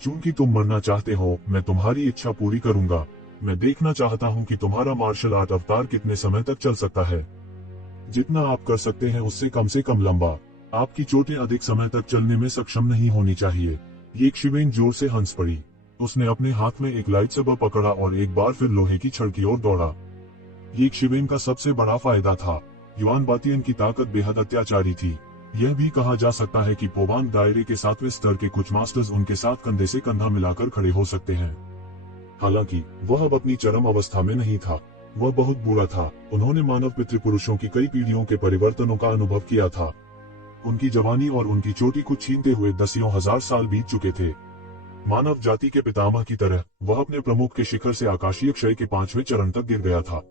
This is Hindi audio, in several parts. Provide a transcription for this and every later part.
चूंकि तुम मरना चाहते हो, मैं तुम्हारी इच्छा पूरी करूंगा। मैं देखना चाहता हूं कि तुम्हारा मार्शल आर्ट अवतार कितने समय तक चल सकता है। जितना आप कर सकते हैं उससे कम से कम लंबा। आपकी चोटें अधिक समय तक चलने में सक्षम नहीं होनी चाहिए। ये शिवेन जोर से हंस पड़ी। उसने अपने हाथ में एक लाइटसेबर पकड़ा और एक बार फिर लोहे की छड़ की ओर दौड़ा। ये शिवेन का सबसे बड़ा फायदा था। युआन बातियन की ताकत बेहद अत्याचारी थी। यह भी कहा जा सकता है कि पोवांग दायरे के 7वें स्तर के कुछ मास्टर्स उनके साथ कंधे से कंधा मिलाकर खड़े हो सकते हैं। हालांकि वह अब अपनी चरम अवस्था में नहीं था। वह बहुत बुरा था। उन्होंने मानव पितृपुरुषों की कई पीढ़ियों के परिवर्तनों का अनुभव किया था। उनकी जवानी और उनकी चोटी को छीनते हुए दसियों हजार साल बीत चुके थे। मानव जाति के पितामह की तरह वह अपने प्रमुख के शिखर से आकाशीय क्षय के 5वें चरण तक गिर गया था।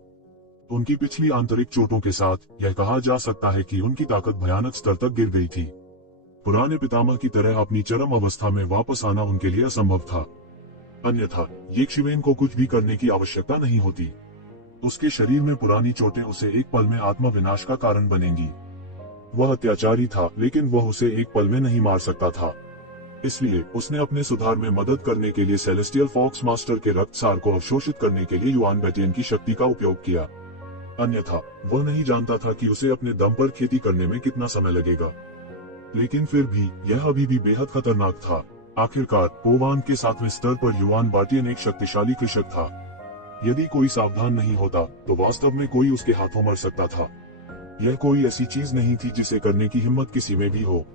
उनकी पिछली आंतरिक चोटों के साथ यह कहा जा सकता है कि उनकी ताकत भयानक स्तर तक गिर गई थी। पुराने पितामह की तरह अपनी चरम अवस्था में वापस आना उनके लिए असंभव था। अन्यथा ये शिवेन को कुछ भी करने की आवश्यकता नहीं होती। उसके शरीर में पुरानी चोटें उसे एक पल में आत्म विनाश का कारण बनेंगी। वह अत्याचारी था, लेकिन वह उसे एक पल में नहीं मार सकता था। इसलिए उसने अपने सुधार में मदद करने के लिए सेलेस्टियल फॉक्स मास्टर के रक्त सार को अवशोषित करने के लिए युआन बातियन की शक्ति का उपयोग किया। अन्यथा वह नहीं जानता था कि उसे अपने दम पर खेती करने में कितना समय लगेगा। लेकिन फिर भी यह अभी भी बेहद खतरनाक था। आखिरकार पोवांग के 7वें स्तर पर युआन बातियन एक शक्तिशाली कृषक था। यदि कोई सावधान नहीं होता तो वास्तव में कोई उसके हाथों मर सकता था। यह कोई ऐसी चीज नहीं थी जिसे करने की हिम्मत किसी में भी हो।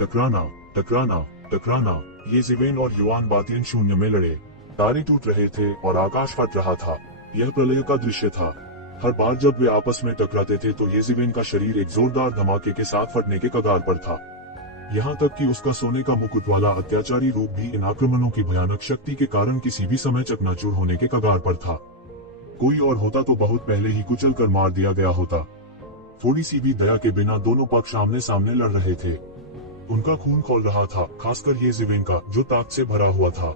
टकराना, टकराना, टकराना। ये शिवेन और युआन बातियन शून्य में लड़े। तारे टूट रहे थे और आकाश फट रहा था। यह प्रलय का दृश्य था। हर बार जब वे आपस में टकराते थे तो ये शिवेन का शरीर एक जोरदार धमाके के साथ फटने के कगार पर था। यहाँ तक कि उसका सोने का मुकुट वाला अत्याचारी रूप भी इन आक्रमणों की भयानक शक्ति के कारण किसी भी समय चकनाचूर होने के कगार पर था। कोई और होता तो बहुत पहले ही कुचल कर मार दिया गया होता। थोड़ी सी भी दया के बिना दोनों पक्ष आमने सामने लड़ रहे थे। उनका खून खौल रहा था, खासकर ये शिवेन का, जो ताकत से भरा हुआ था।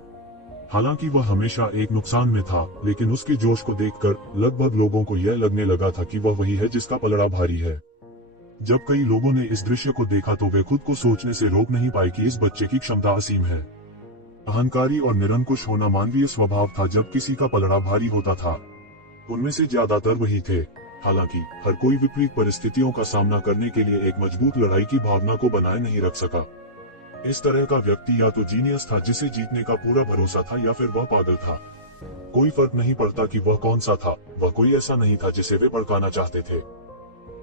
हालांकि वह हमेशा एक नुकसान में था, लेकिन उसके जोश को देखकर लगभग लोगों को यह लगने लगा था कि वह वही है जिसका पलड़ा भारी है। जब कई लोगों ने इस दृश्य को देखा तो वे खुद को सोचने से रोक नहीं पाए कि इस बच्चे की क्षमता असीम है। अहंकारी और निरंकुश होना मानवीय स्वभाव था जब किसी का पलड़ा भारी होता था। उनमें से ज्यादातर वही थे। हालांकि हर कोई विपरीत परिस्थितियों का सामना करने के लिए एक मजबूत लड़ाई की भावना को बनाए नहीं रख सका। इस तरह का व्यक्ति या तो जीनियस था जिसे जीतने का पूरा भरोसा था, या फिर वह पागल था। कोई फर्क नहीं पड़ता कि वह कौन सा था, वह कोई ऐसा नहीं था जिसे वे भड़काना चाहते थे।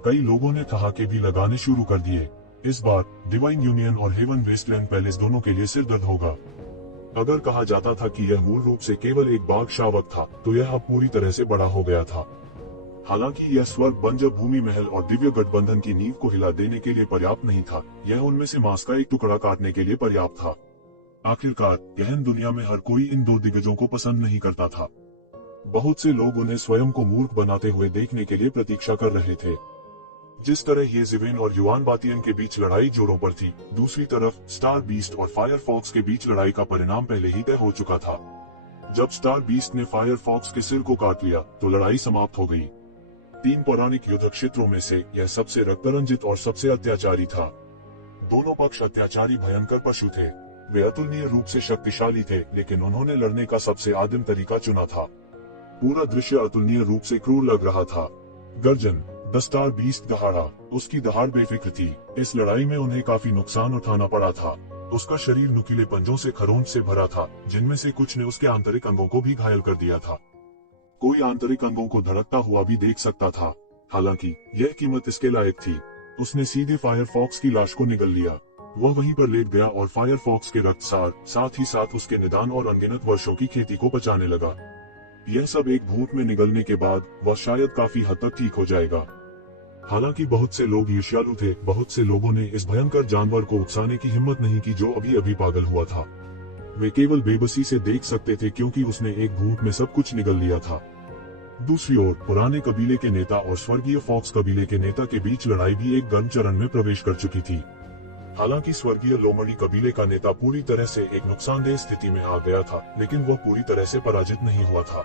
कई लोगों ने ठहाके भी लगाने शुरू कर दिए। इस बार डिवाइन यूनियन और हेवन वेस्टलैंड पैलेस दोनों के लिए सिर दर्द होगा। अगर कहा जाता था कि यह मूल रूप से केवल एक बाग शावक था, तो यह अब पूरी तरह से बड़ा हो गया था। हालांकि यह स्वर्ग बंजर भूमि महल और दिव्य गठबंधन की नींव को हिला देने के लिए पर्याप्त नहीं था, यह उनमें से मांस का एक टुकड़ा काटने के लिए पर्याप्त था। आखिरकार गहन दुनिया में हर कोई इन दो दिग्गजों को पसंद नहीं करता था। बहुत से लोग उन्हें स्वयं को मूर्ख बनाते हुए देखने के लिए प्रतीक्षा कर रहे थे। जिस तरह ये शिवेन और युआन बातियन के बीच लड़ाई जोरों पर थी, दूसरी तरफ स्टार बीस्ट और फायर फॉक्स के बीच लड़ाई का परिणाम पहले ही तय हो चुका था। जब स्टार बीस्ट ने फायर फॉक्स के सिर को काट लिया तो लड़ाई समाप्त हो गई। 3 पौराणिक युद्ध क्षेत्रों में से यह सबसे रक्तरंजित और सबसे अत्याचारी था। दोनों पक्ष अत्याचारी भयंकर पशु थे। वे अतुलनीय रूप से शक्तिशाली थे, लेकिन उन्होंने लड़ने का सबसे आदिम तरीका चुना था। पूरा दृश्य अतुलनीय रूप से क्रूर लग रहा था। गर्जन, द स्टार बीस्ट दहाड़ा। उसकी दहाड़ बेफिक्र थी। इस लड़ाई में उन्हें काफी नुकसान उठाना पड़ा था। उसका शरीर नुकीले पंजों से खरोंच से भरा था, जिनमें से कुछ ने उसके आंतरिक अंगों को भी घायल कर दिया था। कोई आंतरिक अंगों को धड़कता हुआ भी देख सकता था। हालांकि यह कीमत इसके लायक थी। उसने सीधे फायर फॉक्स की लाश को निगल लिया। वह वहीं पर लेट गया और फायर फॉक्स के रक्तसार, साथ ही साथ उसके निदान और अनगिनत वर्षों की खेती को बचाने लगा। यह सब एक घूंट में निगलने के बाद वह शायद काफी हद तक ठीक हो जाएगा। हालांकि बहुत से लोग ईर्ष्यालु थे। बहुत से लोगों ने इस भयंकर जानवर को उकसाने की हिम्मत नहीं की जो अभी अभी पागल हुआ था। वे केवल बेबसी से देख सकते थे क्योंकि उसने एक घूंट में सब कुछ निगल लिया था। दूसरी ओर पुराने कबीले के नेता और स्वर्गीय फॉक्स कबीले के नेता के बीच लड़ाई भी एक गर्म चरण में प्रवेश कर चुकी थी। हालांकि स्वर्गीय लोमड़ी कबीले का नेता पूरी तरह से एक नुकसानदेह स्थिति में आ गया था, लेकिन वह पूरी तरह से पराजित नहीं हुआ था।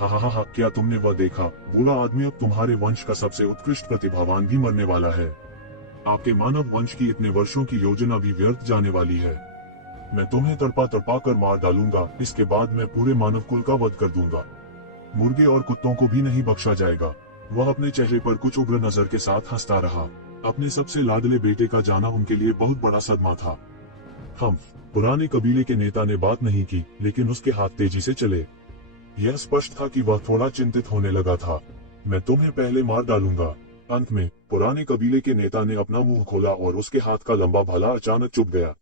हा, क्या तुमने वह देखा? बूढ़ा आदमी अब तुम्हारे वंश का सबसे उत्कृष्ट प्रतिभावान भी मरने वाला है। आपके मानव वंश की इतने वर्षों की योजना भी व्यर्थ जाने वाली है। मैं तुम्हें तड़पा तड़पा कर मार डालूंगा। इसके बाद मैं पूरे मानव कुल का वध कर दूंगा। मुर्गे और कुत्तों को भी नहीं बख्शा जाएगा। वह अपने चेहरे पर कुछ उग्र नजर के साथ हंसता रहा। अपने सबसे लाडले बेटे का जाना उनके लिए बहुत बड़ा सदमा था। पुराने कबीले के नेता ने बात नहीं की, लेकिन उसके हाथ तेजी से चले। यह स्पष्ट था कि वह थोड़ा चिंतित होने लगा था। मैं तुम्हें पहले मार डालूंगा। अंत में पुराने कबीले के नेता ने अपना मुंह खोला और उसके हाथ का लंबा भाला अचानक चुभ गया।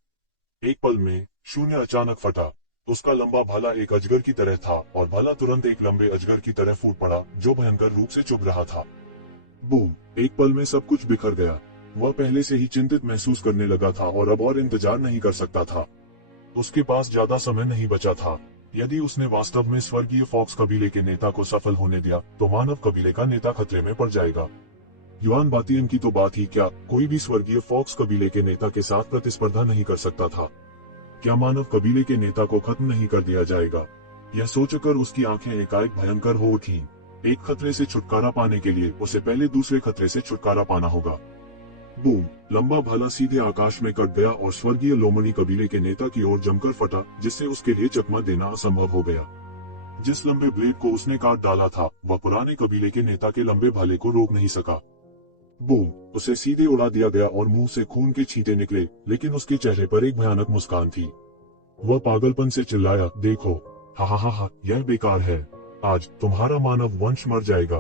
एक पल में शून्य अचानक फटा। उसका लंबा भाला एक अजगर की तरह था और भाला तुरंत एक लंबे अजगर की तरह फूट पड़ा, जो भयंकर रूप से चुभ रहा था। बूम! एक पल में सब कुछ बिखर गया। वह पहले से ही चिंतित महसूस करने लगा था और अब और इंतजार नहीं कर सकता था। उसके पास ज्यादा समय नहीं बचा था। यदि उसने वास्तव में स्वर्गीय फॉक्स कबीले के नेता को सफल होने दिया, तो मानव कबीले का नेता खतरे में पड़ जाएगा। युआन बातियन की तो बात ही क्या, कोई भी स्वर्गीय फॉक्स कबीले के नेता के साथ प्रतिस्पर्धा नहीं कर सकता था। क्या मानव कबीले के नेता को खत्म नहीं कर दिया जाएगा? यह सोचकर उसकी आंखें एकाएक भयंकर हो उठीं। एक खतरे से छुटकारा पाने के लिए उसे पहले दूसरे खतरे से छुटकारा पाना होगा। बूम! लंबा भाला सीधे आकाश में कट गया और स्वर्गीय लोमड़ी कबीले के नेता की ओर जमकर फटा, जिससे उसके लिए चकमा देना असंभव हो गया। जिस लंबे ब्लेड को उसने काट डाला था, वह पुराने कबीले के नेता के लंबे भाले को रोक नहीं सका। बूम! उसे सीधे उड़ा दिया गया और मुंह से खून के छींटे निकले, लेकिन उसके चेहरे पर एक भयानक मुस्कान थी। वह पागलपन से चिल्लाया, देखो, हा हा हा हा, यह बेकार है। आज तुम्हारा मानव वंश मर जाएगा।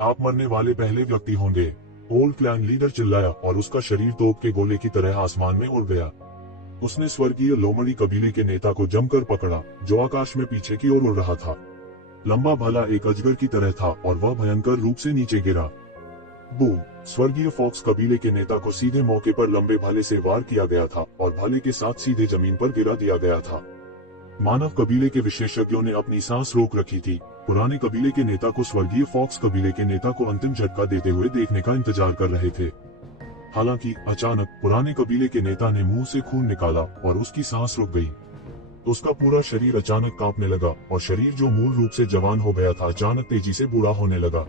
आप मरने वाले पहले व्यक्ति होंगे। ओल्ड क्लैन लीडर चिल्लाया और उसका शरीर तोप के गोले की तरह आसमान में उड़ गया। उसने स्वर्गीय लोमड़ी कबीले के नेता को जमकर पकड़ा, जो आकाश में पीछे की ओर उड़ रहा था। लंबा भाला एक अजगर की तरह था और वह भयंकर रूप से नीचे गिरा। बूम! स्वर्गीय फॉक्स कबीले के नेता को सीधे मौके पर लंबे भाले से वार किया गया था और भाले के साथ सीधे जमीन पर गिरा दिया गया था। मानव कबीले के विशेषज्ञों ने अपनी सांस रोक रखी थी। पुराने कबीले के नेता को स्वर्गीय फॉक्स कबीले के नेता को अंतिम झटका देते हुए देखने का इंतजार कर रहे थे। हालांकि अचानक पुराने कबीले के नेता ने मुंह से खून निकाला और उसकी सांस रुक गई। उसका पूरा शरीर अचानक कांपने लगा और शरीर जो मूल रूप से जवान हो गया था, अचानक तेजी से बूढ़ा होने लगा।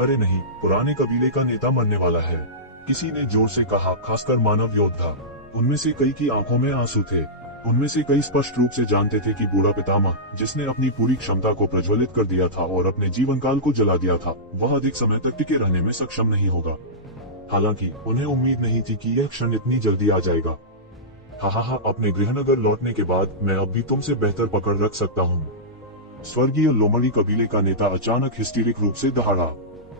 अरे नहीं, पुराने कबीले का नेता मरने वाला है, किसी ने जोर से कहा, खासकर मानव योद्धा। उनमें से कई की आंखों में आंसू थे। उनमें से कई स्पष्ट रूप से जानते थे कि बूढ़ा पितामह, जिसने अपनी पूरी क्षमता को प्रज्वलित कर दिया था और अपने जीवन काल को जला दिया था, वह अधिक समय तक टिके रहने में सक्षम नहीं होगा। हालांकि उन्हें उम्मीद नहीं थी कि यह क्षण इतनी जल्दी आ जाएगा। हा, अपने गृहनगर लौटने के बाद मैं अब भी तुमसे बेहतर पकड़ रख सकता हूँ। स्वर्गीय लोमड़ी कबीले का नेता अचानक हिस्टीरिक रूप से दहाड़ा।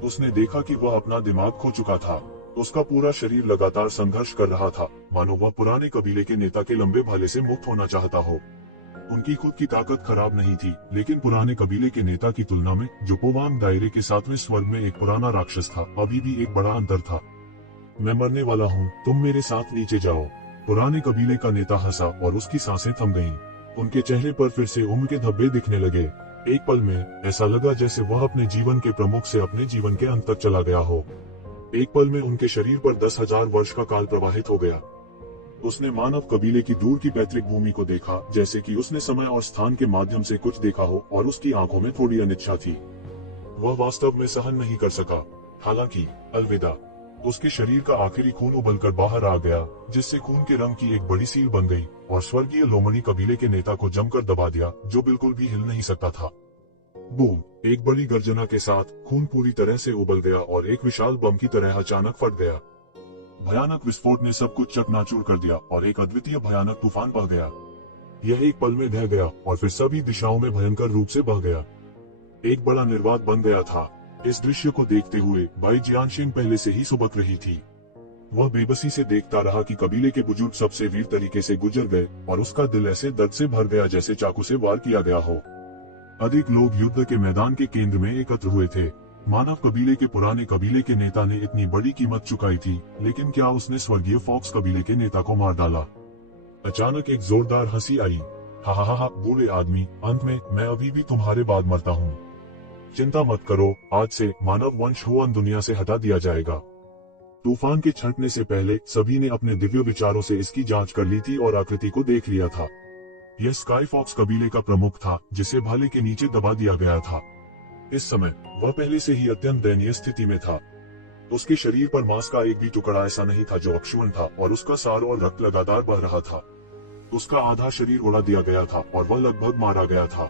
उसने देखा कि वह अपना दिमाग खो चुका था। उसका पूरा शरीर लगातार संघर्ष कर रहा था, मानो वह पुराने कबीले के नेता के लंबे भाले से मुक्त होना चाहता हो। उनकी खुद की ताकत खराब नहीं थी, लेकिन पुराने कबीले के नेता की तुलना में जो पोवांग दायरे के 7वें स्वर्ग में एक पुराना राक्षस था, अभी भी एक बड़ा अंतर था। मैं मरने वाला हूँ, तुम मेरे साथ नीचे जाओ। पुराने कबीले का नेता हंसा और उसकी सांसें थम गईं। उनके चेहरे पर फिर से उम्र के धब्बे दिखने लगे। एक पल में ऐसा लगा जैसे वह अपने जीवन के प्रमुख से अपने जीवन के अंत तक चला गया हो। एक पल में उनके शरीर पर 10,000 वर्ष का काल प्रवाहित हो गया। उसने मानव कबीले की दूर की पैतृक भूमि को देखा, जैसे कि उसने समय और स्थान के माध्यम से कुछ देखा हो, और उसकी आंखों में थोड़ी अनिच्छा थी। वह वास्तव में सहन नहीं कर सका। हालांकि अलविदा। उसके शरीर का आखिरी खून उबलकर बाहर आ गया, जिससे खून के रंग की एक बड़ी सील बन गई और स्वर्गीय लोमड़ी कबीले के नेता को जमकर दबा दिया, जो बिल्कुल भी हिल नहीं सकता था। बूम! एक बड़ी गर्जना के साथ खून पूरी तरह से उबल गया और एक विशाल बम की तरह अचानक फट गया। भयानक विस्फोट ने सब कुछ चकनाचूर कर दिया और एक अद्वितीय भयानक तूफान बह गया। यह एक पल में ढह गया और फिर सभी दिशाओं में भयंकर रूप से बह गया। एक बड़ा निर्वात बन गया था। इस दृश्य को देखते हुए बाई जियानशिंग पहले से ही सुबक रही थी। वह बेबसी से देखता रहा कि कबीले के बुजुर्ग सबसे वीर तरीके से गुजर गए और उसका दिल ऐसे दर्द से भर गया जैसे चाकू से वार किया गया हो। अधिक लोग युद्ध के मैदान के केंद्र में एकत्र हुए थे। मानव कबीले के पुराने कबीले के नेता ने इतनी बड़ी कीमत चुकाई थी, लेकिन क्या उसने स्वर्गीय फॉक्स कबीले के नेता को मार डाला? अचानक एक जोरदार हंसी आई। हा, बूढ़े आदमी, अंत में मैं अभी भी तुम्हारे बाद मरता हूँ। चिंता मत करो, आज से मानव वंश हुआन दुनिया से हटा दिया जाएगा। तूफान के छंटने से पहले सभी ने अपने दिव्य विचारों से इसकी जांच कर ली थी और आकृति को देख लिया था। यह स्काई फॉक्स कबीले का प्रमुख था, जिसे भाले के नीचे दबा दिया गया था। इस समय वह पहले से ही अत्यंत दयनीय स्थिति में था। उसके शरीर पर मांस का एक भी टुकड़ा ऐसा नहीं था जो अक्षुण्ण था और उसका सार और रक्त लगातार बह रहा था। उसका आधा शरीर उड़ा दिया गया था और वह लगभग मारा गया था,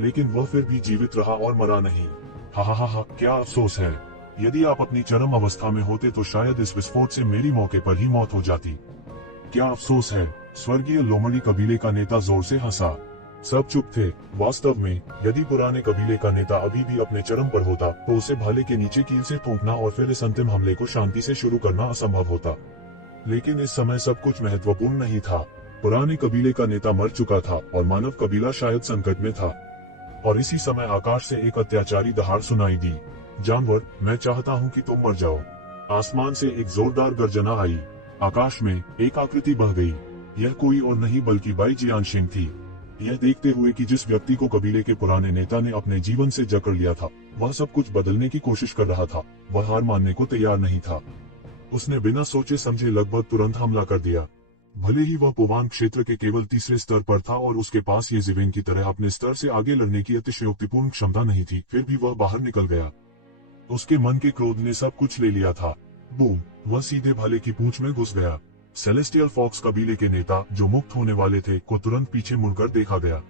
लेकिन वह फिर भी जीवित रहा और मरा नहीं। हा हा हा हा, क्या अफसोस है। यदि आप अपनी चरम अवस्था में होते तो शायद इस विस्फोट से मेरी मौके पर ही मौत हो जाती। क्या अफसोस है। स्वर्गीय लोमड़ी कबीले का नेता जोर से हंसा। सब चुप थे। वास्तव में यदि पुराने कबीले का नेता अभी भी अपने चरम पर होता तो उसे भाले के नीचे कील से ठोंकना और फिर इस अंतिम हमले को शांति से शुरू करना असंभव होता। लेकिन इस समय सब कुछ महत्वपूर्ण नहीं था। पुराने कबीले का नेता मर चुका था और मानव कबीला शायद संकट में था। और इसी समय आकाश से एक अत्याचारी दहाड़ सुनाई दी। जानवर, मैं चाहता हूँ कि तुम मर जाओ। आसमान से एक जोरदार गर्जना आई। आकाश में एक आकृति बह गई। यह कोई और नहीं बल्कि बाई जियानशिंग थी। यह देखते हुए कि जिस व्यक्ति को कबीले के पुराने नेता ने अपने जीवन से जकड़ लिया था वह सब कुछ बदलने की कोशिश कर रहा था, वह हार मानने को तैयार नहीं था। उसने बिना सोचे समझे लगभग तुरंत हमला कर दिया। भले ही वह पोवान क्षेत्र के केवल तीसरे स्तर पर था और उसके पास ये जिवेन की तरह अपने स्तर से आगे लड़ने की अतिशयोक्तिपूर्ण क्षमता नहीं थी, फिर भी वह बाहर निकल गया। उसके मन के क्रोध ने सब कुछ ले लिया था। बूम! वह सीधे भाले की पूंछ में घुस गया। सेलेस्टियल फॉक्स कबीले के नेता जो मुक्त होने वाले थे को तुरंत पीछे मुड़कर देखा गया।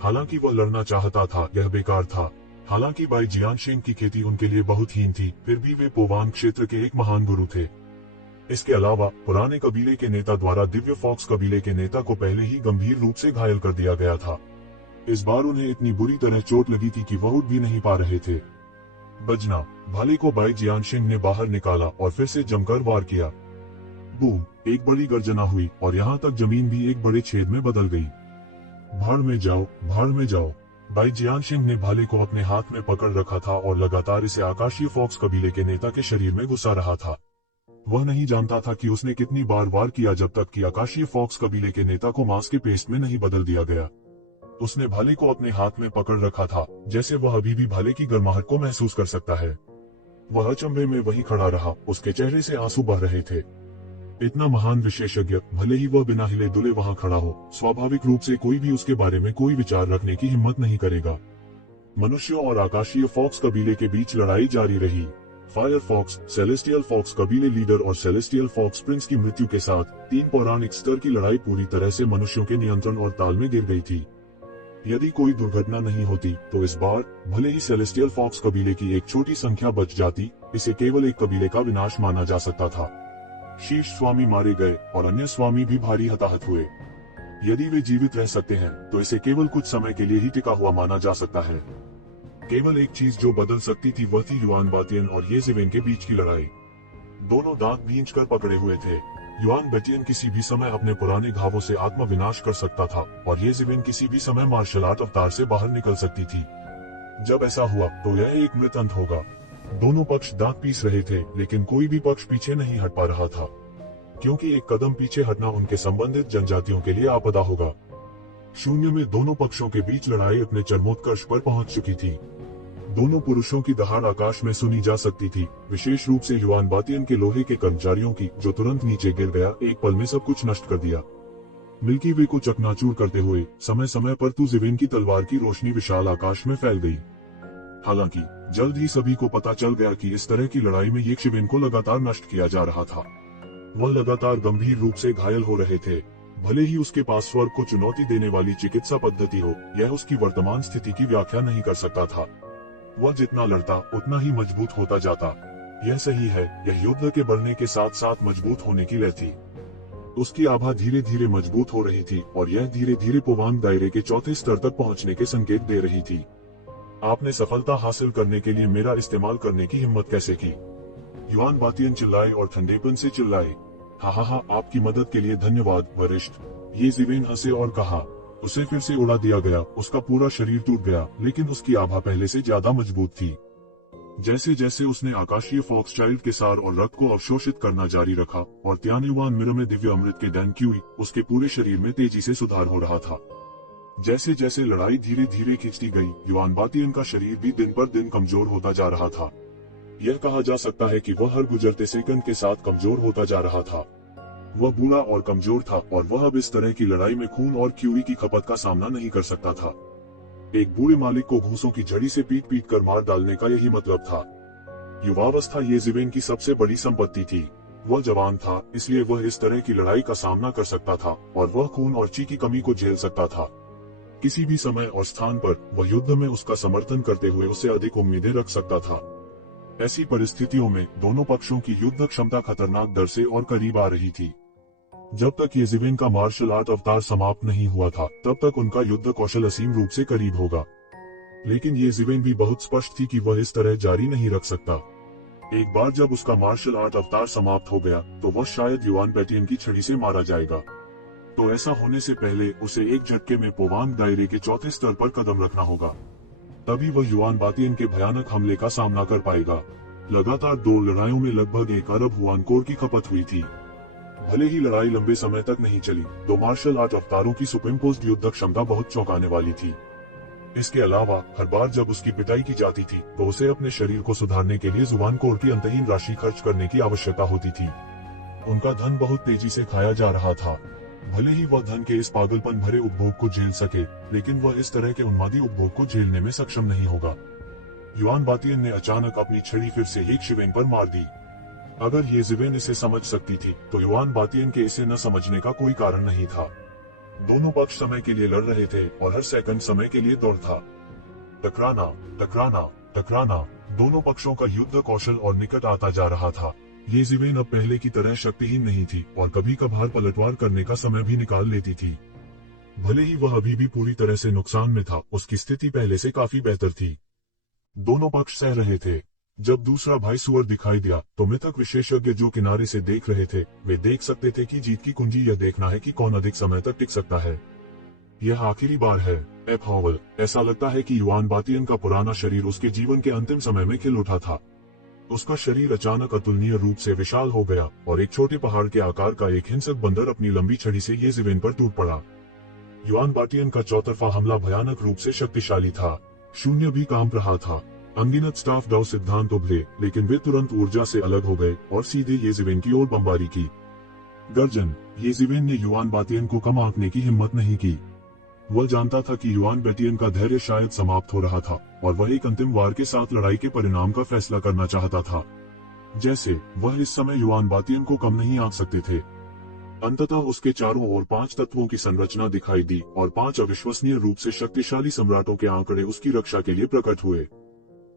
हालांकि वह लड़ना चाहता था, यह बेकार था। हालांकि बाई जियानशिंग की खेती उनके लिए बहुत हीन थी, फिर भी वे पोवान क्षेत्र के एक महान गुरु थे। इसके अलावा पुराने कबीले के नेता द्वारा दिव्य फॉक्स कबीले के नेता को पहले ही गंभीर रूप से घायल कर दिया गया था। इस बार उन्हें इतनी बुरी तरह चोट लगी थी कि वह उठ भी नहीं पा रहे थे। बजना! भाले को बाई जियानशिंग ने बाहर निकाला और फिर से जमकर वार किया। बूम! एक बड़ी गर्जना हुई और यहाँ तक जमीन भी एक बड़े छेद में बदल गई। भाड़ में जाओ, भाड़ में जाओ। बाई जियानशिंग ने भाले को अपने हाथ में पकड़ रखा था और लगातार इसे आकाशीय फॉक्स कबीले के नेता के शरीर में घुसा रहा था। वह नहीं जानता था कि उसने कितनी बार वार किया जब तक कि आकाशीय फॉक्स कबीले के नेता को मांस के पेस्ट में नहीं बदल दिया गया। उसने भाले को अपने हाथ में पकड़ रखा था, जैसे वह अभी भी भाले की गर्माहट को महसूस कर सकता है। वह अचंभे में वहीं खड़ा रहा, उसके चेहरे से आंसू बह रहे थे। इतना महान विशेषज्ञ, भले ही वह बिना हिले डुले वहां खड़ा हो, स्वाभाविक रूप से कोई भी उसके बारे में कोई विचार रखने की हिम्मत नहीं करेगा। मनुष्यों और आकाशीय फॉक्स कबीले के बीच लड़ाई जारी रही। फायर फॉक्स, सेलेस्टियल फॉक्स कबीले लीडर और सेलेस्टियल फॉक्स प्रिंस की मृत्यु के साथ तीन पौराणिक स्तर की लड़ाई पूरी तरह से मनुष्यों के नियंत्रण और ताल में गिर गई थी। यदि कोई दुर्घटना नहीं होती तो इस बार भले ही सेलेस्टियल फॉक्स कबीले की एक छोटी संख्या बच जाती, इसे केवल एक कबीले का विनाश माना जा सकता था। शीर्ष स्वामी मारे गए और अन्य स्वामी भी भारी हताहत हुए। यदि वे जीवित रह सकते हैं तो इसे केवल कुछ समय के लिए ही टिका हुआ माना जा सकता है। केवल एक चीज जो बदल सकती थी वह थी युआन बातियन और ये जिवेन के बीच की लड़ाई। दोनों दांत भींचकर पकड़े हुए थे। युआन बातियन किसी भी समय अपने पुराने घावों से आत्म विनाश कर सकता था और ये जिवेन किसी भी समय मार्शल आर्ट अवतार से बाहर निकल सकती थी। जब ऐसा हुआ तो यह एक मृत अंत होगा। दोनों पक्ष दांत पीस रहे थे, लेकिन कोई भी पक्ष पीछे नहीं हट पा रहा था, क्योंकि एक कदम पीछे हटना उनके संबंधित जनजातियों के लिए आपदा होगा। शून्य में दोनों पक्षों के बीच लड़ाई अपने चरमोत्कर्ष पर पहुंच चुकी थी। दोनों पुरुषों की दहाड़ आकाश में सुनी जा सकती थी, विशेष रूप से युआन बातियन के लोहे के कर्मचारियों की, जो तुरंत नीचे गिर गया, एक पल में सब कुछ नष्ट कर दिया। मिल्की वे को चकनाचूर करते हुए समय समय पर तू जिवेन की तलवार की रोशनी विशाल आकाश में फैल गई। हालांकि जल्द ही सभी को पता चल गया कि इस तरह की लड़ाई में ये शिवेन को लगातार नष्ट किया जा रहा था। वह लगातार गंभीर रूप से घायल हो रहे थे। भले ही उसके पास स्वर्ग को चुनौती देने वाली चिकित्सा पद्धति हो, यह उसकी वर्तमान स्थिति की व्याख्या नहीं कर सकता था। वह जितना लड़ता उतना ही मजबूत होता जाता। यह सही है, यह युद्ध के बढ़ने के साथ साथ मजबूत होने की लय थी। उसकी आभा धीरे धीरे मजबूत हो रही थी और यह धीरे धीरे पोवांग दायरे के चौथे स्तर तक पहुंचने के संकेत दे रही थी। आपने सफलता हासिल करने के लिए मेरा इस्तेमाल करने की हिम्मत कैसे की? युआन बातियन चिल्लाए और ठंडेपन से चिल्लाए। हा, आपकी मदद के लिए धन्यवाद वरिष्ठ। ये जिवेन हंसे और कहा। उसे फिर से उड़ा दिया गया, उसका पूरा शरीर टूट गया, लेकिन उसकी आभा पहले से ज्यादा मजबूत थी। जैसे जैसे उसने आकाशीय फॉक्स चाइल्ड के सार और रक्त को अवशोषित करना जारी रखा और त्यानुवान मिरर में दिव्य अमृत के डैन क्यूई, उसके पूरे शरीर में तेजी से सुधार हो रहा था। जैसे जैसे लड़ाई धीरे धीरे खिंचती गई, युआन बातियन का शरीर भी दिन पर दिन कमजोर होता जा रहा था। यह कहा जा सकता है कि वह हर गुजरते सेकंड के साथ कमजोर होता जा रहा था। वह बूढ़ा और कमजोर था और वह अब इस तरह की लड़ाई में खून और क्यूई की खपत का सामना नहीं कर सकता था। एक बूढ़े मालिक को घूसों की झड़ी से पीट कर मार डालने का यही मतलब था। युवावस्था ये जिवेन की सबसे बड़ी संपत्ति थी। वह जवान था, इसलिए वह इस तरह की लड़ाई का सामना कर सकता था और वह खून और ची की कमी को झेल सकता था। किसी भी समय और स्थान पर वह युद्ध में उसका समर्थन करते हुए उससे अधिक उम्मीदें रख सकता था। ऐसी परिस्थितियों में दोनों पक्षों की युद्ध क्षमता खतरनाक दर से और करीब आ रही थी। जब तक येज़िवेन का मार्शल आर्ट अवतार समाप्त नहीं हुआ था, तब तक उनका युद्ध कौशल असीम रूप से करीब होगा। लेकिन येज़िवेन भी बहुत स्पष्ट थी कि वह इस तरह जारी नहीं रख सकता। एक बार जब उसका मार्शल आर्ट अवतार समाप्त हो गया, तो वह शायद युआन बैटियन की छड़ी से मारा जाएगा। तो ऐसा होने से पहले उसे एक झटके में पोवांग दायरे के चौथे स्तर पर कदम रखना होगा। तभी वह युआन बातियन के भयानक हमले का सामना कर पाएगा। लगातार 2 लड़ाइयों में लगभग 1 अरब हुआन कोर की खपत हुई थी। भले ही लड़ाई लंबे समय तक नहीं चली, तो मार्शल आर्ट अवतारों की सुपरइम्पोज्ड युद्ध क्षमता बहुत चौंकाने वाली थी। इसके अलावा हर बार जब उसकी पिटाई की जाती थी, तो उसे अपने शरीर को सुधारने के लिए जुबान कोर की अंतहीन राशि खर्च करने की आवश्यकता होती थी। उनका धन बहुत तेजी से खाया जा रहा था। भले ही वह धन के इस पागलपन भरे उपभोग को झेल सके, लेकिन वह इस तरह के उन्मादी उपभोग को झेलने में सक्षम नहीं होगा। युआन बातियन ने अचानक अपनी छड़ी फिर से येज़िवेन पर मार दी। अगर येज़िवेन इसे समझ सकती थी, तो युआन बातियन के इसे न समझने का कोई कारण नहीं था। दोनों पक्ष समय के लिए लड़ रहे थे और हर सेकंड समय के लिए दौड़ था। टकराना, टकराना, टकराना। दोनों पक्षों का युद्ध कौशल और निकट आता जा रहा था। येज़िवेन अब पहले की तरह शक्तिहीन नहीं थी और कभी कभार पलटवार करने का समय भी निकाल लेती थी। भले ही वह अभी भी पूरी तरह से नुकसान में था, उसकी स्थिति पहले से काफी बेहतर थी। दोनों पक्ष सह रहे थे। जब दूसरा भाई सुअर दिखाई दिया, तो मिथक विशेषज्ञ जो किनारे से देख रहे थे, वे देख सकते थे कि जीत की कुंजी यह देखना है कि कौन अधिक समय तक टिक सकता है। यह आखिरी बार है, एप हॉवल। ऐसा लगता है कि युआन बातियन का पुराना शरीर उसके जीवन के अंतिम समय में खिल उठा था। उसका शरीर अचानक अतुलनीय रूप से विशाल हो गया और एक छोटे पहाड़ के आकार का एक हिंसक बंदर अपनी लंबी छड़ी से येज़िवेन पर टूट पड़ा। युआन बातियन का चौतरफा हमला भयानक रूप से शक्तिशाली था। शून्य भी कांप रहा था। अनगिनत स्टाफ डाउ सिद्धांत उभरे, लेकिन वे तुरंत ऊर्जा से अलग हो गए और सीधे येज़िवेन की ओर बमबारी की। गर्जन। येज़िवेन ने युआन बातियन को कम आंकने की हिम्मत नहीं की। वह जानता था कि युआन बैटियन का धैर्य शायद समाप्त हो रहा था और वह एक अंतिम वार के साथ लड़ाई के परिणाम का फैसला करना चाहता था। जैसे वह इस समय युआन बातियन को कम नहीं आंक सकते थे। अंततः उसके चारों ओर 5 तत्वों की संरचना दिखाई दी और 5 अविश्वसनीय रूप से शक्तिशाली सम्राटों के आंकड़े उसकी रक्षा के लिए प्रकट हुए।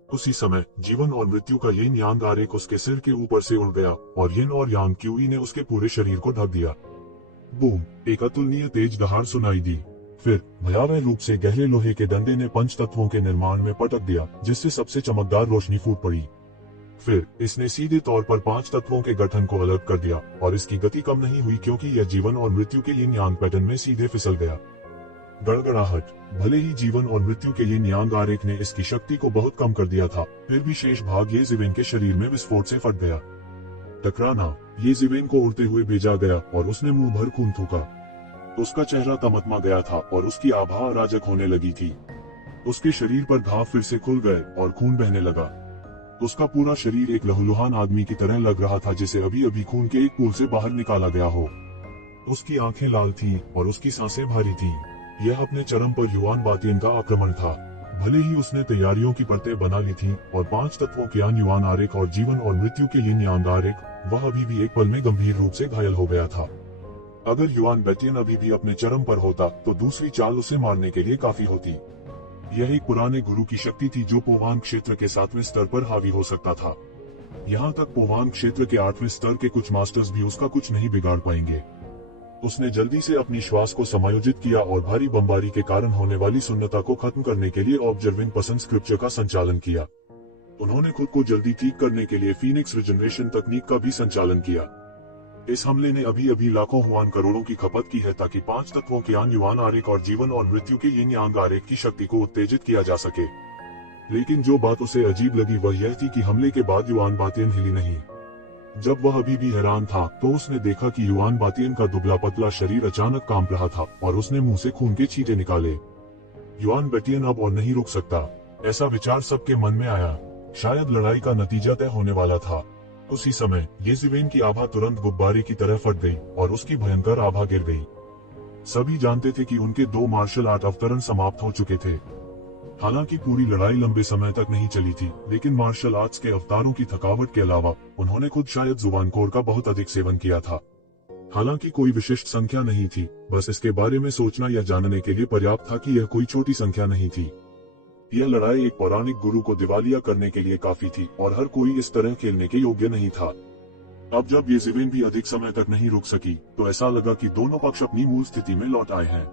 उसी समय जीवन और मृत्यु का यिन यांग आरेख उसके सिर के ऊपर से उड़ गया और यिन और यांग क्यूई ने उसके पूरे शरीर को ढक दिया। बूम! एक अतुलनीय तेज दहाड़ सुनाई दी। फिर भयावह रूप से गहरे लोहे के डंडे ने 5 तत्वों के निर्माण में पटक दिया, जिससे सबसे चमकदार रोशनी फूट पड़ी। फिर इसने सीधे तौर पर 5 तत्वों के गठन को अलग कर दिया और इसकी गति कम नहीं हुई, क्योंकि यह जीवन और मृत्यु के यिन यांग पैटर्न में सीधे फिसल गया। गड़गड़ाहट। भले ही जीवन और मृत्यु के यिन यांग आरेख ने इसकी शक्ति को बहुत कम कर दिया था, फिर भी शेष भाग येज़िवेन के शरीर में विस्फोट से फट गया। टकराना। येज़िवेन को उड़ते हुए भेजा गया और उसने मुंह भर खून थूका। उसका चेहरा तमतमा गया था और उसकी आभा अराजक होने लगी थी। उसके शरीर पर घाव फिर से खुल गए और खून बहने लगा। उसका पूरा शरीर एक लहूलुहान आदमी की तरह लग रहा था, जिसे अभी अभी खून के एक पूल से बाहर निकाला गया हो। उसकी आंखें लाल थीं और उसकी सांसें भारी थीं। यह अपने चरम पर युआन बातियन का आक्रमण था। भले ही उसने तैयारियों की परतें बना ली थीं और 5 तत्वों के यान युआन आरेख और जीवन और मृत्यु के यिन यांग आरेख, वह अभी भी एक पल में गंभीर रूप से घायल हो गया था। अगर युआन बैटियन अभी भी अपने चरम पर होता, तो दूसरी चाल उसे मारने के लिए काफी होती। यह एक पुराने गुरु की शक्ति थी जो पोवांग क्षेत्र के 7वें स्तर पर हावी हो सकता था। यहाँ तक पोवांग क्षेत्र के 8वें स्तर के कुछ मास्टर्स भी उसका कुछ नहीं बिगाड़ पाएंगे। उसने जल्दी से अपनी श्वास को समायोजित किया और भारी बमबारी के कारण होने वाली सुन्नता को खत्म करने के लिए ऑब्जर्विंग पर्सन स्क्रिप्चर का संचालन किया। उन्होंने खुद को जल्दी ठीक करने के लिए फीनिक्स रिजनरेशन तकनीक का भी संचालन किया। इस हमले ने अभी अभी लाखों हुआन करोड़ों की खपत की है, ताकि 5 तत्वों के यान युआन आरेख और जीवन और मृत्यु के यिन यांग आरेख की शक्ति को उत्तेजित किया जा सके। लेकिन जो बात उसे अजीब लगी वह यह थी कि हमले के बाद युआन बातियन हिली नहीं। जब वह अभी भी हैरान था, तो उसने देखा कि युआन बातियन का दुबला पतला शरीर अचानक कांप रहा था और उसने मुंह से खून के छींटे निकाले। युआन बातियन अब और नहीं रुक सकता, ऐसा विचार सबके मन में आया। शायद लड़ाई का नतीजा तय होने वाला था। उसी समय येज़िवेन की आभा तुरंत गुब्बारे की तरह फट गई और उसकी भयंकर आभा गिर गई। सभी जानते थे कि उनके 2 मार्शल आर्ट अवतरण समाप्त हो चुके थे। हालांकि पूरी लड़ाई लंबे समय तक नहीं चली थी, लेकिन मार्शल आर्ट्स के अवतारों की थकावट के अलावा उन्होंने खुद शायद जुबानखोर का बहुत अधिक सेवन किया था। हालांकि कोई विशिष्ट संख्या नहीं थी, बस इसके बारे में सोचना या जानने के लिए पर्याप्त था कि यह कोई छोटी संख्या नहीं थी। यह लड़ाई एक पौराणिक गुरु को दिवालिया करने के लिए काफी थी और हर कोई इस तरह खेलने के योग्य नहीं था। अब जब येज़ेवेन भी अधिक समय तक नहीं रुक सकी, तो ऐसा लगा कि दोनों पक्ष अपनी मूल स्थिति में लौट आए हैं।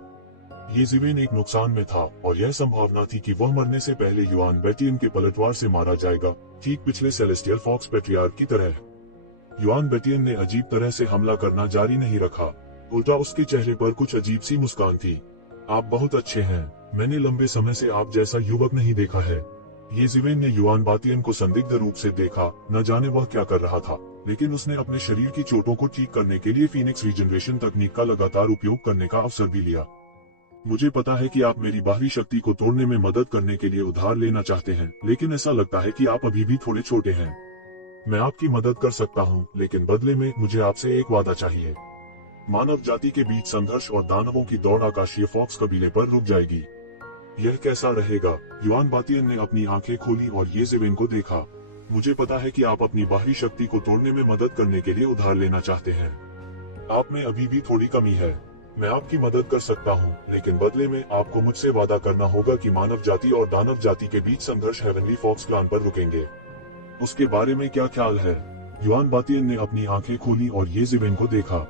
येज़ेवेन एक नुकसान में था और यह संभावना थी कि वह मरने से पहले युआन बैटियन के पलटवार से मारा जाएगा, ठीक पिछले सेलेस्टियल फॉक्स पैट्रियार्क की तरह। युआन बैटियन ने अजीब तरह से हमला करना जारी नहीं रखा, उल्टा उसके चेहरे पर कुछ अजीब सी मुस्कान थी। आप बहुत अच्छे हैं, मैंने लंबे समय से आप जैसा युवक नहीं देखा है। येज़ेवेन ने युआन बैटियन को संदिग्ध रूप से देखा, न जाने वह क्या कर रहा था, लेकिन उसने अपने शरीर की चोटों को ठीक करने के लिए फीनिक्स रीजनरेशन तकनीक का लगातार उपयोग करने का अवसर भी लिया। मुझे पता है कि आप मेरी बाहरी शक्ति को तोड़ने में मदद करने के लिए उधार लेना चाहते हैं, लेकिन ऐसा लगता है कि आप अभी भी थोड़े छोटे हैं। मैं आपकी मदद कर सकता हूँ, लेकिन बदले में मुझे आपसे एक वादा चाहिए। मानव जाति के बीच संघर्ष और दानवों की दौड़ आकाशीय फॉक्स कबीले पर रुक जाएगी। यह कैसा रहेगा? युआन बैटियन ने अपनी आंखें खोली और येज़ेवेन को देखा। मुझे पता है कि आप अपनी बाहरी शक्ति को तोड़ने में मदद करने के लिए उधार लेना चाहते हैं। आप में अभी भी थोड़ी कमी है। मैं आपकी मदद कर सकता हूँ, लेकिन बदले में आपको मुझसे वादा करना होगा कि मानव जाति और दानव जाति के बीच संघर्ष हेवनली फॉक्स क्लान पर रुकेंगे। उसके बारे में क्या ख्याल है? युआन बैटियन ने अपनी आंखें खोली और येज़ेवेन को देखा।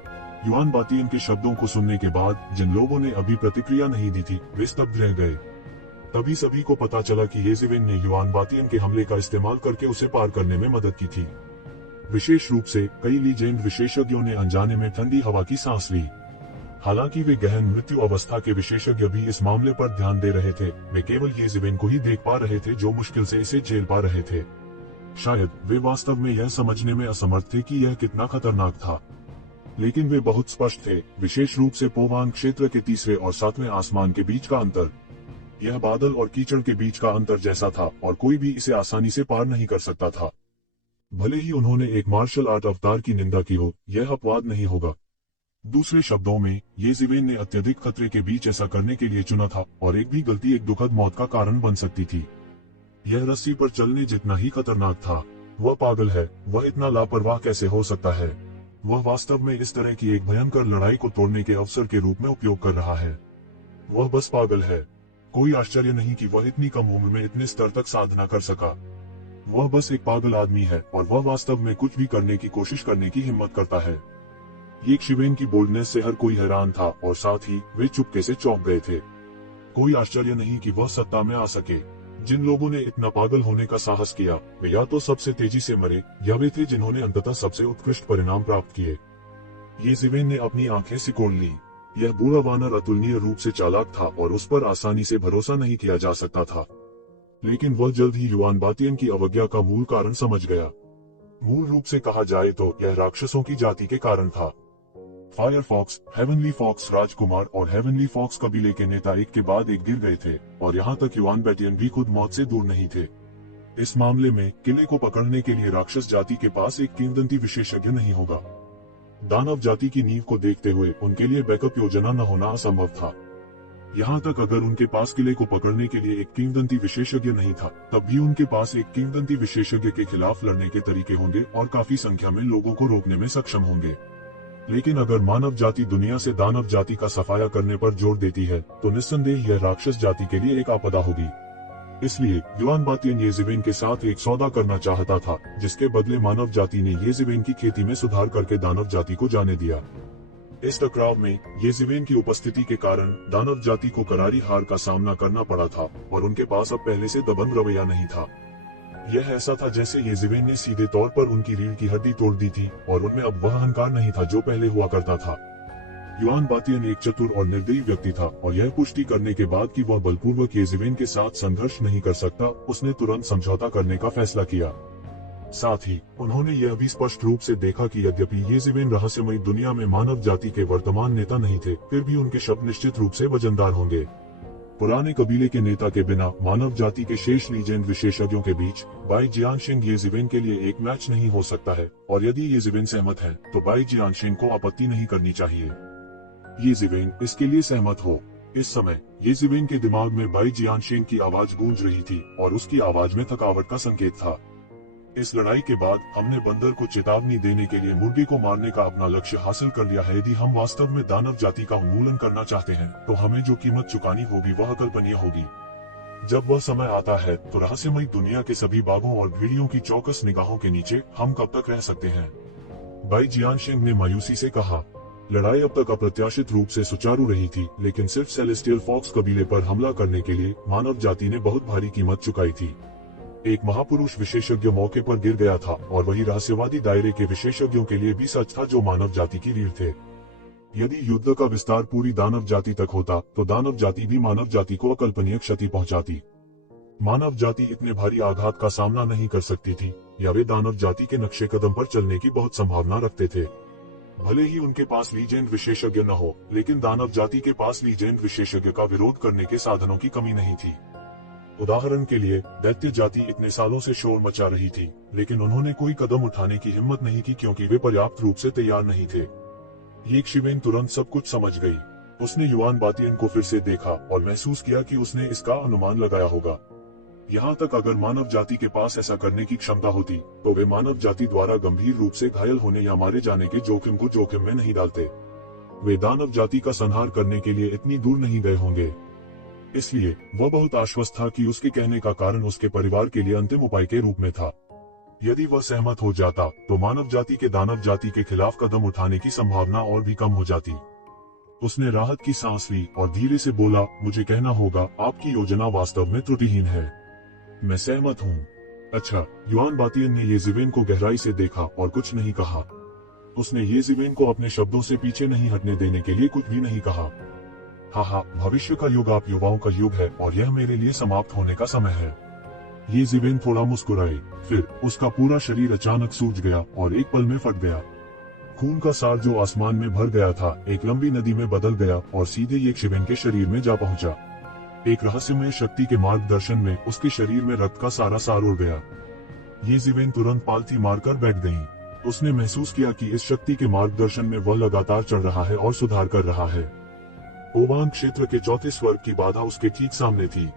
युआन बैटियन के शब्दों को सुनने के बाद जिन लोगों ने अभी प्रतिक्रिया नहीं दी थी, वे स्तब्ध रह गए। तभी सभी को पता चला कि येज़ेवेन ने युआन बैटियन के हमले का इस्तेमाल करके उसे पार करने में मदद की थी। विशेष रूप से कई लीजेंड विशेषज्ञों ने अनजाने में ठंडी हवा की सांस ली। हालांकि वे गहन मृत्यु अवस्था के विशेषज्ञ भी इस मामले पर ध्यान दे रहे थे, वे केवल येज़ेवेन को ही देख पा रहे थे जो मुश्किल से इसे झेल पा रहे थे। शायद वे वास्तव में यह समझने में असमर्थ थे कि यह कितना खतरनाक था, लेकिन वे बहुत स्पष्ट थे, विशेष रूप से पोवान क्षेत्र के तीसरे और सातवें आसमान के बीच का अंतर। यह बादल और कीचड़ के बीच का अंतर जैसा था और कोई भी इसे आसानी से पार नहीं कर सकता था। भले ही उन्होंने एक मार्शल आर्ट अवतार की निंदा की हो, यह अपवाद नहीं होगा। दूसरे शब्दों में, येज़ेवेन ने अत्यधिक खतरे के बीच ऐसा करने के लिए चुना था और एक भी गलती एक दुखद मौत का कारण बन सकती थी। यह रस्सी पर चलने जितना ही खतरनाक था। वह पागल है, वह इतना लापरवाह कैसे हो सकता है? वह वास्तव में इस तरह की एक भयंकर लड़ाई को तोड़ने के अवसर के रूप में उपयोग कर रहा है। वह बस पागल है। कोई आश्चर्य नहीं कि वह इतनी कम उम्र में इतने स्तर तक साधना कर सका। वह बस एक पागल आदमी है और वह वास्तव में कुछ भी करने की कोशिश करने की हिम्मत करता है। येज़ेवेन की बोल्डनेस से हर कोई हैरान था और साथ ही वे चुपके से चौंक गए थे। कोई आश्चर्य नहीं कि वह सत्ता में आ सके। जिन लोगों ने इतना पागल होने का साहस किया, वे या तो सबसे तेजी से मरे या वे थे जिन्होंने अंततः सबसे उत्कृष्ट परिणाम प्राप्त किए। येज़ेवेन ने अपनी आंखें सिकोड़ ली। यह बूढ़ा वानर अतुलनीय रूप से चालाक था और उस पर आसानी से भरोसा नहीं किया जा सकता था। लेकिन वह जल्द ही युआन बैटियन की अवज्ञा का मूल कारण समझ गया। मूल रूप से कहा जाए तो यह राक्षसों की जाति के कारण था। फायर फॉक्स, हेवनली फॉक्स राजकुमार और हेवनली फॉक्स कबीले के नेता एक के बाद एक गिर गए थे और यहाँ तक युआन बैटियन भी खुद मौत से दूर नहीं थे। इस मामले में किले को पकड़ने के लिए राक्षस जाति के पास एक किंवदंती विशेषज्ञ नहीं होगा। दानव जाति की नींव को देखते हुए उनके लिए बैकअप योजना न होना असंभव था। यहाँ तक अगर उनके पास किले को पकड़ने के लिए एक किंवदंती विशेषज्ञ नहीं था, तब भी उनके पास एक किंवदंती विशेषज्ञ के खिलाफ लड़ने के तरीके होंगे और काफी संख्या में लोगों को रोकने में सक्षम होंगे। लेकिन अगर मानव जाति दुनिया से दानव जाति का सफाया करने पर जोर देती है, तो निस्संदेह यह राक्षस जाति के लिए एक आपदा होगी। इसलिए युआन बैटियन येज़ेवेन के साथ एक सौदा करना चाहता था, जिसके बदले मानव जाति ने येज़ेवेन की खेती में सुधार करके दानव जाति को जाने दिया। इस टकराव में येज़ेवेन की उपस्थिति के कारण दानव जाति को करारी हार का सामना करना पड़ा था और उनके पास अब पहले से दबंग रवैया नहीं था। यह ऐसा था जैसे येज़ेवेन ने सीधे तौर पर उनकी रीढ़ की हड्डी तोड़ दी थी और उनमें अब वह अहंकार नहीं था जो पहले हुआ करता था। युआन बैटियन एक चतुर और निर्दयी व्यक्ति था और यह पुष्टि करने के बाद कि वह बलपूर्वक येज़ेवेन के साथ संघर्ष नहीं कर सकता, उसने तुरंत समझौता करने का फैसला किया। साथ ही उन्होंने यह भी स्पष्ट रूप से देखा कि यद्यपि येज़ेवेन रहस्यमयी दुनिया में मानव जाति के वर्तमान नेता नहीं थे, फिर भी उनके शब्द निश्चित रूप से वजनदार होंगे। पुराने कबीले के नेता के बिना मानव जाति के शेष लीजेंड विशेषज्ञों के बीच बाई जियानशिंग येज़ेवेन के लिए एक मैच नहीं हो सकता है, और यदि येज़ेवेन सहमत है तो बाई जियानशिंग को आपत्ति नहीं करनी चाहिए। येज़ेवेन इसके लिए सहमत हो। इस समय ये जिवेन के दिमाग में बाई जियानशेंग की आवाज गूंज रही थी और उसकी आवाज में थकावट का संकेत था। इस लड़ाई के बाद हमने बंदर को चेतावनी देने के लिए मुर्गे को मारने का अपना लक्ष्य हासिल कर लिया है। यदि हम वास्तव में दानव जाति का उन्मूलन करना चाहते हैं तो हमें जो कीमत चुकानी होगी वह अकल्पनीय होगी। जब वह समय आता है तो रहस्यमयी दुनिया के सभी बाघों और भेड़ियों की चौकस निगाहों के नीचे हम कब तक रह सकते हैं? बाई जियानशेंग ने मायूसी से कहा। लड़ाई अब तक अप्रत्याशित रूप से सुचारू रही थी, लेकिन सिर्फ सेलेस्टियल फॉक्स कबीले पर हमला करने के लिए मानव जाति ने बहुत भारी कीमत चुकाई थी। एक महापुरुष विशेषज्ञ मौके पर गिर गया था और वही रहस्यवादी दायरे के विशेषज्ञों के लिए भी सच था जो मानव जाति की रीढ़ थे। यदि युद्ध का विस्तार पूरी दानव जाति तक होता तो दानव जाति भी मानव जाति को अकल्पनीय क्षति पहुंचाती। मानव जाति इतने भारी आघात का सामना नहीं कर सकती थी, या वे दानव जाति के नक्शे कदम पर चलने की बहुत संभावना रखते थे। भले ही उनके पास लीजेंड विशेषज्ञ न हो, लेकिन दानव जाति के पास लीजेंड विशेषज्ञ का विरोध करने के साधनों की कमी नहीं थी। उदाहरण के लिए दैत्य जाति इतने सालों से शोर मचा रही थी, लेकिन उन्होंने कोई कदम उठाने की हिम्मत नहीं की क्योंकि वे पर्याप्त रूप से तैयार नहीं थे। ये शिवेन तुरंत सब कुछ समझ गई। उसने युआन बातियन को फिर से देखा और महसूस किया कि उसने इसका अनुमान लगाया होगा। यहाँ तक अगर मानव जाति के पास ऐसा करने की क्षमता होती तो वे मानव जाति द्वारा गंभीर रूप से घायल होने या मारे जाने के जोखिम को जोखिम में नहीं डालते। वे दानव जाति का संहार करने के लिए इतनी दूर नहीं गए होंगे। इसलिए वह बहुत आश्वस्त था कि उसके कहने का कारण उसके परिवार के लिए अंतिम उपाय के रूप में था। यदि वह सहमत हो जाता तो मानव जाति के दानव जाति के खिलाफ कदम उठाने की संभावना और भी कम हो जाती। उसने राहत की सांस ली और धीरे से बोला, मुझे कहना होगा, आपकी योजना वास्तव में त्रुटिहीन है। मैं सहमत हूँ। अच्छा, युआन बातियन ने ये जिवेन को गहराई से देखा और कुछ नहीं कहा। उसने ये जिवेन को अपने शब्दों से पीछे नहीं हटने देने के लिए कुछ भी नहीं कहा। हाँ, भविष्य का युग आप युवाओं का युग है और यह मेरे लिए समाप्त होने का समय है। ये जिवेन थोड़ा मुस्कुराई, फिर उसका पूरा शरीर अचानक सूज गया और एक पल में फट गया। खून का सार जो आसमान में भर गया था एक लंबी नदी में बदल गया और सीधे ये शिवेन के शरीर में जा पहुंचा। एक रहस्यमय शक्ति के मार्गदर्शन में उसके शरीर में रक्त का सारा सार उड़ गया। ये जिवेन तुरंत पालथी मारकर बैठ गयी। उसने महसूस किया कि इस शक्ति के मार्गदर्शन में वह लगातार चढ़ रहा है और सुधार कर रहा है। ओवान क्षेत्र के चौथे स्वर्ग की बाधा उसके ठीक सामने थी।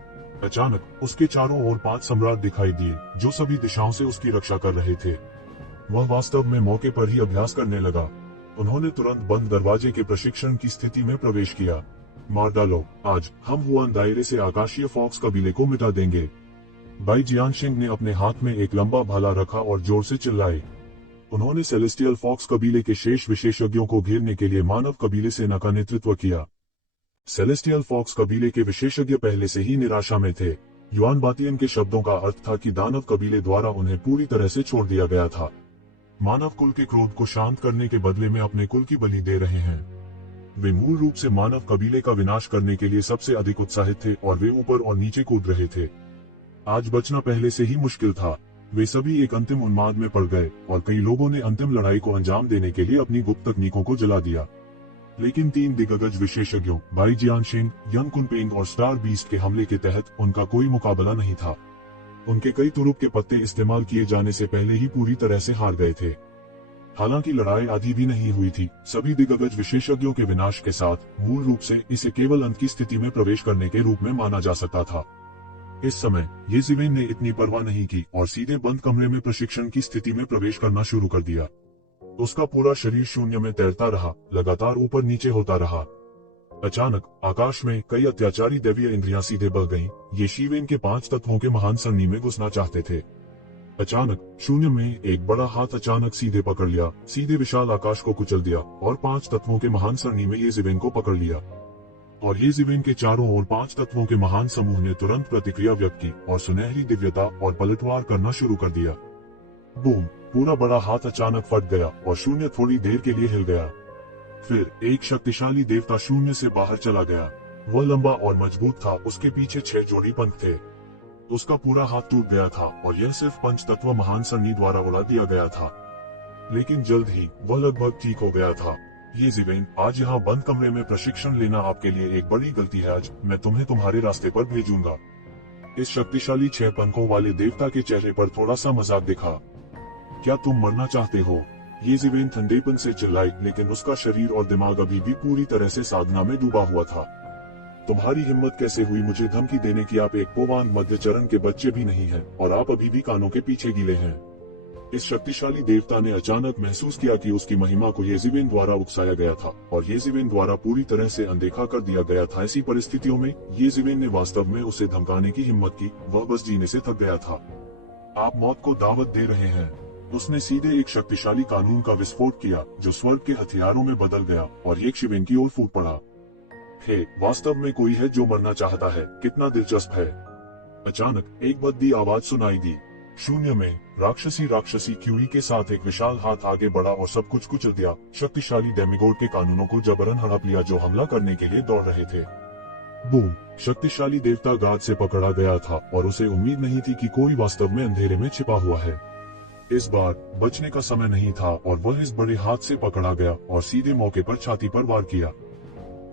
अचानक उसके चारों ओर 5 सम्राट दिखाई दिए जो सभी दिशाओं से उसकी रक्षा कर रहे थे। वह वास्तव में मौके पर ही अभ्यास करने लगा। उन्होंने तुरंत बंद दरवाजे के प्रशिक्षण की स्थिति में प्रवेश किया। मार डालो, आज हम हुआन दायरे से आकाशीय फॉक्स कबीले को मिटा देंगे। बाई जियानशेंग ने अपने हाथ में एक लंबा भाला रखा और जोर से चिल्लाए। उन्होंने सेलेस्टियल फॉक्स कबीले के शेष विशेषज्ञों को घेरने के लिए मानव कबीले सेना का नेतृत्व किया। सेलेस्टियल फॉक्स कबीले के विशेषज्ञ पहले से ही निराशा में थे। युआन बातियन के शब्दों का अर्थ था कि दानव कबीले द्वारा उन्हें पूरी तरह से छोड़ दिया गया था। मानव कुल के क्रोध को शांत करने के बदले में अपने कुल की बलि दे रहे हैं। वे मूल रूप से मानव कबीले का विनाश करने के लिए सबसे अधिक उत्साहित थे और वे ऊपर और नीचे कूद रहे थे। आज बचना पहले से ही मुश्किल था। वे सभी एक अंतिम उन्माद में पड़ गए और कई लोगों ने अंतिम लड़ाई को अंजाम देने के लिए अपनी गुप्त तकनीकों को जला दिया। लेकिन 3 दिग्गज विशेषज्ञों बाई जियानशेंग, यंग कुनपेंग और स्टार बीस्ट के हमले के तहत उनका कोई मुकाबला नहीं था। उनके कई तुरुप के पत्ते इस्तेमाल किए जाने से पहले ही पूरी तरह से हार गए थे। हालांकि लड़ाई आधी भी नहीं हुई थी। सभी दिग्गज विशेषज्ञों के विनाश के साथ मूल रूप से इसे केवल अंत की स्थिति में प्रवेश करने के रूप में माना जा सकता था। इस समय ये जिवेन ने इतनी परवाह नहीं की और सीधे बंद कमरे में प्रशिक्षण की स्थिति में प्रवेश करना शुरू कर दिया। उसका पूरा शरीर शून्य में तैरता रहा, लगातार ऊपर नीचे होता रहा। अचानक आकाश में कई अत्याचारी दैवीय इंद्रियां सीधे बह गईं। ये शिवेन के 5 तत्वों के महान सरणी में घुसना चाहते थे। अचानक शून्य में एक बड़ा हाथ अचानक सीधे पकड़ लिया, सीधे विशाल आकाश को कुचल दिया और 5 तत्वों के महान सरणी में ये जिवेन को पकड़ लिया। और ये जिवेन के चारों ओर 5 तत्वों के महान समूह ने तुरंत प्रतिक्रिया व्यक्त की और सुनहरी दिव्यता और पलटवार करना शुरू कर दिया। बूम! पूरा बड़ा हाथ अचानक फट गया और शून्य थोड़ी देर के लिए हिल गया। फिर एक शक्तिशाली देवता शून्य से बाहर चला गया। वह लंबा और मजबूत था, उसके पीछे 6 जोड़ी पंख थे। उसका पूरा हाथ टूट गया था और यह सिर्फ 5 तत्व महान सरणी द्वारा उड़ा दिया गया था। लेकिन जल्द ही वह लगभग ठीक हो गया था। ये जिवेन, आज यहाँ बंद कमरे में प्रशिक्षण लेना आपके लिए एक बड़ी गलती है। आज मैं तुम्हें तुम्हारे रास्ते पर भेजूंगा। इस शक्तिशाली 6 पंखों वाले देवता के चेहरे पर थोड़ा सा मजाक दिखा। क्या तुम मरना चाहते हो? ये जिवेन ठंडेपन से चिल्लाई, लेकिन उसका शरीर और दिमाग अभी भी पूरी तरह से साधना में डूबा हुआ था। तुम्हारी हिम्मत कैसे हुई मुझे धमकी देने की? आप एक पोवांग मध्य चरण के बच्चे भी नहीं हैं और आप अभी भी कानों के पीछे गीले हैं। इस शक्तिशाली देवता ने अचानक महसूस किया कि उसकी महिमा को येजिवेन द्वारा उकसाया गया था और येजिवेन द्वारा पूरी तरह से अनदेखा कर दिया गया था। ऐसी परिस्थितियों में येजिवेन ने वास्तव में उसे धमकाने की हिम्मत की। वह बस जीने से थक गया था। आप मौत को दावत दे रहे हैं। उसने सीधे एक शक्तिशाली कानून का विस्फोट किया जो स्वर्ग के हथियारों में बदल गया और येशिवेन की ओर फूट पड़ा। हे, वास्तव में कोई है जो मरना चाहता है, कितना दिलचस्प है। अचानक एक भद्दी आवाज सुनाई दी। शून्य में राक्षसी क्यूई के साथ एक विशाल हाथ आगे बढ़ा और सब कुछ कुचल दिया। शक्तिशाली डेमिगोड के कानूनों को जबरन हड़प लिया जो हमला करने के लिए दौड़ रहे थे। बूम! शक्तिशाली देवता गाद से पकड़ा गया था और उसे उम्मीद नहीं थी कि कोई वास्तव में अंधेरे में छिपा हुआ है। इस बार बचने का समय नहीं था और वह इस बड़े हाथ से पकड़ा गया और सीधे मौके पर छाती पर वार किया।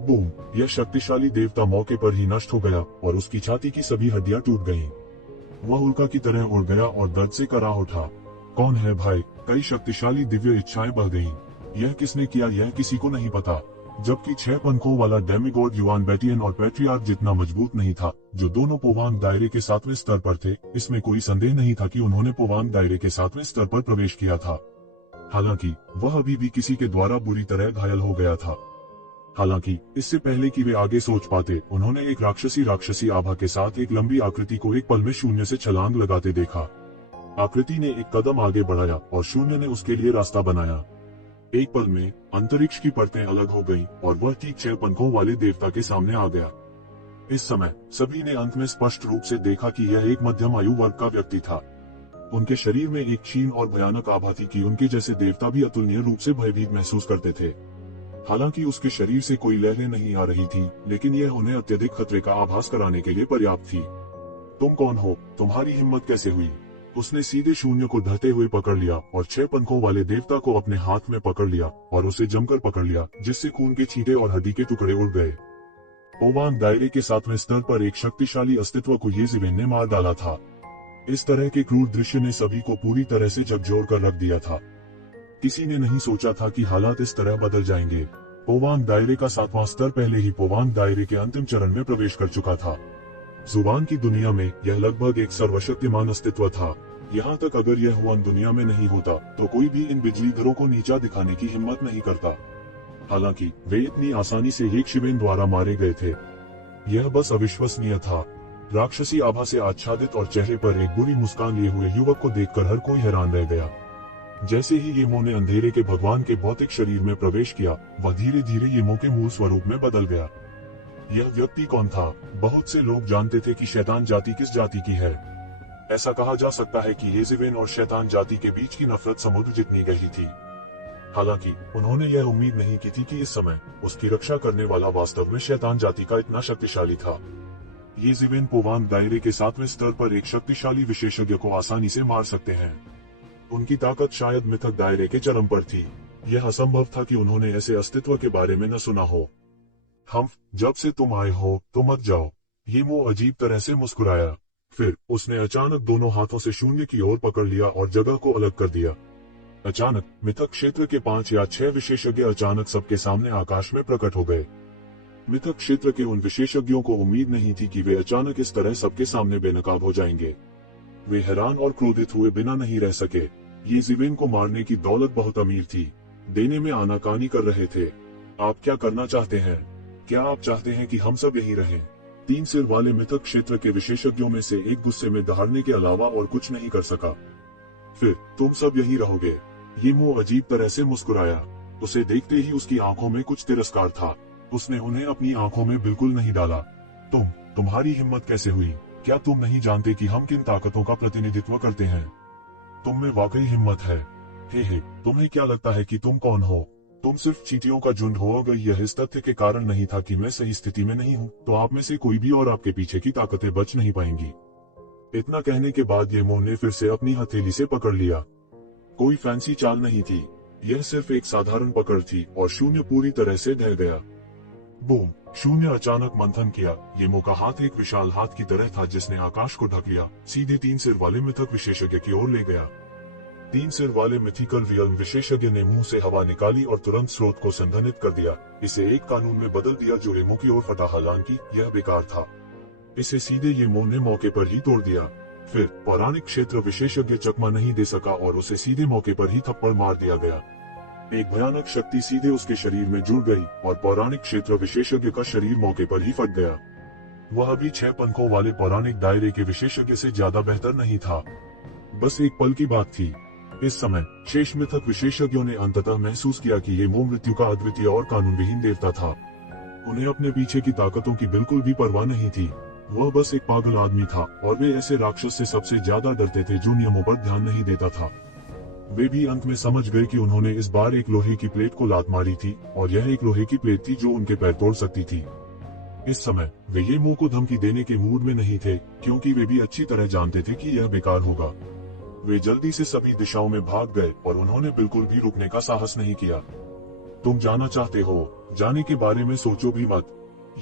बूम! यह शक्तिशाली देवता मौके पर ही नष्ट हो गया और उसकी छाती की सभी हड्डियां टूट गईं। वह उल्का की तरह उड़ गया और दर्द से कराह उठा। कौन है भाई? कई शक्तिशाली दिव्य इच्छाएं बह गईं। यह किसने किया यह किसी को नहीं पता। जबकि 6 पंखों वाला डेमिगॉड युआन बैटियन और पैट्रियार्क जितना मजबूत नहीं था, जो दोनों पोवांग दायरे के 7वें स्तर पर थे। इसमें कोई संदेह नहीं था कि उन्होंने पोवांग दायरे के 7वें स्तर पर प्रवेश किया था। हालांकि वह अभी भी किसी के द्वारा बुरी तरह घायल हो गया था। हालांकि इससे पहले कि वे आगे सोच पाते, उन्होंने एक राक्षसी आभा के साथ एक लंबी आकृति को एक पल में शून्य से छलांग लगाते देखा। आकृति ने एक कदम आगे बढ़ाया और शून्य ने उसके लिए रास्ता बनाया। एक पल में अंतरिक्ष की परतें अलग हो गईं और वह ठीक 6 पंखों वाले देवता के सामने आ गया। इस समय सभी ने अंत में स्पष्ट रूप से देखा कि यह एक मध्यम आयु वर्ग का व्यक्ति था। उनके शरीर में एक क्षीण और भयानक आभा थी कि उनके जैसे देवता भी अतुलनीय रूप से भयभीत महसूस करते थे। हालांकि उसके शरीर से कोई लहरें नहीं आ रही थी, लेकिन यह उन्हें अत्यधिक खतरे का आभास कराने के लिए पर्याप्त थी। तुम कौन हो? तुम्हारी हिम्मत कैसे हुई? उसने सीधे शून्य को ढहते हुए पकड़ लिया और 6 पंखों वाले देवता को अपने हाथ में पकड़ लिया और उसे जमकर पकड़ लिया, जिससे खून के छींटे और हड्डी के टुकड़े उड़ गए। पोवांग दायरे के 7वें स्तर पर एक शक्तिशाली अस्तित्व को येजिवेन ने मार डाला था। इस तरह के क्रूर दृश्य ने सभी को पूरी तरह से झकझोर कर रख दिया था। किसी ने नहीं सोचा था कि हालात इस तरह बदल जाएंगे। पोवांग दायरे का 7वां स्तर पहले ही पोवांग दायरे के अंतिम चरण में प्रवेश कर चुका था। जुबान की दुनिया में यह लगभग एक सर्वशक्तिमान अस्तित्व था। यहाँ तक अगर यह हुआन दुनिया में नहीं होता तो कोई भी इन बिजली घरों को नीचा दिखाने की हिम्मत नहीं करता। हालांकि वे इतनी आसानी से येशिवेन द्वारा मारे गए थे, यह बस अविश्वसनीय था। राक्षसी आभा से आच्छादित और चेहरे पर एक बुरी मुस्कान लिए हुए युवक को देखकर हर कोई हैरान रह गया। जैसे ही येमो ने अंधेरे के भगवान के भौतिक शरीर में प्रवेश किया, वह धीरे धीरे येमो के मूल स्वरूप में बदल गया। यह व्यक्ति कौन था? बहुत से लोग जानते थे कि शैतान जाति किस जाति की है। ऐसा कहा जा सकता है कि येजिवेन और शैतान जाति के बीच की नफरत समुद्र जितनी गहरी थी। हालांकि उन्होंने यह उम्मीद नहीं की थी कि इस समय उसकी रक्षा करने वाला वास्तव में शैतान जाति का इतना शक्तिशाली था। येजिवेन पोवांग दायरे के 7वें स्तर पर एक शक्तिशाली विशेषज्ञ को आसानी से मार सकते हैं। उनकी ताकत शायद मिथक दायरे के चरम पर थी। यह असंभव था कि उन्होंने ऐसे अस्तित्व के बारे में न सुना हो। जब से तुम आए हो तो मत जाओ। येमो अजीब तरह से मुस्कुराया। फिर उसने अचानक दोनों हाथों से शून्य की ओर पकड़ लिया और जगह को अलग कर दिया। अचानक मिथक क्षेत्र के 5 या 6 विशेषज्ञ अचानक सबके सामने आकाश में प्रकट हो गए। मिथक क्षेत्र के उन विशेषज्ञों को उम्मीद नहीं थी कि वे अचानक इस तरह सबके सामने बेनकाब हो जाएंगे। वे हैरान और क्रोधित हुए बिना नहीं रह सके। येजिवेन को मारने की दौलत बहुत अमीर थी, देने में आनाकानी कर रहे थे। आप क्या करना चाहते हैं? क्या आप चाहते हैं कि हम सब यही रहें? 3 सिर वाले मिथक क्षेत्र के विशेषज्ञों में से एक गुस्से में दहाड़ने के अलावा और कुछ नहीं कर सका। फिर तुम सब यही रहोगे? येमो अजीब तरह से मुस्कुराया। उसे देखते ही उसकी आंखों में कुछ तिरस्कार था। उसने उन्हें अपनी आंखों में बिल्कुल नहीं डाला। तुम्हारी हिम्मत कैसे हुई? क्या तुम नहीं जानते कि हम किन ताकतों का प्रतिनिधित्व करते हैं? तुम में वाकई हिम्मत है। हे, तुम्हें क्या लगता है कि तुम कौन हो? तुम सिर्फ चींटियों का झुंड हो। अगर यह इस तथ्य के कारण नहीं था कि मैं सही स्थिति में नहीं हूँ, तो आप में से कोई भी और आपके पीछे की ताकतें बच नहीं पाएंगी। इतना कहने के बाद येमो ने फिर से अपनी हथेली से पकड़ लिया। कोई फैंसी चाल नहीं थी, यह सिर्फ एक साधारण पकड़ थी और शून्य पूरी तरह से ढह गया। बूम! शून्य अचानक मंथन किया। येमो का हाथ एक विशाल हाथ की तरह था जिसने आकाश को ढक लिया, सीधे 3 सिर वाले मिथक विशेषज्ञ की ओर ले गया। 3 सिर वाले मिथिकल रियल्म विशेषज्ञ ने मुंह से हवा निकाली और तुरंत स्रोत को संघनित कर दिया। इसे एक कानून में बदल दिया जो रेमो की ओर फटा, हालांकि यह बेकार था। इसे सीधे येमो ने मौके पर ही तोड़ दिया। फिर पौराणिक क्षेत्र विशेषज्ञ चकमा नहीं दे सका और उसे सीधे मौके पर ही थप्पड़ मार दिया गया। एक भयानक शक्ति सीधे उसके शरीर में जुड़ गई और पौराणिक क्षेत्र विशेषज्ञ का शरीर मौके पर ही फट गया। वह अभी 6 पंखों वाले पौराणिक दायरे के विशेषज्ञ से ज्यादा बेहतर नहीं था। बस एक पल की बात थी। इस समय शेष मिथक विशेषज्ञों ने अंततः महसूस किया कि येमो मृत्यु का अद्वितीय और कानून विहीन देवता था। उन्हें अपने पीछे की ताकतों की बिल्कुल भी परवाह नहीं थी। वह बस एक पागल आदमी था और वे ऐसे राक्षस से सबसे ज्यादा डरते थे जो नियमों पर ध्यान नहीं देता था। वे भी अंत में समझ गए कि उन्होंने इस बार एक लोहे की प्लेट को लात मारी थी और यह एक लोहे की प्लेट थी जो उनके पैर तोड़ सकती थी। इस समय वे येमो को धमकी देने के मूड में नहीं थे, क्योंकि वे भी अच्छी तरह जानते थे कि यह बेकार होगा। वे जल्दी से सभी दिशाओं में भाग गए और उन्होंने बिल्कुल भी रुकने का साहस नहीं किया। तुम जाना चाहते हो, जाने के बारे में सोचो भी मत।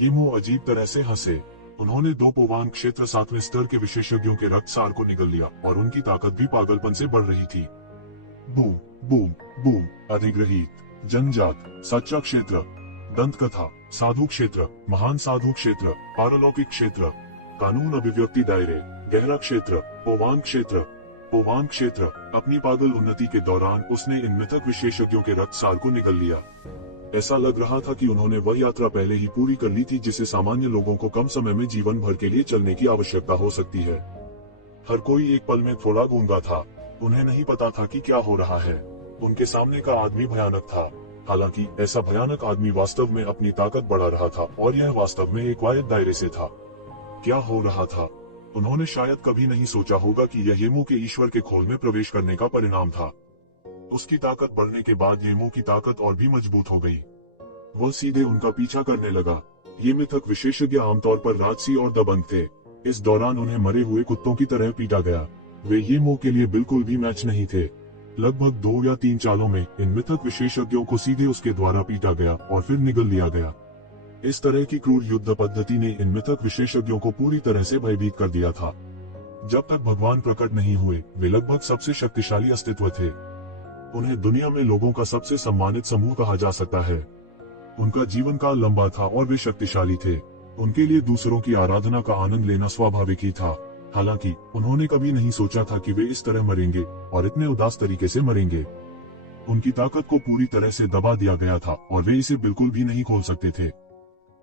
येमो अजीब तरह से हंसे। उन्होंने 2 पोवान क्षेत्र 7वें स्तर के विशेषज्ञों के रक्त सार को निगल लिया और उनकी ताकत भी पागलपन से बढ़ रही थी। Boom boom boom. अधिग्रहित, जनजात, सच्चा क्षेत्र, दंत कथा, साधु क्षेत्र, महान साधु क्षेत्र, पारलौकिक क्षेत्र, कानून अभिव्यक्ति दायरे, गहरा क्षेत्र, पोवान क्षेत्र। पोवान क्षेत्र। अपनी पागल उन्नति के दौरान उसने इन मिथक विशेषज्ञों के रक्त सार को निगल लिया। ऐसा लग रहा था कि उन्होंने वह यात्रा पहले ही पूरी कर ली थी जिसे सामान्य लोगों को कम समय में जीवन भर के लिए चलने की आवश्यकता हो सकती है। हर कोई एक पल में थोड़ा गूंगा था। उन्हें नहीं पता था कि क्या हो रहा है। उनके सामने का आदमी भयानक था। हालांकि ऐसा भयानक आदमी वास्तव में अपनी ताकत बढ़ा रहा था और यह वास्तव में एक वायद दायरे से था। क्या हो रहा था? उन्होंने शायद कभी नहीं सोचा होगा कि यह येमो के ईश्वर के खोल में प्रवेश करने का परिणाम था। उसकी ताकत बढ़ने के बाद येमो की ताकत और भी मजबूत हो गई। वह सीधे उनका पीछा करने लगा। ये मिथक विशेषज्ञ आमतौर पर राजसी और दबंग थे। इस दौरान उन्हें मरे हुए कुत्तों की तरह पीटा गया। वे येमो के लिए बिल्कुल भी मैच नहीं थे। लगभग 2 या 3 चालों में इन मिथक विशेषज्ञों को सीधे उसके द्वारा पीटा गया और फिर निगल लिया गया। इस तरह की क्रूर युद्ध पद्धति ने इन मिथक विशेषज्ञों को पूरी तरह से भयभीत कर दिया था। जब तक भगवान प्रकट नहीं हुए, वे लगभग सबसे शक्तिशाली अस्तित्व थे। उन्हें दुनिया में लोगों का सबसे सम्मानित समूह कहा जा सकता है। उनका जीवन काल लंबा था और वे शक्तिशाली थे। उनके लिए दूसरों की आराधना का आनंद लेना स्वाभाविक ही था। हालांकि उन्होंने कभी नहीं सोचा था कि वे इस तरह मरेंगे और इतने उदास तरीके से मरेंगे। उनकी ताकत को पूरी तरह से दबा दिया गया था और वे इसे बिल्कुल भी नहीं खोल सकते थे।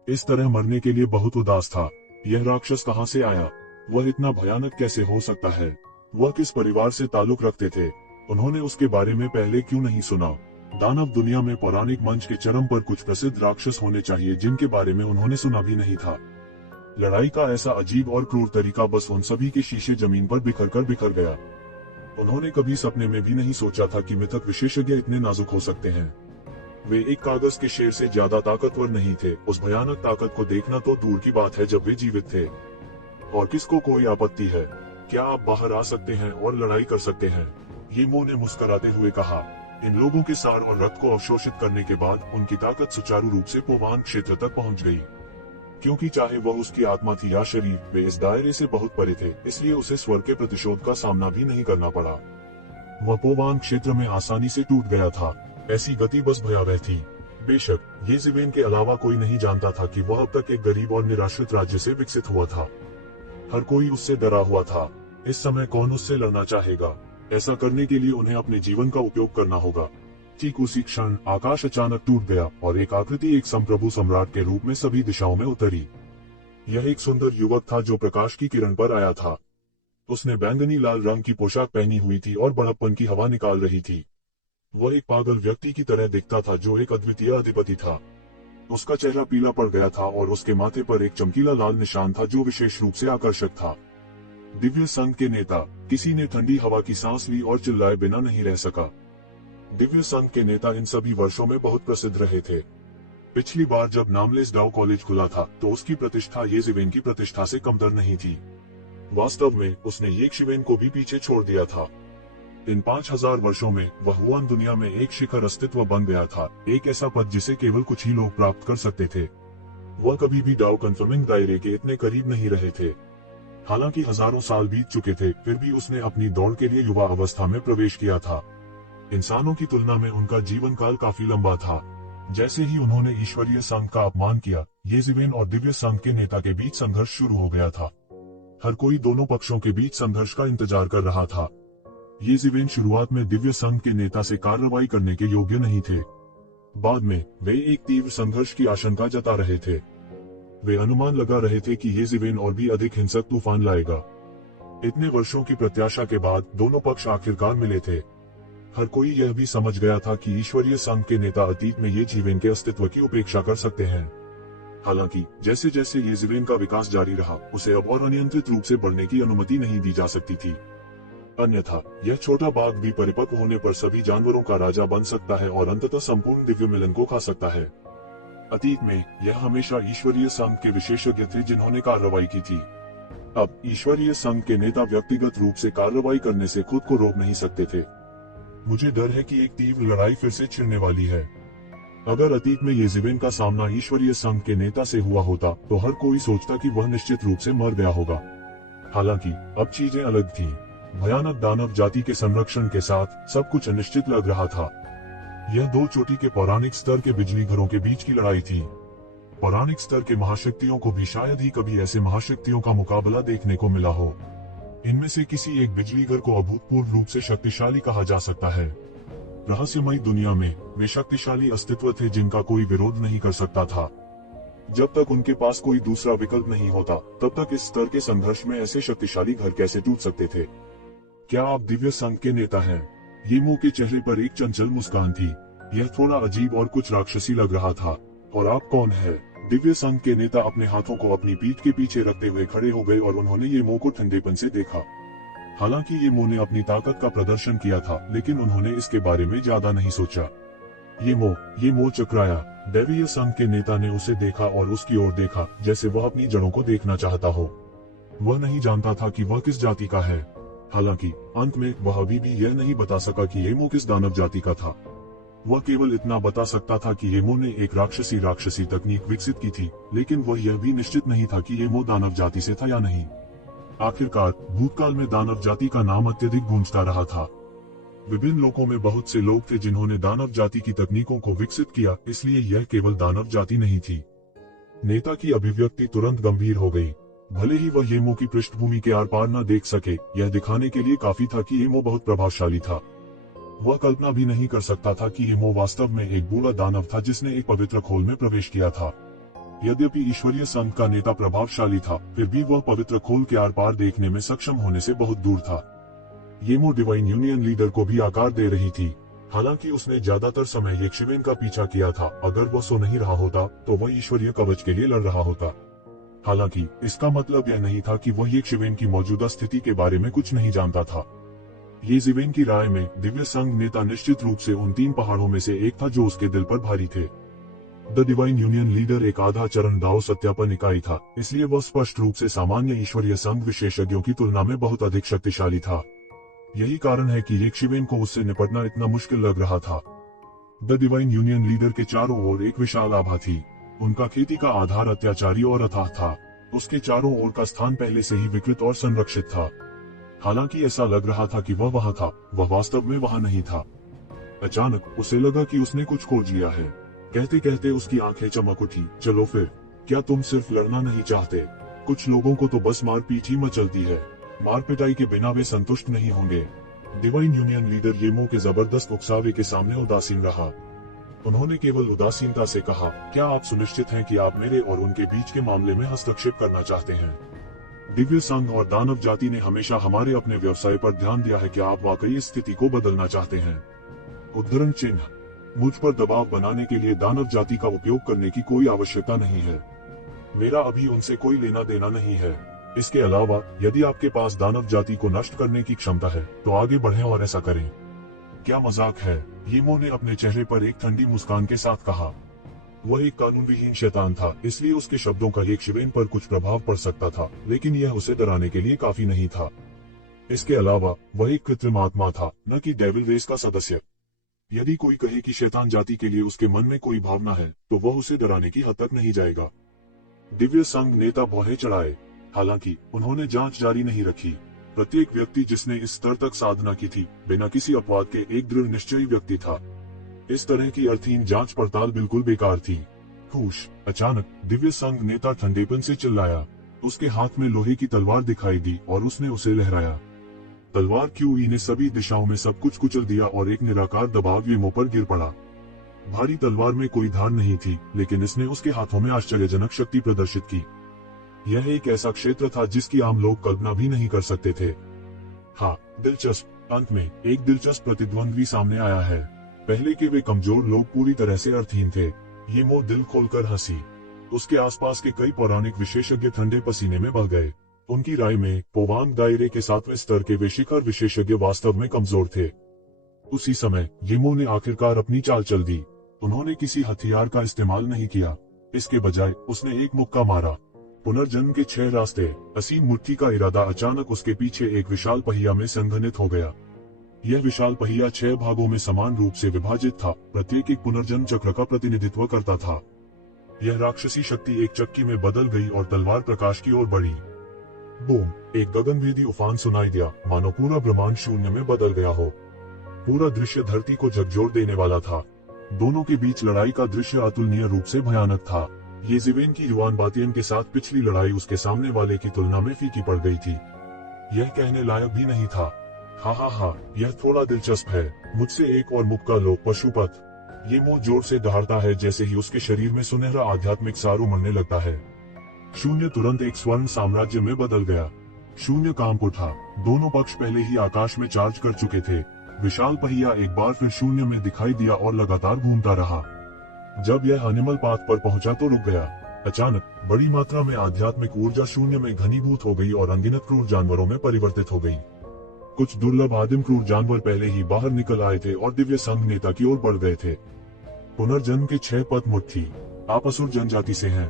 इस तरह मरने के लिए बहुत उदास था। यह राक्षस कहां से आया? वह इतना भयानक कैसे हो सकता है? वह किस परिवार से ताल्लुक रखते थे? उन्होंने उसके बारे में पहले क्यों नहीं सुना? दानव दुनिया में पौराणिक मंच के चरम पर कुछ प्रसिद्ध राक्षस होने चाहिए जिनके बारे में उन्होंने सुना भी नहीं था। लड़ाई का ऐसा अजीब और क्रूर तरीका बस उन सभी के शीशे जमीन पर बिखर गया। उन्होंने कभी सपने में भी नहीं सोचा था कि मिथक विशेषज्ञ इतने नाजुक हो सकते हैं। वे एक कागज के शेर से ज्यादा ताकतवर नहीं थे। उस भयानक ताकत को देखना तो दूर की बात है जब वे जीवित थे। और किसको कोई आपत्ति है? क्या आप बाहर आ सकते हैं और लड़ाई कर सकते हैं? येमो ने मुस्कुराते हुए कहा। इन लोगों के सार और रक्त को अवशोषित करने के बाद उनकी ताकत सुचारू रूप से पोवान क्षेत्र तक पहुंच गई। क्योंकि चाहे वह उसकी आत्मा थी या शरीर, वे इस दायरे से बहुत परे थे, इसलिए उसे स्वर्ग के प्रतिशोध का सामना भी नहीं करना पड़ा। वह पोवान क्षेत्र में आसानी से टूट गया था। ऐसी गति बस भयावह थी। बेशक येज़िवेन के अलावा कोई नहीं जानता था कि वह अब तक एक गरीब और निराश्रित राज्य से विकसित हुआ था। हर कोई उससे डरा हुआ था। इस समय कौन उससे लड़ना चाहेगा? ऐसा करने के लिए उन्हें अपने जीवन का उपयोग करना होगा। ठीक उसी क्षण आकाश अचानक टूट गया और एक आकृति एक संप्रभु सम्राट के रूप में सभी दिशाओं में उतरी। यह एक सुंदर युवक था जो प्रकाश की किरण पर आया था। उसने बैंगनी लाल रंग की पोशाक पहनी हुई थी और बड़प्पन की हवा निकाल रही थी। वह एक पागल व्यक्ति की तरह दिखता था जो एक अद्वितीय अधिपति था। उसका चेहरा पीला पड़ गया था और उसके माथे पर एक चमकीला लाल निशान था जो विशेष रूप से आकर्षक था। दिव्य संघ के नेता। किसी ने ठंडी हवा की सांस ली और चिल्लाए बिना नहीं रह सका। दिव्य संघ के नेता इन सभी वर्षों में बहुत प्रसिद्ध रहे थे। पिछली बार जब नामलेस डाउ कॉलेज खुला था तो उसकी प्रतिष्ठा येज़िवेन की प्रतिष्ठा से कमतर नहीं थी। वास्तव में उसने येशिवेन को भी पीछे छोड़ दिया था। इन 5000 वर्षों में वह हुआन दुनिया में एक शिखर अस्तित्व बन गया था, एक ऐसा पद जिसे केवल कुछ ही लोग प्राप्त कर सकते थे। वह कभी भी डाउ कन्फर्मिंग दायरे के इतने करीब नहीं रहे थे। हालांकि हजारों साल बीत चुके थे, फिर भी उसने अपनी दौड़ के लिए युवा अवस्था में प्रवेश किया था। इंसानों की तुलना में उनका जीवन काल काफी लंबा था। जैसे ही उन्होंने ईश्वरीय संघ का अपमान किया, येज़िवेन और दिव्य संघ के नेता के बीच संघर्ष शुरू हो गया था। हर कोई दोनों पक्षों के बीच संघर्ष का इंतजार कर रहा था। येज़िवेन शुरुआत में दिव्य संघ के नेता से कार्रवाई करने के योग्य नहीं थे। बाद में वे एक तीव्र संघर्ष की आशंका जता रहे थे। वे अनुमान लगा रहे थे कि येज़िवेन और भी अधिक हिंसक तूफान लाएगा। इतने वर्षों की प्रत्याशा के बाद दोनों पक्ष आखिरकार मिले थे। हर कोई यह भी समझ गया था कि ईश्वरीय संघ के नेता अतीत में येज़िवेन के अस्तित्व की उपेक्षा कर सकते हैं। हालांकि जैसे जैसे येज़िवेन का विकास जारी रहा, उसे अब और अनियंत्रित रूप से बढ़ने की अनुमति नहीं दी जा सकती थी। अन्यथा यह छोटा बाघ भी परिपक्व होने पर सभी जानवरों का राजा बन सकता है और अंततः संपूर्ण दिव्य मिलन को खा सकता है। अतीत में यह हमेशा ईश्वरीय संघ के विशेषज्ञ थे जिन्होंने कार्रवाई की थी। अब ईश्वरीय संघ के नेता व्यक्तिगत रूप से कार्रवाई करने से खुद को रोक नहीं सकते थे। मुझे डर है कि एक तीव्र लड़ाई फिर से छिड़ने वाली है। अगर अतीत में येज़िवेन का सामना ईश्वरीय संघ के नेता से हुआ होता, तो हर कोई सोचता कि वह निश्चित रूप से मर गया होगा। हालांकि अब चीजें अलग थीं। भयानक दानव जाति के संरक्षण के साथ सब कुछ अनिश्चित लग रहा था। यह दो चोटी के पौराणिक स्तर के बिजली घरों के बीच की लड़ाई थी। पौराणिक स्तर के महाशक्तियों को भी शायद ही कभी ऐसे महाशक्तियों का मुकाबला देखने को मिला हो। इनमें से किसी एक बिजली घर को अभूतपूर्व रूप से शक्तिशाली कहा जा सकता है। रहस्यमयी दुनिया में वे शक्तिशाली अस्तित्व थे जिनका कोई विरोध नहीं कर सकता था। जब तक उनके पास कोई दूसरा विकल्प नहीं होता, तब तक इस स्तर के संघर्ष में ऐसे शक्तिशाली घर कैसे टूट सकते थे? क्या आप दिव्य संघ के नेता हैं? येमो के चेहरे पर एक चंचल मुस्कान थी। यह थोड़ा अजीब और कुछ राक्षसी लग रहा था। और आप कौन है? दिव्य संघ के नेता अपने हाथों को अपनी पीठ के पीछे रखते हुए खड़े हो गए और उन्होंने येमो को ठंडेपन से देखा। हालांकि येमो ने अपनी ताकत का प्रदर्शन किया था, लेकिन उन्होंने इसके बारे में ज्यादा नहीं सोचा। येमो चकराया। दैवीय संघ के नेता ने उसे देखा और उसकी ओर देखा, जैसे वह अपनी जड़ों को देखना चाहता हो। वह नहीं जानता था कि वह किस जाति का है। हालांकि अंत में वह अभी भी यह नहीं बता सका कि येमो किस दानव जाति का था। वह केवल इतना बता सकता था कि येमो ने एक राक्षसी तकनीक विकसित की थी, लेकिन वह यह भी निश्चित नहीं था कि येमो दानव जाति से था या नहीं। आखिरकार भूतकाल में दानव जाति का नाम अत्यधिक गूंजता रहा था। विभिन्न लोगों में बहुत से लोग थे जिन्होंने दानव जाति की तकनीकों को विकसित किया, इसलिए यह केवल दानव जाति नहीं थी। नेता की अभिव्यक्ति तुरंत गंभीर हो गई। भले ही वह येमो की पृष्ठभूमि के आर पार न देख सके, यह दिखाने के लिए काफी था कि येमो बहुत प्रभावशाली था। वह कल्पना भी नहीं कर सकता था कि येमो वास्तव में एक बूढ़ा दानव था जिसने एक पवित्र खोल में प्रवेश किया था। यद्यपि ईश्वरीय संघ का नेता प्रभावशाली था, फिर भी वह पवित्र खोल के आर पार देखने में सक्षम होने से बहुत दूर था। येमो डिवाइन यूनियन लीडर को भी आकार दे रही थी। हालांकि उसने ज्यादातर समय येशिवेन का पीछा किया था। अगर वह सो नहीं रहा होता, तो वह ईश्वरीय कवच के लिए लड़ रहा होता। हालांकि इसका मतलब यह नहीं था कि वह येशिवेन की मौजूदा स्थिति के बारे में कुछ नहीं जानता था। येशिवेन की राय में दिव्य संघ नेता निश्चित रूप से उन 3 पहाड़ों में से एक था जो उसके दिल पर भारी थे। द डिवाइन यूनियन लीडर एक आधा चरण दाव सत्यापन इकाई था, इसलिए वह स्पष्ट रूप से सामान्य ईश्वरीय संघ विशेषज्ञों की तुलना में बहुत अधिक शक्तिशाली था। यही कारण है कि येशिवेन को उससे निपटना इतना मुश्किल लग रहा था। द डिवाइन यूनियन लीडर के चारों ओर एक विशाल आभा थी। उनका खेती का आधार अत्याचारी और अथाह था। उसके चारों ओर का स्थान पहले से ही विकृत और संरक्षित था। हालांकि ऐसा लग रहा था कि वह वहां था, वह वास्तव में वहां नहीं था। अचानक उसे लगा कि उसने कुछ खोज लिया है। कहते कहते उसकी आंखें चमक उठी। चलो फिर, क्या तुम सिर्फ लड़ना नहीं चाहते? कुछ लोगों को तो बस मारपीट ही मचलती है। मार पिटाई के बिना वे संतुष्ट नहीं होंगे। डिवाइन यूनियन लीडर येमो के जबरदस्त उकसावे के सामने उदासीन रहा। उन्होंने केवल उदासीनता से कहा, क्या आप सुनिश्चित हैं कि आप मेरे और उनके बीच के मामले में हस्तक्षेप करना चाहते हैं? दिव्य संघ और दानव जाति ने हमेशा हमारे अपने व्यवसाय पर ध्यान दिया है। क्या आप वाकई इस स्थिति को बदलना चाहते हैं? उद्धरण चिन्ह। मुझ पर दबाव बनाने के लिए दानव जाति का उपयोग करने की कोई आवश्यकता नहीं है। मेरा अभी उनसे कोई लेना देना नहीं है। इसके अलावा यदि आपके पास दानव जाति को नष्ट करने की क्षमता है, तो आगे बढ़ें और ऐसा करें। क्या मजाक है? येमो ने अपने चेहरे पर एक ठंडी मुस्कान के साथ कहा। वह एक कानूनविहीन शैतान था, इसलिए उसके शब्दों का येशिवेन पर कुछ प्रभाव पड़ सकता था, लेकिन यह उसे डराने के लिए काफी नहीं था। इसके अलावा वह एक कृत्रिम आत्मा था, न कि डेविल रेस का सदस्य। यदि कोई कहे कि शैतान जाति के लिए उसके मन में कोई भावना है, तो वह उसे डराने की हद तक नहीं जाएगा। दिव्य संघ नेता भौहें चढ़ाए। हालांकि उन्होंने जांच जारी नहीं रखी। प्रत्येक व्यक्ति जिसने इस स्तर तक साधना की थी बिना किसी अपवाद के एक दृढ़ निश्चयी व्यक्ति था। इस तरह की अर्थहीन जांच पड़ताल बिल्कुल बेकार थी। हुश! अचानक दिव्य संघ नेता ठंडेपन से चिल्लाया। उसके हाथ में लोहे की तलवार दिखाई दी और उसने उसे लहराया। तलवार क्यूई ने सभी दिशाओं में सब कुछ कुचल दिया और एक निराकार दबाव येमो पर गिर पड़ा। भारी तलवार में कोई धार नहीं थी, लेकिन इसने उसके हाथों में आश्चर्यजनक शक्ति प्रदर्शित की। यह एक ऐसा क्षेत्र था जिसकी आम लोग कल्पना भी नहीं कर सकते थे। हाँ, दिलचस्प। अंत में एक दिलचस्प प्रतिद्वंद्वी सामने आया है। पहले के वे कमजोर लोग पूरी तरह से अर्थहीन थे। येमो दिल खोलकर हंसी। उसके आसपास के कई पौराणिक विशेषज्ञ ठंडे पसीने में बह गए। उनकी राय में पोवांग दायरे के 7वें स्तर के वे शिखर विशेषज्ञ वास्तव में कमजोर थे। उसी समय येमो ने आखिरकार अपनी चाल चल दी। उन्होंने किसी हथियार का इस्तेमाल नहीं किया। इसके बजाय उसने एक मुक्का मारा। पुनर्जन्म के 6 रास्ते। असीम मुट्ठी का इरादा अचानक उसके पीछे एक विशाल पहिया में संघनित हो गया। यह विशाल पहिया 6 भागों में समान रूप से विभाजित था, प्रत्येक एक पुनर्जन्म चक्र का प्रतिनिधित्व करता था। यह राक्षसी शक्ति एक चक्की में बदल गई और तलवार प्रकाश की ओर बढ़ी। बूम! एक गगनभेदी उफान सुनाई दिया, मानो पूरा ब्रह्मांड शून्य में बदल गया हो। पूरा दृश्य धरती को झकझोर देने वाला था। दोनों के बीच लड़ाई का दृश्य अतुलनीय रूप से भयानक था। ये जिवेन की युवान बातियन के साथ पिछली लड़ाई उसके सामने वाले की तुलना में फीकी पड़ गई थी। यह कहने लायक भी नहीं था। हा, यह थोड़ा दिलचस्प है। मुझसे एक और मुक्का लो, पशुपत। ये मुंह जोर से दहाड़ता है जैसे ही उसके शरीर में सुनहरा आध्यात्मिक सार उमड़ने लगता है। शून्य तुरंत एक स्वर्ण साम्राज्य में बदल गया। शून्य कांप उठा। दोनों पक्ष पहले ही आकाश में चार्ज कर चुके थे। विशाल पहिया एक बार फिर शून्य में दिखाई दिया और लगातार घूमता रहा। जब यह एनिमल पाथ पर पहुंचा तो रुक गया। अचानक बड़ी मात्रा में आध्यात्मिक ऊर्जा शून्य में घनीभूत हो गई और अनगिनत क्रूर जानवरों में परिवर्तित हो गई। कुछ दुर्लभ आदिम क्रूर जानवर पहले ही बाहर निकल आए थे और दिव्य संघ नेता की ओर बढ़ गए थे। पुनर्जन्म के 6 पद मुट्ठी। आप असुर जनजाति से हैं।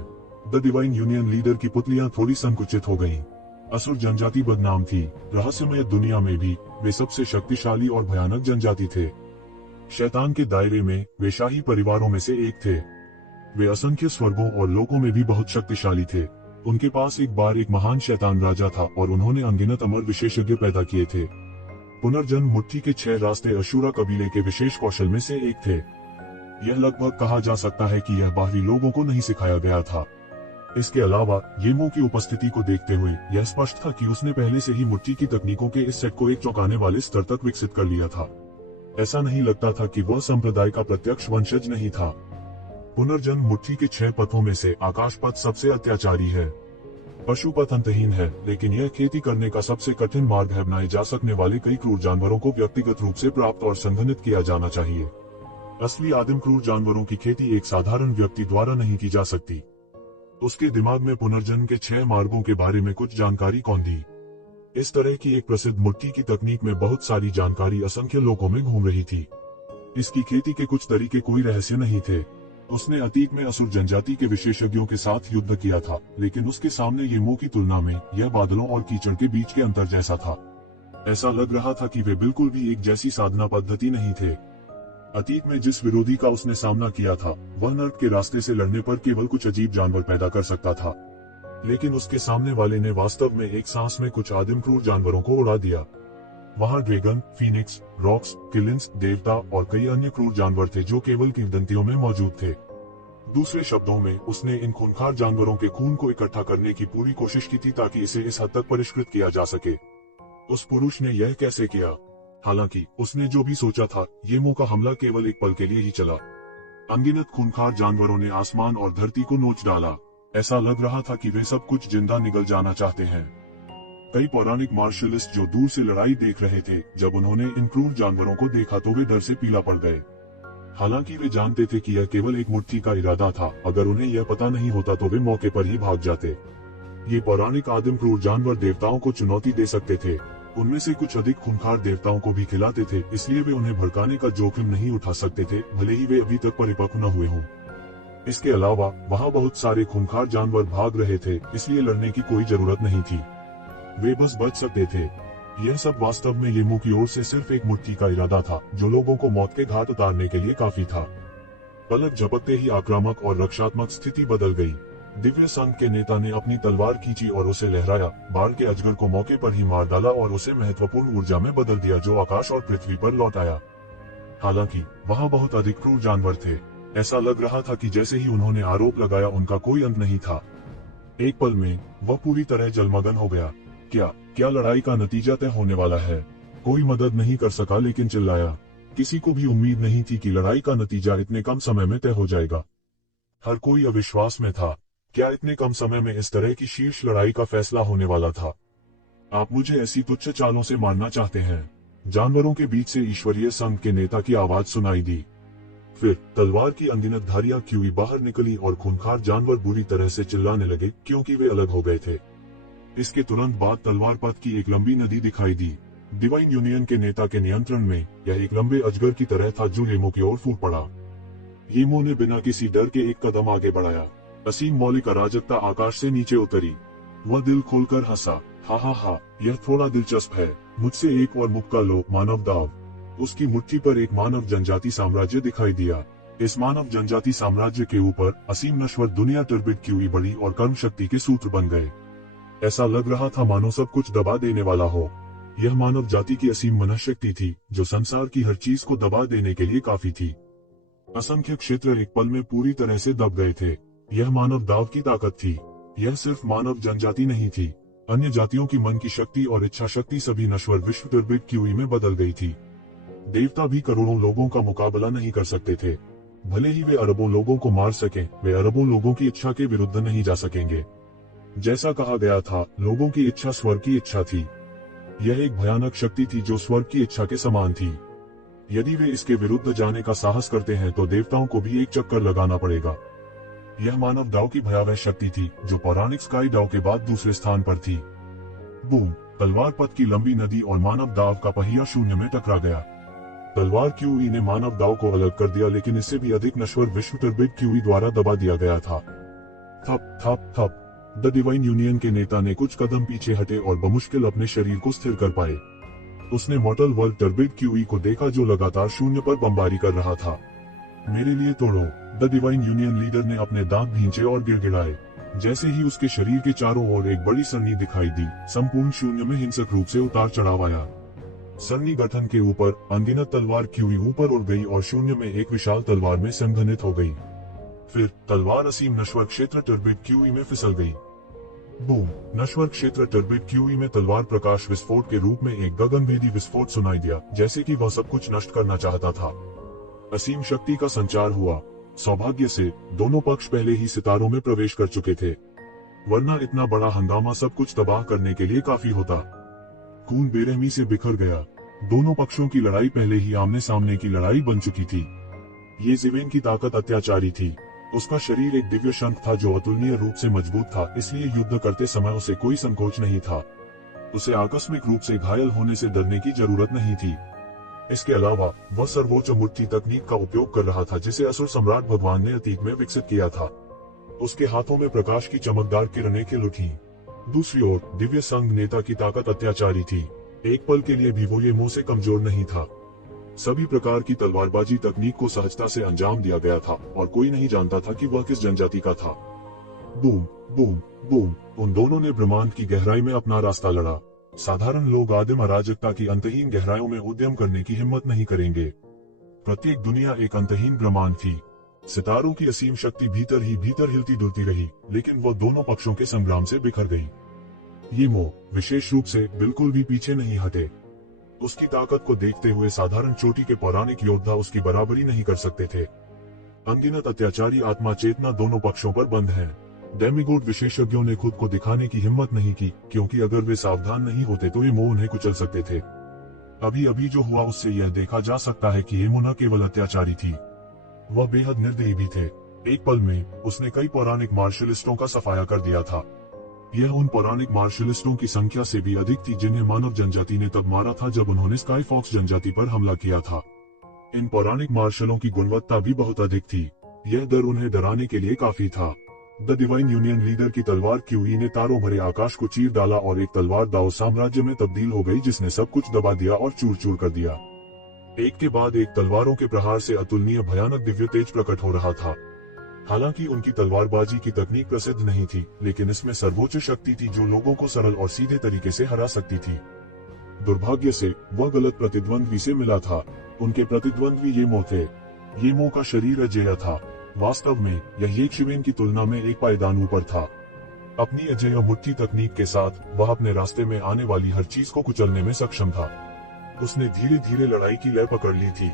द डिवाइन यूनियन लीडर की पुतलियां थोड़ी संकुचित हो गईं। असुर जनजाति बदनाम थी। रहस्यमय दुनिया में भी वे सबसे शक्तिशाली और भयानक जनजाति थे। शैतान के दायरे में वे शाही परिवारों में से एक थे। वे असंख्य स्वर्गों और लोकों में भी बहुत शक्तिशाली थे। उनके पास एक बार एक महान शैतान राजा था और उन्होंने अनगिनत अमर विशेषज्ञ पैदा किए थे। पुनर्जन्म मुट्ठी के 6 रास्ते अशूरा कबीले के विशेष कौशल में से एक थे। यह लगभग कहा जा सकता है कि यह बाहरी लोगों को नहीं सिखाया गया था। इसके अलावा येमो की उपस्थिति को देखते हुए यह स्पष्ट था कि उसने पहले से ही मुट्ठी की तकनीकों के इस सेट को एक चौंकाने वाले स्तर तक विकसित कर लिया था। ऐसा नहीं लगता था कि वह संप्रदाय का प्रत्यक्ष वंशज नहीं था। पुनर्जन्म मुट्ठी के 6 पथों में से आकाश पथ सबसे अत्याचारी है। पशु पथ अंतहीन है, लेकिन यह खेती करने का सबसे कठिन मार्ग है। बनाए जा सकने वाले कई क्रूर जानवरों को व्यक्तिगत रूप से प्राप्त और संघनित किया जाना चाहिए। असली आदिम क्रूर जानवरों की खेती एक साधारण व्यक्ति द्वारा नहीं की जा सकती। उसके दिमाग में पुनर्जन्म के 6 मार्गों के बारे में कुछ जानकारी कौन दी? इस तरह की एक प्रसिद्ध मुट्ठी की तकनीक में बहुत सारी जानकारी असंख्य लोगों में घूम रही थी। इसकी खेती के कुछ तरीके कोई रहस्य नहीं थे। उसने अतीत में असुर जनजाति के विशेषज्ञों के साथ युद्ध किया था, लेकिन उसके सामने येमो की तुलना में यह बादलों और कीचड़ के बीच के अंतर जैसा था। ऐसा लग रहा था कि वे बिल्कुल भी एक जैसी साधना पद्धति नहीं थे। अतीत में जिस विरोधी का उसने सामना किया था, वह नर्क के रास्ते से लड़ने पर केवल कुछ अजीब जानवर पैदा कर सकता था, लेकिन उसके सामने वाले ने वास्तव में एक सांस में कुछ आदिम क्रूर जानवरों को उड़ा दिया। वहां ड्रैगन, फीनिक्स, रॉक्स, किलिंस, देवता और कई अन्य क्रूर जानवर थे जो केवल किंवदंतियों में मौजूद थे। दूसरे शब्दों में, उसने इन खूंखार जानवरों के खून को इकट्ठा करने की पूरी कोशिश की थी ताकि इसे इस हद तक परिष्कृत किया जा सके। उस पुरुष ने यह कैसे किया? हालांकि उसने जो भी सोचा था, येमो का हमला केवल एक पल के लिए ही चला। अनगिनत खूंखार जानवरों ने आसमान और धरती को नोच डाला। ऐसा लग रहा था कि वे सब कुछ जिंदा निगल जाना चाहते हैं। कई पौराणिक मार्शलिस्ट जो दूर से लड़ाई देख रहे थे, जब उन्होंने इन क्रूर जानवरों को देखा तो वे डर से पीला पड़ गए। हालांकि वे जानते थे कि यह केवल एक मुट्ठी का इरादा था। अगर उन्हें यह पता नहीं होता तो वे मौके पर ही भाग जाते। ये पौराणिक आदिम क्रूर जानवर देवताओं को चुनौती दे सकते थे। उनमें से कुछ अधिक खूंखार देवताओं को भी खिलाते थे, इसलिए वे उन्हें भड़काने का जोखिम नहीं उठा सकते थे, भले ही वे अभी तक परिपक्व न हुए हों। इसके अलावा वहां बहुत सारे खूंखार जानवर भाग रहे थे, इसलिए लड़ने की कोई जरूरत नहीं थी। वे बस बच सकते थे। यह सब वास्तव में येमो की ओर से सिर्फ एक मुट्ठी का इरादा था, जो लोगों को मौत के घाट उतारने के लिए काफी था। पलक झपकते ही आक्रामक और रक्षात्मक स्थिति बदल गई। दिव्य संघ के नेता ने अपनी तलवार खींची और उसे लहराया। बाढ़ के अजगर को मौके पर ही मार डाला और उसे महत्वपूर्ण ऊर्जा में बदल दिया जो आकाश और पृथ्वी पर लौट आया। हालांकि वहां बहुत अधिक क्रूर जानवर थे। ऐसा लग रहा था कि जैसे ही उन्होंने आरोप लगाया उनका कोई अंत नहीं था। एक पल में वह पूरी तरह जलमग्न हो गया। क्या लड़ाई का नतीजा तय होने वाला है? कोई मदद नहीं कर सका लेकिन चिल्लाया। किसी को भी उम्मीद नहीं थी कि लड़ाई का नतीजा इतने कम समय में तय हो जाएगा। हर कोई अविश्वास में था। क्या इतने कम समय में इस तरह की शीर्ष लड़ाई का फैसला होने वाला था? आप मुझे ऐसी तुच्छ चालों से मारना चाहते हैं? जानवरों के बीच से ईश्वरीय संघ के नेता की आवाज सुनाई दी। फिर तलवार की अनगिनत धारियां क्यूई बाहर निकली और खूंखार जानवर बुरी तरह से चिल्लाने लगे क्योंकि वे अलग हो गए थे। इसके तुरंत बाद तलवार पथ की एक लंबी नदी दिखाई दी। डिवाइन यूनियन के नेता के नियंत्रण में यह एक लंबे अजगर की तरह था जो येमो की ओर फूट पड़ा। येमो ने बिना किसी डर के एक कदम आगे बढ़ाया। असीम मौलिक अराजकता आकाश से नीचे उतरी। वह दिल खोलकर हंसा। हा, यह थोड़ा दिलचस्प है। मुझसे एक और मुक्का लो, मानव दाव। उसकी मुट्ठी पर एक मानव जनजाति साम्राज्य दिखाई दिया। इस मानव जनजाति साम्राज्य के ऊपर असीम नश्वर दुनिया टर्बिड क्यूई बड़ी और कर्म शक्ति के सूत्र बन गए। ऐसा लग रहा था मानो सब कुछ दबा देने वाला हो। यह मानव जाति की असीम मनःशक्ति थी जो संसार की हर चीज को दबा देने के लिए काफी थी। असंख्य क्षेत्र एक पल में पूरी तरह से दब गए थे। यह मानव दाव की ताकत थी। यह सिर्फ मानव जनजाति नहीं थी, अन्य जातियों की मन की शक्ति और इच्छा शक्ति सभी नश्वर विश्व टर्बिड क्यूई में बदल गई थी। देवता भी करोड़ों लोगों का मुकाबला नहीं कर सकते थे। भले ही वे अरबों लोगों को मार सकें, वे अरबों लोगों की इच्छा के विरुद्ध नहीं जा सकेंगे। जैसा कहा गया था, लोगों की इच्छा स्वर्ग की इच्छा थी। यह एक भयानक शक्ति थी जो स्वर्ग की इच्छा के समान थी। यदि वे इसके विरुद्ध जाने का साहस करते हैं तो देवताओं को भी एक चक्कर लगाना पड़ेगा। यह मानव दाव की भयावह शक्ति थी जो पौराणिक स्काई दाव के बाद दूसरे स्थान पर थी। बूम! तलवार पथ की लंबी नदी और मानव दाव का पहिया शून्य में टकरा गया। तलवार क्यूई ने मानव दाव को अलग कर दिया लेकिन इससे भी अधिक नश्वर विश्व टर्बिड क्यूई द्वारा दबा दिया गया था। थप। द डिवाइन यूनियन के नेता ने कुछ कदम पीछे हटे और बमुश्किल अपने शरीर को स्थिर कर पाए। उसने मॉर्टल वर्ल्ड टर्बिड क्यूई को देखा जो लगातार शून्य पर बमबारी कर रहा था। मेरे लिए तोड़ो, द डिवाइन यूनियन लीडर ने अपने दांत भींचे और गिड़गिड़ाए। जैसे ही उसके शरीर के चारों ओर एक बड़ी सरनी दिखाई दी, संपूर्ण शून्य में हिंसक रूप से उतार चढ़ाव आया। सरनी गठन के ऊपर अनगिनत तलवार क्यूई ऊपर उड़ गई और शून्य में एक विशाल तलवार में संघनित हो गई। फिर तलवार असीम नश्वर क्षेत्र टर्बिड क्यूई में फिसल गई। बूम! नश्वर क्षेत्र टर्बिड क्यूई में तलवार प्रकाश विस्फोट के रूप में एक गगनभेदी विस्फोट सुनाई दिया, जैसे कि वह सब कुछ नष्ट करना चाहता था। असीम शक्ति का संचार हुआ। सौभाग्य से दोनों पक्ष पहले ही सितारों में प्रवेश कर चुके थे, वरना इतना बड़ा हंगामा सब कुछ तबाह करने के लिए काफी होता। खून बेरहमी से बिखर गया। दोनों पक्षों की लड़ाई पहले ही आमने सामने की लड़ाई बन चुकी थी। ये ज़िवेन की ताकत अत्याचारी थी। उसका शरीर एक दिव्य शंख था जो अतुलनीय रूप से मजबूत था, इसलिए युद्ध करते समय उसे कोई संकोच नहीं था। उसे आकस्मिक रूप से घायल होने से डरने की जरूरत नहीं थी। इसके अलावा वह सर्वोच्च मुट्ठी तकनीक का उपयोग कर रहा था जिसे असुर सम्राट भगवान ने अतीत में विकसित किया था। उसके हाथों में प्रकाश की चमकदार किरणें खिल उठी। दूसरी ओर दिव्य संघ नेता की ताकत अत्याचारी थी। एक पल के लिए भी वो ये मुंह से कमजोर नहीं था। सभी प्रकार की तलवारबाजी तकनीक को सहजता से अंजाम दिया गया था और कोई नहीं जानता था कि वह किस जनजाति का था। Boom boom boom! उन दोनों ने ब्रह्मांड की गहराई में अपना रास्ता लड़ा। साधारण लोग आदिम अराजकता की अंतहीन गहराइयों में उद्यम करने की हिम्मत नहीं करेंगे। प्रत्येक दुनिया एक अंतहीन ब्रह्मांड थी। सितारों की असीम शक्ति भीतर ही भीतर हिलती डुलती रही, लेकिन वह दोनों पक्षों के संग्राम से बिखर गई। येमो विशेष रूप से बिल्कुल भी पीछे नहीं हटे। उसकी ताकत को देखते हुए साधारण चोटी के पौराणिक योद्धा उसकी बराबरी नहीं कर सकते थे। अनगिनत अत्याचारी आत्मा चेतना दोनों पक्षों पर बंद है। डेमिगोड विशेषज्ञों ने खुद को दिखाने की हिम्मत नहीं की, क्योंकि अगर वे सावधान नहीं होते तो येमो उन्हें कुचल सकते थे। अभी जो हुआ उससे यह देखा जा सकता है कि येमो न केवल अत्याचारी थी, वह बेहद निर्दयी भी थे। एक पल में उसने कई पौराणिक मार्शलिस्टों का सफाया कर दिया था। यह उन पौराणिक मार्शलिस्टों की संख्या से भी अधिक थी जिन्हें मानव जनजाति ने तब मारा था जब उन्होंने स्काई फॉक्स जनजाति पर हमला किया था। इन पौराणिक मार्शलों की गुणवत्ता भी बहुत अधिक थी। यह डर उन्हें डराने के लिए काफी था। द डिवाइन यूनियन लीडर की तलवार क्यूई ने तारों भरे आकाश को चीर डाला और एक तलवार दाओ साम्राज्य में तब्दील हो गई जिसने सब कुछ दबा दिया और चूर चूर कर दिया। एक के बाद एक तलवारों के प्रहार से अतुलनीय भयानक दिव्य तेज प्रकट हो रहा था। हालांकि उनकी तलवारबाजी की तकनीक प्रसिद्ध नहीं थी, लेकिन इसमें सर्वोच्च शक्ति थी जो लोगों को सरल और सीधे तरीके से हरा सकती थी। दुर्भाग्य से वह गलत प्रतिद्वंद्वी से मिला था। उनके प्रतिद्वंद्वी येमो थे। येमो का शरीर अजेय था। वास्तव में यह येक्षिवेन की तुलना में एक पायदान ऊपर था। अपनी अजेय मुट्ठी तकनीक के साथ वह अपने रास्ते में आने वाली हर चीज को कुचलने में सक्षम था। उसने धीरे धीरे लड़ाई की लय पकड़ ली थी।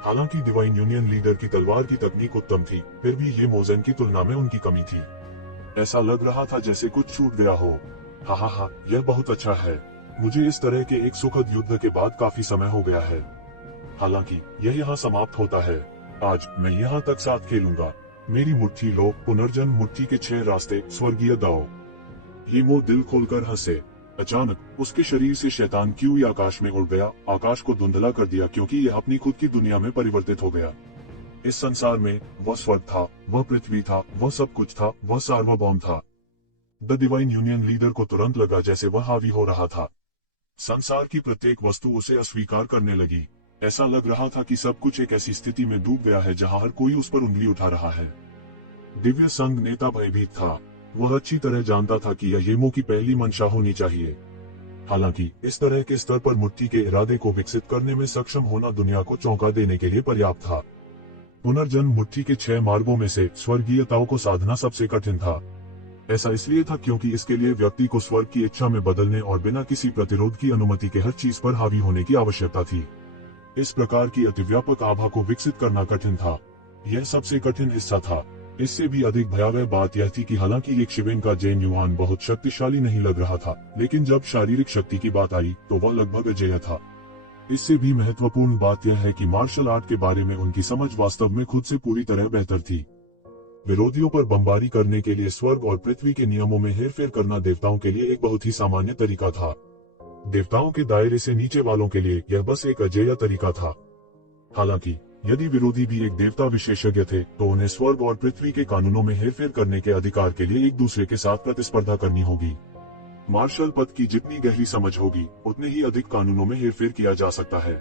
हालांकि डिवाइन यूनियन लीडर की तलवार की तकनीक उत्तम थी, फिर भी ये मोजेन की तुलना में उनकी कमी थी। ऐसा लग रहा था जैसे कुछ छूट गया हो। हा, यह बहुत अच्छा है। मुझे इस तरह के एक सुखद युद्ध के बाद काफी समय हो गया है। हालांकि यह यहाँ समाप्त होता है। आज मैं यहाँ तक साथ खेलूंगा। मेरी मुट्ठी लो, पुनर्जन्म मुट्ठी के 6 रास्ते, स्वर्गीय दाओ। येमो दिल खोलकर हंसे। अचानक उसके शरीर से शैतान क्यूई आकाश में उड़ गया, आकाश को धुंधला कर दिया क्योंकि यह अपनी खुद की दुनिया में परिवर्तित हो गया। इस संसार में वह स्वर्ग था, वह पृथ्वी था, वह सब कुछ था, वह सार्वभौम था। द डिवाइन यूनियन लीडर को तुरंत लगा जैसे वह हावी हो रहा था। संसार की प्रत्येक वस्तु उसे अस्वीकार करने लगी। ऐसा लग रहा था कि सब कुछ एक ऐसी स्थिति में डूब गया है जहां हर कोई उस पर उंगली उठा रहा है। दिव्य संघ नेता भयभीत था। वह अच्छी तरह जानता था कि यह येमो की पहली मंशा होनी चाहिए। हालांकि इस तरह के स्तर पर मुट्ठी के इरादे को विकसित करने में सक्षम होना दुनिया को चौंका देने के लिए पर्याप्त था। पुनर्जन्म मुट्ठी के 6 मार्गों में से स्वर्गीयताओं को साधना सबसे कठिन था। ऐसा इसलिए था क्योंकि इसके लिए व्यक्ति को स्वर्ग की इच्छा में बदलने और बिना किसी प्रतिरोध की अनुमति के हर चीज पर हावी होने की आवश्यकता थी। इस प्रकार की अतिव्यापक आभा को विकसित करना कठिन था। यह सबसे कठिन हिस्सा था। इससे भी अधिक भयावह बात यह थी कि हालांकि येक्षिवेन का जैन युआन बहुत शक्तिशाली नहीं लग रहा था, लेकिन जब शारीरिक शक्ति की बात आई तो वह लगभग अजेय था। इससे भी महत्वपूर्ण बात यह है कि मार्शल आर्ट के बारे में उनकी समझ वास्तव में खुद से पूरी तरह बेहतर थी। विरोधियों पर बमबारी करने के लिए स्वर्ग और पृथ्वी के नियमों में हेरफेर करना देवताओं के लिए एक बहुत ही सामान्य तरीका था। देवताओं के दायरे से नीचे वालों के लिए यह बस एक अजेय तरीका था। हालांकि यदि विरोधी भी एक देवता विशेषज्ञ थे तो उन्हें स्वर्ग और पृथ्वी के कानूनों में हेरफेर करने के अधिकार के लिए एक दूसरे के साथ प्रतिस्पर्धा करनी होगी। मार्शल पद की जितनी गहरी समझ होगी, उतने ही अधिक कानूनों में हेरफेर किया जा सकता है।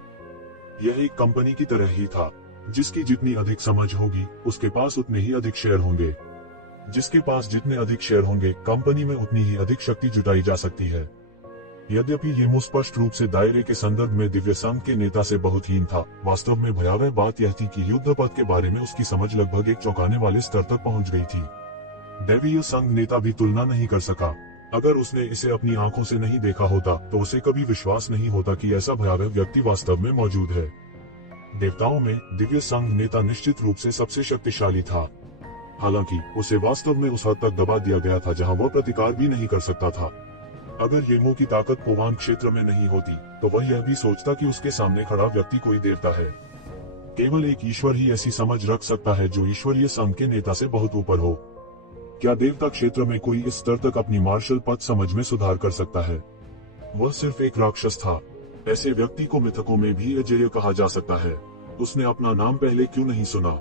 यह एक कंपनी की तरह ही था। जिसकी जितनी अधिक समझ होगी, उसके पास उतने ही अधिक शेयर होंगे। जिसके पास जितने अधिक शेयर होंगे, कंपनी में उतनी ही अधिक शक्ति जुटाई जा सकती है। यद्यपि येमो स्पष्ट रूप से दायरे के संदर्भ में दिव्य संघ के नेता से बहुत हीन था, वास्तव में भयावह बात यह थी कि युद्ध पथ के बारे में उसकी समझ लगभग एक चौंकाने वाले स्तर तक पहुंच गई थी। दैवीय संघ नेता भी तुलना नहीं कर सका। अगर उसने इसे अपनी आंखों से नहीं देखा होता तो उसे कभी विश्वास नहीं होता कि ऐसा भयावह व्यक्ति वास्तव में मौजूद है। देवताओं में दिव्य संघ नेता निश्चित रूप से सबसे शक्तिशाली था। हालांकि उसे वास्तव में उस हद तक दबा दिया गया था जहां वह प्रतिकार भी नहीं कर सकता था। अगर येमो की ताकत पोवान क्षेत्र में नहीं होती तो वह यह भी सोचता कि उसके सामने खड़ा व्यक्ति कोई देवता है। केवल एक ईश्वर ही ऐसी समझ रख सकता है जो ईश्वरीय संघ के नेता से बहुत ऊपर हो। क्या देवता क्षेत्र में कोई इस स्तर तक अपनी मार्शल पद समझ में सुधार कर सकता है? वह सिर्फ एक राक्षस था। ऐसे व्यक्ति को मिथकों में भी अजेय कहा जा सकता है। उसने अपना नाम पहले क्यों नहीं सुना?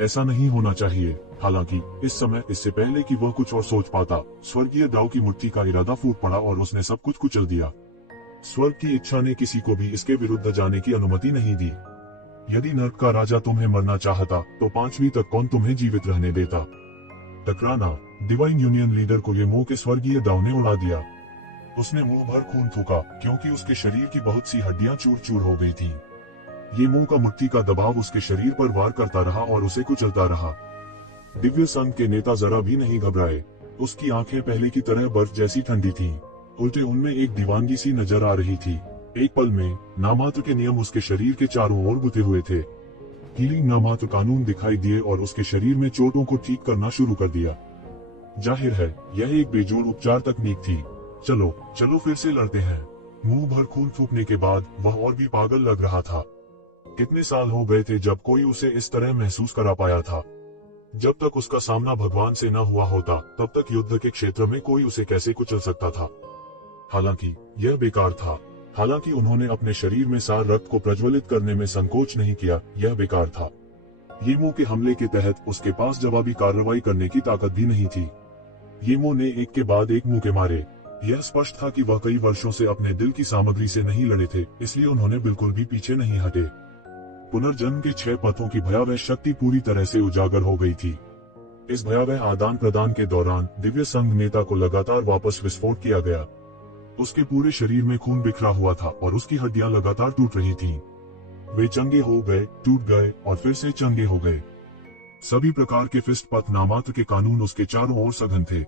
ऐसा नहीं होना चाहिए। हालांकि इस समय, इससे पहले कि वह कुछ और सोच पाता, स्वर्गीय दाओ की मुट्ठी का इरादा फूट पड़ा और उसने सब कुछ कुचल दिया। स्वर्ग की इच्छा ने किसी को भी इसके विरुद्ध जाने की अनुमति नहीं दी। यदि नर्क का राजा तुम्हें मरना चाहता तो 5वीं तक कौन तुम्हें जीवित रहने देता? टकराना। डिवाइन यूनियन लीडर को येमो के स्वर्गीय दाओ ने उड़ा दिया। उसने मुंह भर खून थूका क्योंकि उसके शरीर की बहुत सी हड्डियां चूर चूर हो गई थी। येमो का मुट्ठी का दबाव उसके शरीर पर वार करता रहा और उसे कुचलता रहा। दिव्य संघ के नेता जरा भी नहीं घबराए। उसकी आंखें पहले की तरह बर्फ जैसी ठंडी थीं। उल्टे उनमें एक दीवानगी सी नजर आ रही थी। एक पल में नामात्र के नियम उसके शरीर के चारों ओर गुथे हुए थे। हीलिंग नामात्र कानून दिखाई दिए और उसके शरीर में चोटों को ठीक करना शुरू कर दिया। जाहिर है यह एक बेजोड़ उपचार तकनीक थी। चलो फिर से लड़ते हैं। मुंह भर खून थूकने के बाद वह और भी पागल लग रहा था। कितने साल हो गए थे जब कोई उसे इस तरह महसूस करा पाया था। जब तक उसका सामना भगवान से न हुआ होता तब तक युद्ध के क्षेत्र में कोई उसे कैसे कुचल सकता था। हालांकि यह बेकार था। हालांकि उन्होंने अपने शरीर में सार रक्त को प्रज्वलित करने में संकोच नहीं किया, यह बेकार था। येमो के हमले के तहत उसके पास जवाबी कार्रवाई करने की ताकत भी नहीं थी। येमो ने एक के बाद एक मुक्के मारे। यह स्पष्ट था कि वह कई वर्षों से अपने दिल की सामग्री से नहीं लड़े थे, इसलिए उन्होंने बिल्कुल भी पीछे नहीं हटे। पुनर्जन्म के 6 पथों की भयावह शक्ति पूरी तरह से उजागर हो गई थी। इस भयावह आदान प्रदान के दौरान दिव्य संघ नेता को लगातार वापस विस्फोट किया गया। उसके पूरे शरीर में खून बिखरा हुआ था और उसकी हड्डियां लगातार टूट रही थीं। वे चंगे हो गए, टूट गए और फिर से चंगे हो गए। सभी प्रकार के फिस्टपाथ नामात्र के कानून उसके चारों ओर सघन थे।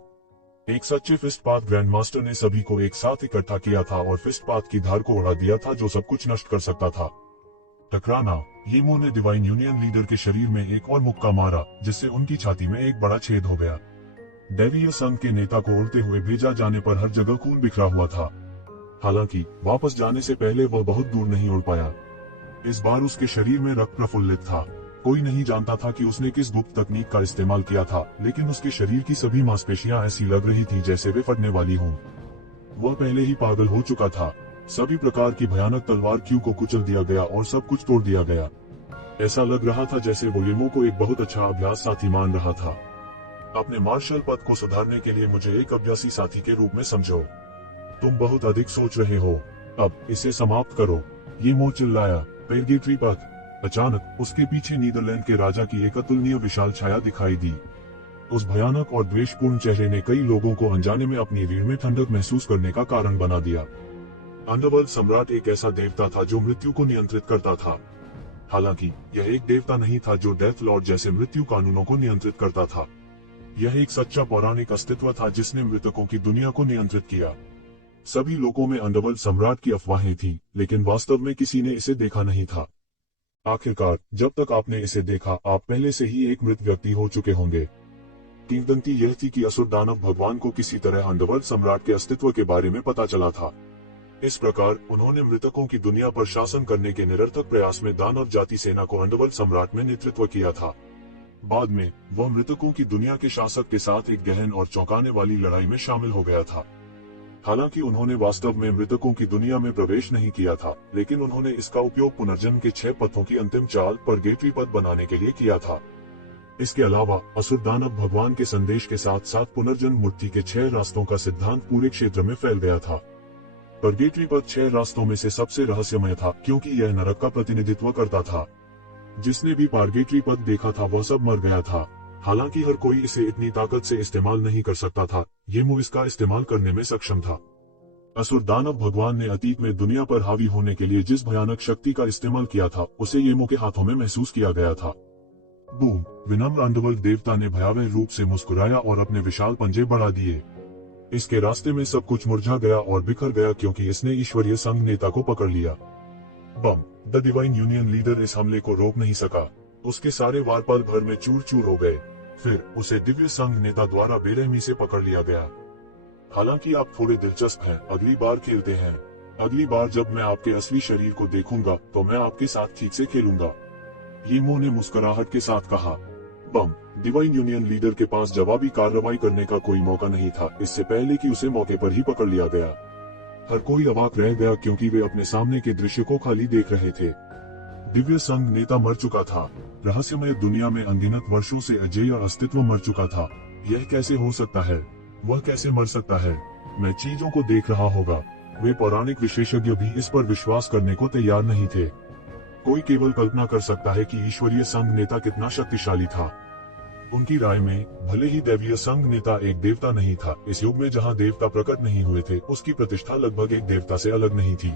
एक सच्चे फिस्टपाथ ग्रैंडमास्टर ने सभी को एक साथ इकट्ठा किया था और फिस्टपाथ की धार को उड़ा दिया था जो सब कुछ नष्ट कर सकता था। टकराना। येमो ने डिवाइन यूनियन लीडर के शरीर में एक और मुक्का मारा जिससे उनकी छाती में एक बड़ा छेद हो गया। दैवीय संघ के नेता को उड़ते हुए भेजा जाने पर हर जगह खून बिखरा हुआ था। हालांकि वापस जाने से पहले वह बहुत दूर नहीं उड़ पाया। इस बार उसके शरीर में रक्त प्रफुल्लित था। कोई नहीं जानता था कि उसने किस गुप्त तकनीक का इस्तेमाल किया था, लेकिन उसके शरीर की सभी मांसपेशियां ऐसी लग रही थी जैसे वे फटने वाली हों। वह पहले ही पागल हो चुका था। सभी प्रकार की भयानक तलवार क्यू को कुचल दिया गया और सब कुछ तोड़ दिया गया। ऐसा लग रहा था जैसे वो येमो को एक बहुत अच्छा अभ्यास साथी मान रहा था। अपने मार्शल पद को सुधारने के लिए मुझे एक अभ्यासी साथी के रूप में समझो। तुम बहुत अधिक सोच रहे हो, अब इसे समाप्त करो, येमो चिल्लाया। पेरगेटरी पथ। अचानक उसके पीछे नीदरलैंड के राजा की एक अतुलनीय विशाल छाया दिखाई दी। उस भयानक और द्वेषपूर्ण चेहरे ने कई लोगों को अनजाने में अपनी रीढ़ में ठंडक महसूस करने का कारण बना दिया। अंडरवर्ल्ड सम्राट एक ऐसा देवता था जो मृत्यु को नियंत्रित करता था। हालांकि यह एक देवता नहीं था जो डेथ लॉर्ड जैसे मृत्यु कानूनों को नियंत्रित करता था। यह एक सच्चा पौराणिक अस्तित्व था जिसने मृतकों की दुनिया को नियंत्रित किया। सभी लोगों में अंडरवर्ल्ड सम्राट की अफवाहें थीं, लेकिन वास्तव में किसी ने इसे देखा नहीं था। आखिरकार जब तक आपने इसे देखा, आप पहले से ही एक मृत व्यक्ति हो चुके होंगे। किंवदंती यह थी कि असुर दानव भगवान को किसी तरह अंडरवर्ल्ड सम्राट के अस्तित्व के बारे में पता चला था। इस प्रकार उन्होंने मृतकों की दुनिया पर शासन करने के निरर्थक प्रयास में दानव जाति सेना को अंडरवर्ल्ड सम्राट में नेतृत्व किया था। बाद में वह मृतकों की दुनिया के शासक के साथ एक गहन और चौंकाने वाली लड़ाई में शामिल हो गया था। हालांकि उन्होंने वास्तव में मृतकों की दुनिया में प्रवेश नहीं किया था, लेकिन उन्होंने इसका उपयोग पुनर्जन्म के 6 पथों की अंतिम चाल परगेटरी पथ बनाने के लिए किया था। इसके अलावा असुर दानव भगवान के संदेश के साथ साथ पुनर्जन्म मुक्ति के 6 रास्तों का सिद्धांत पूरे क्षेत्र में फैल गया था। परगेटरी पथ 6 रास्तों में से सबसे रहस्यमय था क्योंकि यह नरक का प्रतिनिधित्व करता था। जिसने भी परगेटरी पथ देखा था वह सब मर गया था। हालांकि हर कोई इसे इतनी ताकत से इस्तेमाल नहीं कर सकता था। येमो इसका इस्तेमाल करने में सक्षम था। असुर दानव भगवान ने अतीत में दुनिया पर हावी होने के लिए जिस भयानक शक्ति का इस्तेमाल किया था उसे येमो के हाथों में महसूस किया गया था। बूम! विनम्र अंडरवर्ल्ड देवता ने भयावह रूप से मुस्कुराया और अपने विशाल पंजे बढ़ा दिए। इसके रास्ते में सब कुछ मुरझा गया और बिखर गया क्योंकि इसने ईश्वरीय संघ नेता को पकड़ लिया। बम! द डिवाइन यूनियन लीडर इस हमले को रोक नहीं सका। उसके सारे वार पल भर में चूर चूर हो गए। फिर उसे दिव्य संघ नेता द्वारा बेरहमी से पकड़ लिया गया। हालांकि आप थोड़े दिलचस्प हैं, अगली बार खेलते हैं। अगली बार जब मैं आपके असली शरीर को देखूंगा तो मैं आपके साथ ठीक से खेलूंगा, येमो ने मुस्कुराहट के साथ कहा। बम! डिवाइन यूनियन लीडर के पास जवाबी कार्रवाई करने का कोई मौका नहीं था, इससे पहले कि उसे मौके पर ही पकड़ लिया गया। हर कोई अवाक रह गया क्योंकि वे अपने सामने के दृश्य को खाली देख रहे थे। दिव्य संघ नेता मर चुका था। रहस्यमय दुनिया में अनगिनत वर्षों से अजेय अस्तित्व मर चुका था। यह कैसे हो सकता है? वह कैसे मर सकता है? मैं चीजों को देख रहा होगा। वे पौराणिक विशेषज्ञ भी इस पर विश्वास करने को तैयार नहीं थे। कोई केवल कल्पना कर सकता है कि ईश्वरीय संघ नेता कितना शक्तिशाली था। उनकी राय में भले ही दैवीय संघ नेता एक देवता नहीं था, इस युग में जहाँ देवता प्रकट नहीं हुए थे उसकी प्रतिष्ठा लगभग एक देवता से अलग नहीं थी।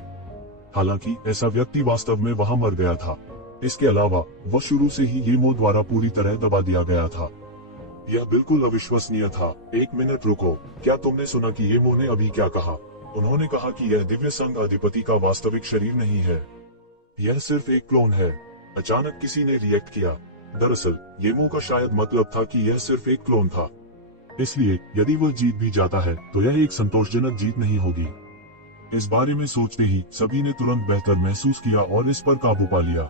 हालांकि ऐसा व्यक्ति वास्तव में वहां मर गया था। इसके अलावा वह शुरू से ही येमो द्वारा पूरी तरह दबा दिया गया था। यह बिल्कुल अविश्वसनीय था। एक मिनट रुको, क्या तुमने सुना कि येमो ने अभी क्या कहा? उन्होंने कहा कि यह दिव्य संघ अधिपति का वास्तविक शरीर नहीं है, यह सिर्फ एक क्लोन है। अचानक किसी ने रिएक्ट किया। दरअसल येमो का शायद मतलब था कि यह सिर्फ एक क्लोन था, इसलिए यदि वह जीत भी जाता है तो यह एक संतोषजनक जीत नहीं होगी। इस बारे में सोचते ही सभी ने तुरंत बेहतर महसूस किया और इस पर काबू पा लिया।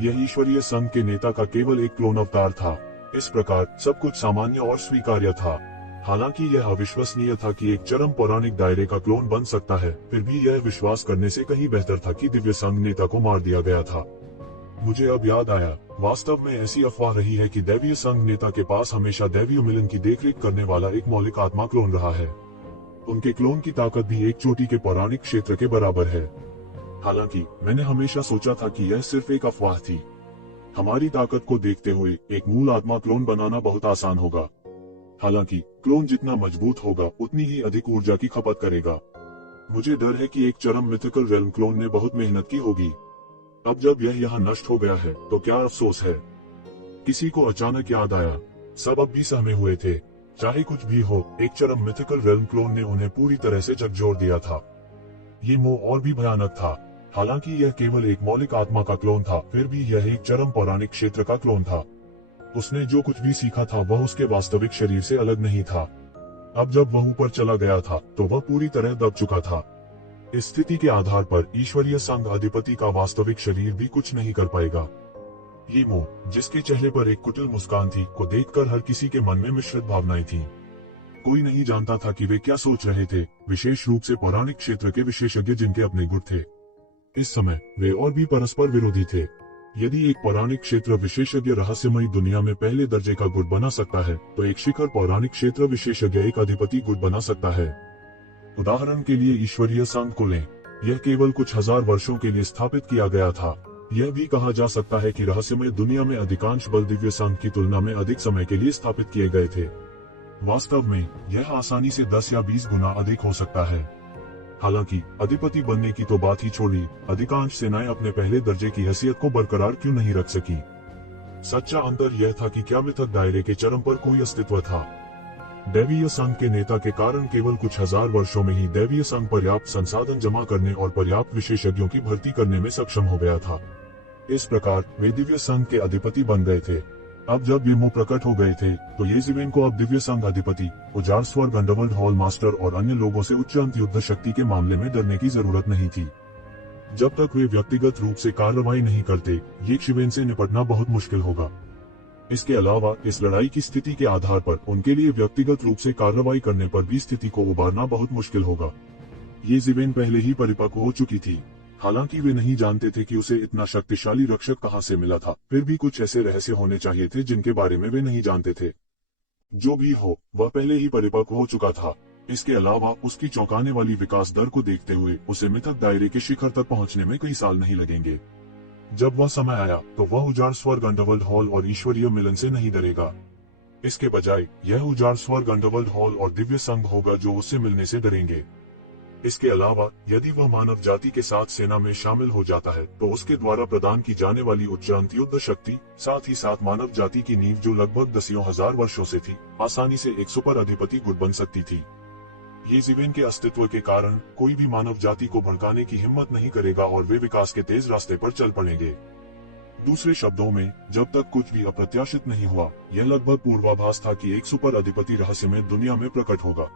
यह ईश्वरीय संघ के नेता का केवल एक क्लोन अवतार था। इस प्रकार सब कुछ सामान्य और स्वीकार्य था। हालांकि यह अविश्वसनीय था कि एक चरम पौराणिक दायरे का क्लोन बन सकता है, फिर भी यह विश्वास करने से कहीं बेहतर था कि दिव्य संघ नेता को मार दिया गया था। मुझे अब याद आया, वास्तव में ऐसी अफवाह रही है कि दैवीय संघ नेता के पास हमेशा दैवीय मिलन की देखरेख करने वाला एक मौलिक आत्मा क्लोन रहा है। उनके क्लोन की ताकत भी एक चोटी के पौराणिक क्षेत्र के बराबर है। हालांकि मैंने हमेशा सोचा था कि यह सिर्फ एक अफवाह थी। हमारी ताकत को देखते हुए एक मूल आत्मा क्लोन बनाना बहुत आसान होगा। हालांकि क्लोन जितना मजबूत होगा उतनी ही अधिक ऊर्जा की खपत करेगा। मुझे डर है कि एक चरम मिथिकल रेल्म क्लोन ने बहुत मेहनत की होगी। अब जब यह यहाँ नष्ट हो गया है तो क्या अफसोस है। किसी को अचानक याद आया, सब अब भी सहमे हुए थे। चाहे कुछ भी हो, एक चरम मिथिकल रेल्म क्लोन ने उन्हें पूरी तरह से झकझोर दिया था। ये मोह और भी भयानक था। हालांकि यह केवल एक मौलिक आत्मा का क्लोन था, फिर भी यह एक चरम पौराणिक क्षेत्र का क्लोन था। उसने जो कुछ भी सीखा था वह उसके वास्तविक शरीर से अलग नहीं था। अब जब वह ऊपर चला गया था तो वह पूरी तरह दब चुका था। इस स्थिति के आधार पर ईश्वरीय संघ अधिपति का वास्तविक शरीर भी कुछ नहीं कर पाएगा। ये मोह, जिसके चेहरे पर एक कुटिल मुस्कान थी, को देखकर हर किसी के मन में मिश्रित भावनाएं थीं। कोई नहीं जानता था कि वे क्या सोच रहे थे, विशेष रूप से पौराणिक क्षेत्र के विशेषज्ञ जिनके अपने गुट थे। इस समय वे और भी परस्पर विरोधी थे। यदि एक पौराणिक क्षेत्र विशेषज्ञ रहस्यमयी दुनिया में पहले दर्जे का गुट बना सकता है, तो एक शिखर पौराणिक क्षेत्र विशेषज्ञ एक अधिपति गुट बना सकता है। उदाहरण के लिए ईश्वरीय संघ को लें। यह केवल कुछ हजार वर्षों के लिए स्थापित किया गया था। यह भी कहा जा सकता है कि रहस्यमय दुनिया में अधिकांश बल दिव्य संघ की तुलना में अधिक समय के लिए स्थापित किए गए थे। वास्तव में यह आसानी से 10 या 20 गुना अधिक हो सकता है। हालांकि अधिपति बनने की तो बात ही छोड़ी, अधिकांश सेनाएं अपने पहले दर्जे की हैसियत को बरकरार क्यों नहीं रख सकी। सच्चा अंतर यह था कि क्या मिथक दायरे के चरम पर कोई अस्तित्व था। दैवीय संघ के नेता के कारण केवल कुछ हजार वर्षों में ही दैवीय संघ पर्याप्त संसाधन जमा करने और पर्याप्त विशेषज्ञों की भर्ती करने में सक्षम हो गया था। इस प्रकार वे दिव्य संघ के अधिपति बन गए थे। अब जब ये मोह प्रकट हो गए थे तो येज़िवेन को अब दिव्य संघ अधिपति, उजाड़ स्वर्ग अंडरवर्ल्ड हॉल मास्टर और अन्य लोगों से उच्च अंत युद्ध शक्ति के मामले में डरने की जरूरत नहीं थी। जब तक वे व्यक्तिगत रूप से कार्रवाई नहीं करते, येज़िवेन से निपटना बहुत मुश्किल होगा। इसके अलावा इस लड़ाई की स्थिति के आधार पर उनके लिए व्यक्तिगत रूप से कार्रवाई करने पर भी स्थिति को उबारना बहुत मुश्किल होगा। येज़िवेन पहले ही परिपक्व हो चुकी थी। हालांकि वे नहीं जानते थे कि उसे इतना शक्तिशाली रक्षक कहां से मिला था, फिर भी कुछ ऐसे रहस्य होने चाहिए थे जिनके बारे में वे नहीं जानते थे। जो भी हो, वह पहले ही परिपक्व हो चुका था। इसके अलावा उसकी चौंकाने वाली विकास दर को देखते हुए उसे मिथक दायरे के शिखर तक पहुंचने में कई साल नहीं लगेंगे। जब वह समय आया तो वह उजाड़ स्वर्ग अंडरवर्ल्ड हॉल और ईश्वरीय मिलन से नहीं डरेगा। इसके बजाय यह उजाड़ स्वर्ग अंडरवर्ल्ड हॉल और दिव्य संघ होगा जो उससे मिलने से डरेंगे। इसके अलावा यदि वह मानव जाति के साथ सेना में शामिल हो जाता है तो उसके द्वारा प्रदान की जाने वाली उच्च अंत युद्ध शक्ति, साथ ही साथ मानव जाति की नींव जो लगभग दसियों हजार वर्षों से थी, आसानी से एक सुपर अधिपति गुट बन सकती थी। येज़िवेन के अस्तित्व के कारण कोई भी मानव जाति को भड़काने की हिम्मत नहीं करेगा और वे विकास के तेज रास्ते पर चल पड़ेंगे। दूसरे शब्दों में, जब तक कुछ भी अप्रत्याशित नहीं हुआ, यह लगभग पूर्वाभास था कि एक सुपर अधिपति रहस्यमय दुनिया में प्रकट होगा।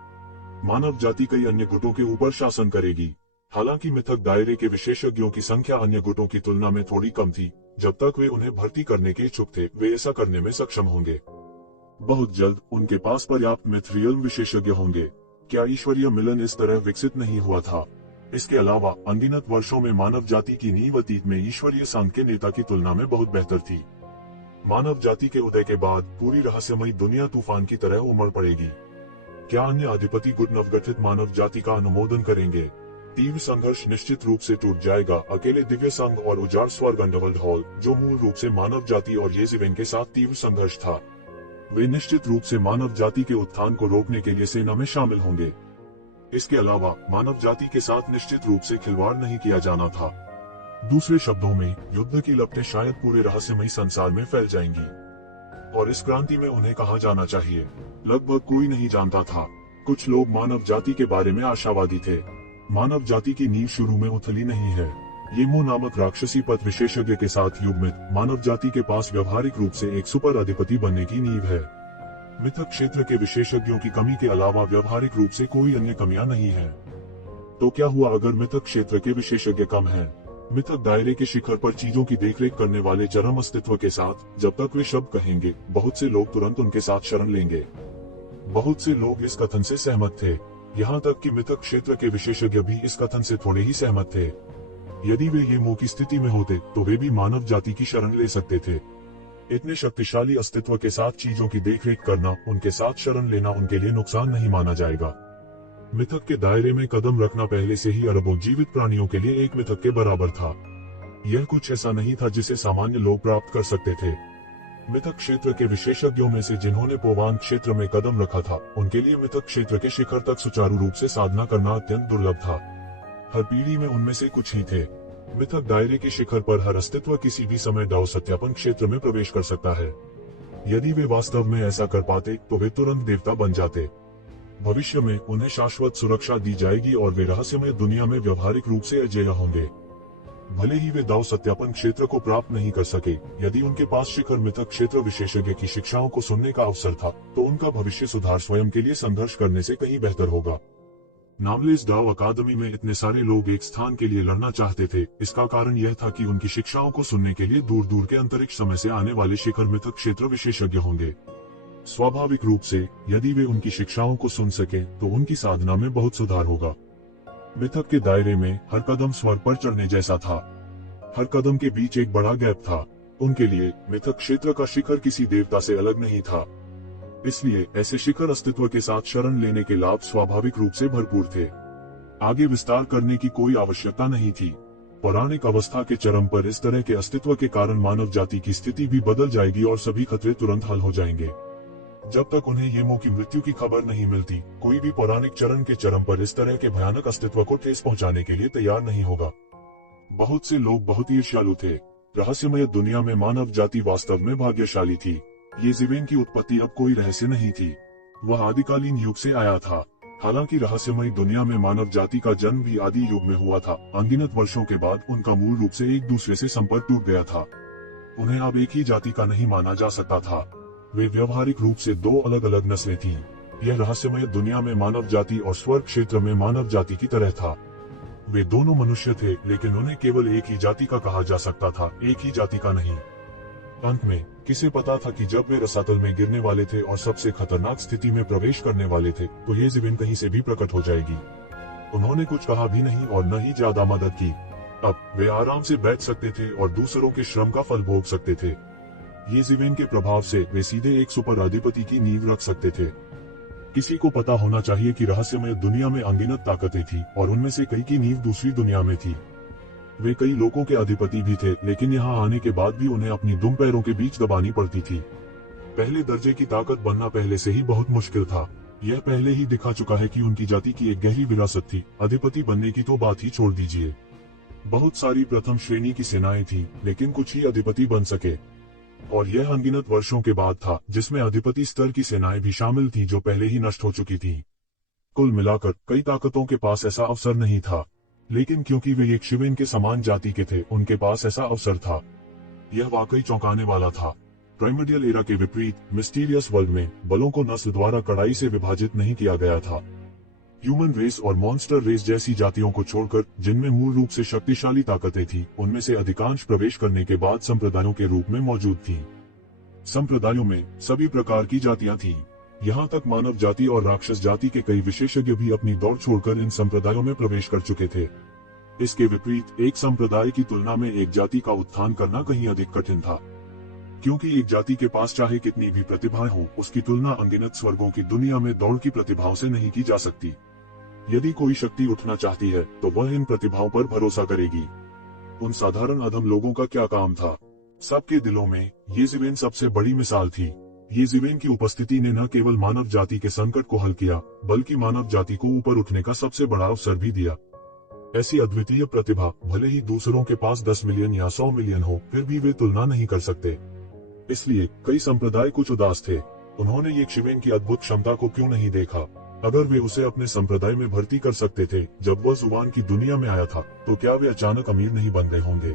मानव जाति कई अन्य गुटों के ऊपर शासन करेगी। हालांकि मिथक दायरे के विशेषज्ञों की संख्या अन्य गुटों की तुलना में थोड़ी कम थी। जब तक वे उन्हें भर्ती करने के इच्छुक थे, वे ऐसा करने में सक्षम होंगे। बहुत जल्द उनके पास पर्याप्त मिथरियल विशेषज्ञ होंगे। क्या ईश्वरीय मिलन इस तरह विकसित नहीं हुआ था? इसके अलावा अनगिनत वर्षों में मानव जाति की नींव अतीत में ईश्वरीय संघ के नेता की तुलना में बहुत बेहतर थी। मानव जाति के उदय के बाद पूरी रहस्यमयी दुनिया तूफान की तरह उमड़ पड़ेगी। क्या अन्य अधिपति गुट नवगठित मानव जाति का अनुमोदन करेंगे? तीव्र संघर्ष निश्चित रूप से टूट जाएगा। अकेले दिव्य संघ और उजाड़ स्वर्ग अंडरवर्ल्ड हॉल, जो मूल रूप से मानव जाति और येज़िवेन के साथ तीव्र संघर्ष था, वे निश्चित रूप से मानव जाति के उत्थान को रोकने के लिए सेना में शामिल होंगे। इसके अलावा मानव जाति के साथ निश्चित रूप से खिलवाड़ नहीं किया जाना था। दूसरे शब्दों में, युद्ध की लपटें शायद पूरे रहस्यमयी संसार में फैल जाएंगी और इस क्रांति में उन्हें कहा जाना चाहिए। लगभग कोई नहीं जानता था। कुछ लोग मानव जाति के बारे में आशावादी थे। मानव जाति की नींव शुरू में उथली नहीं है। येमो नामक राक्षसी पथ विशेषज्ञ के साथ युग्मित मानव जाति के पास व्यवहारिक रूप से एक सुपर अधिपति बनने की नींव है। मिथक क्षेत्र के विशेषज्ञों की कमी के अलावा व्यवहारिक रूप से कोई अन्य कमियां नहीं है। तो क्या हुआ अगर मिथक क्षेत्र के विशेषज्ञ कम हैं? मिथक दायरे के शिखर पर चीजों की देखरेख करने वाले चरम अस्तित्व के साथ जब तक वे शब्द कहेंगे, बहुत से लोग तुरंत उनके साथ शरण लेंगे। बहुत से लोग इस कथन से सहमत थे। यहाँ तक कि मिथक क्षेत्र के विशेषज्ञ भी इस कथन से थोड़े ही सहमत थे। यदि वे ये मोह की स्थिति में होते तो वे भी मानव जाति की शरण ले सकते थे। इतने शक्तिशाली अस्तित्व के साथ चीजों की देखरेख करना, उनके साथ शरण लेना उनके लिए नुकसान नहीं माना जाएगा। मिथक के दायरे में कदम रखना पहले से ही अरबों जीवित प्राणियों के लिए एक मिथक के बराबर था। यह कुछ ऐसा नहीं था जिसे सामान्य लोग प्राप्त कर सकते थे। मिथक क्षेत्र के विशेषज्ञों में से जिन्होंने पोवान क्षेत्र में कदम रखा था, उनके लिए मिथक क्षेत्र के शिखर तक सुचारू रूप से साधना करना अत्यंत दुर्लभ था। हर पीढ़ी में उनमें से कुछ ही थे। मिथक दायरे के शिखर पर हर अस्तित्व किसी भी समय डाउ सत्यापन क्षेत्र में प्रवेश कर सकता है। यदि वे वास्तव में ऐसा कर पाते तो वे तुरंत देवता बन जाते। भविष्य में उन्हें शाश्वत सुरक्षा दी जाएगी और वे रहस्यमय दुनिया में व्यवहारिक रूप से अजेय होंगे। भले ही वे दाव सत्यापन क्षेत्र को प्राप्त नहीं कर सके, यदि उनके पास शिखर मिथक क्षेत्र विशेषज्ञ की शिक्षाओं को सुनने का अवसर था, तो उनका भविष्य सुधार स्वयं के लिए संघर्ष करने से कहीं बेहतर होगा। नामलेस दाव अकादमी में इतने सारे लोग एक स्थान के लिए लड़ना चाहते थे। इसका कारण यह था कि उनकी शिक्षाओं को सुनने के लिए दूर दूर के अंतरिक्ष समय से आने वाले शिखर मिथक क्षेत्र विशेषज्ञ होंगे। स्वाभाविक रूप से यदि वे उनकी शिक्षाओं को सुन सके तो उनकी साधना में बहुत सुधार होगा। मिथक के दायरे में हर कदम स्वर्ग पर चढ़ने जैसा था। हर कदम के बीच एक बड़ा गैप था। उनके लिए मिथक क्षेत्र का शिखर किसी देवता से अलग नहीं था। इसलिए ऐसे शिखर अस्तित्व के साथ शरण लेने के लाभ स्वाभाविक रूप से भरपूर थे। आगे विस्तार करने की कोई आवश्यकता नहीं थी। पौराणिक अवस्था के चरम पर इस तरह के अस्तित्व के कारण मानव जाति की स्थिति भी बदल जाएगी और सभी खतरे तुरंत हल हो जाएंगे। जब तक उन्हें येमो की मृत्यु की खबर नहीं मिलती, कोई भी पौराणिक चरण के चरम पर इस तरह के भयानक अस्तित्व को ठेस पहुंचाने के लिए तैयार नहीं होगा। बहुत से लोग बहुत ईर्ष्यालु थे। रहस्यमय दुनिया में मानव जाति वास्तव में भाग्यशाली थी। ये जीवन की उत्पत्ति अब कोई रहस्य नहीं थी, वह आदिकालीन युग से आया था। हालांकि रहस्यमय दुनिया में मानव जाति का जन्म भी आदि युग में हुआ था। अनगिनत वर्षों के बाद उनका मूल रूप से एक दूसरे से संपर्क टूट गया था। उन्हें अब एक ही जाति का नहीं माना जा सकता था। वे व्यवहारिक रूप से दो अलग अलग नस्लें थीं। यह रहस्यमय दुनिया में मानव जाति और स्वर्ग क्षेत्र में मानव जाति की तरह था। वे दोनों मनुष्य थे, लेकिन उन्हें केवल एक ही जाति का कहा जा सकता था, एक ही जाति का नहीं। अंत में किसे पता था कि जब वे रसातल में गिरने वाले थे और सबसे खतरनाक स्थिति में प्रवेश करने वाले थे, तो ये जीवन कहीं से भी प्रकट हो जाएगी। उन्होंने कुछ कहा भी नहीं और न ही ज्यादा मदद की। अब वे आराम से बैठ सकते थे और दूसरों के श्रम का फल भोग सकते थे। ये जीवन के प्रभाव से वे सीधे एक सुपर अधिपति की नींव रख सकते थे। किसी को पता होना चाहिए कि रहस्यमय दुनिया में अनगिनत ताकतें थी और उनमें से कई की नींव दूसरी दुनिया में थी। वे कई लोगों के अधिपति भी थे, लेकिन यहाँ आने के बाद भी उन्हें अपनी दुम पैरों के बीच दबानी पड़ती थी। पहले दर्जे की ताकत बनना पहले से ही बहुत मुश्किल था। यह पहले ही दिखा चुका है कि उनकी जाति की एक गहरी विरासत थी। अधिपति बनने की तो बात ही छोड़ दीजिए। बहुत सारी प्रथम श्रेणी की सेनाएं थी, लेकिन कुछ ही अधिपति बन सके। और यह अनगिनत वर्षों के बाद था, जिसमें अधिपति स्तर की सेनाएं भी शामिल थी जो पहले ही नष्ट हो चुकी थीं। कुल मिलाकर कई ताकतों के पास ऐसा अवसर नहीं था, लेकिन क्योंकि वे एक शिवेन के समान जाति के थे, उनके पास ऐसा अवसर था। यह वाकई चौंकाने वाला था। प्राइमर्डियल एरा के विपरीत मिस्टीरियस वर्ल्ड में बलों को नस्ल द्वारा कड़ाई से विभाजित नहीं किया गया था। ह्यूमन रेस और मॉन्स्टर रेस जैसी जातियों को छोड़कर, जिनमें मूल रूप से शक्तिशाली ताकतें थीं, उनमें से अधिकांश प्रवेश करने के बाद संप्रदायों के रूप में मौजूद थीं। संप्रदायों में सभी प्रकार की जातियां थीं। यहाँ तक मानव जाति और राक्षस जाति के कई विशेषज्ञ भी अपनी दौड़ छोड़कर इन संप्रदायों में प्रवेश कर चुके थे। इसके विपरीत एक संप्रदाय की तुलना में एक जाति का उत्थान करना कहीं अधिक कठिन था, क्योंकि एक जाति के पास चाहे कितनी भी प्रतिभाएं हो, उसकी तुलना अनगिनत स्वर्गों की दुनिया में दौड़ की प्रतिभाओं से नहीं की जा सकती। यदि कोई शक्ति उठना चाहती है तो वह इन प्रतिभाओं पर भरोसा करेगी। उन साधारण अधम लोगों का क्या काम था? सबके दिलों में ये जीवन सबसे बड़ी मिसाल थी। ये जीवन की उपस्थिति ने न केवल मानव जाति के संकट को हल किया, बल्कि मानव जाति को ऊपर उठने का सबसे बड़ा अवसर भी दिया। ऐसी अद्वितीय प्रतिभा भले ही दूसरों के पास 10 मिलियन या 100 मिलियन हो, फिर भी वे तुलना नहीं कर सकते। इसलिए कई संप्रदाय कुछ उदास थे। उन्होंने ये शिवेन की अद्भुत क्षमता को क्यों नहीं देखा? अगर वे उसे अपने संप्रदाय में भर्ती कर सकते थे जब वह जुबान की दुनिया में आया था, तो क्या वे अचानक अमीर नहीं बन गए होंगे?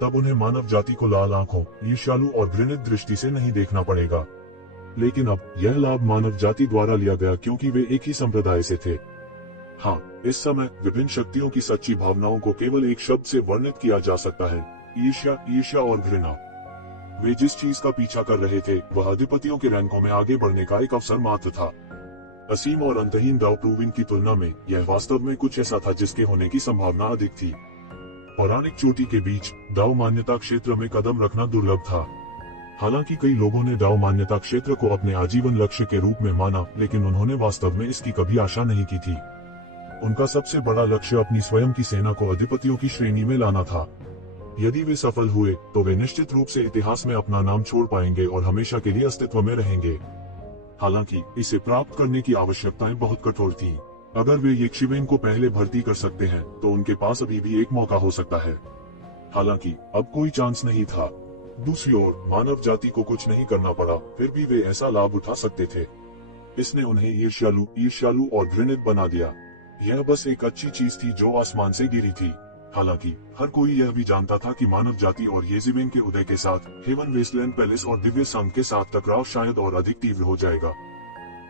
तब उन्हें मानव जाति को लाल आंखों, ईर्ष्यालु और घृणित दृष्टि से नहीं देखना पड़ेगा। लेकिन अब यह लाभ मानव जाति द्वारा लिया गया, क्योंकि वे एक ही संप्रदाय से थे। हाँ, इस समय विभिन्न शक्तियों की सच्ची भावनाओं को केवल एक शब्द से वर्णित किया जा सकता है: ईर्ष्या, ईर्ष्या और घृणा। वे जिस चीज का पीछा कर रहे थे, वह अधिपतियों के रैंकों में आगे बढ़ने का एक अवसर मात्र था। असीम और अंतहीन दाव प्रूविंग की तुलना में यह वास्तव में कुछ ऐसा था जिसके होने की संभावना अधिक थी। पौराणिक चोटी के बीच दाव मान्यता क्षेत्र में कदम रखना दुर्लभ था। हालांकि कई लोगों ने दाव मान्यता क्षेत्र को अपने आजीवन लक्ष्य के रूप में माना, लेकिन उन्होंने वास्तव में इसकी कभी आशा नहीं की थी। उनका सबसे बड़ा लक्ष्य अपनी स्वयं की सेना को अधिपतियों की श्रेणी में लाना था। यदि वे सफल हुए तो वे निश्चित रूप से इतिहास में अपना नाम छोड़ पाएंगे और हमेशा के लिए अस्तित्व में रहेंगे। हालांकि इसे प्राप्त करने की आवश्यकताएं बहुत कठोर थी। अगर वे यक्षिवेन को पहले भर्ती कर सकते हैं तो उनके पास अभी भी एक मौका हो सकता है। हालांकि अब कोई चांस नहीं था। दूसरी ओर मानव जाति को कुछ नहीं करना पड़ा, फिर भी वे ऐसा लाभ उठा सकते थे। इसने उन्हें ईर्ष्यालु और घृणित बना दिया। यह बस एक अच्छी चीज थी जो आसमान से गिरी थी। हालांकि हर कोई यह भी जानता था कि मानव जाति और येज़िवेन के उदय के साथ हेवन वेस्टलैंड पैलेस और दिव्य संघ के साथ टकराव शायद और अधिक तीव्र हो जाएगा।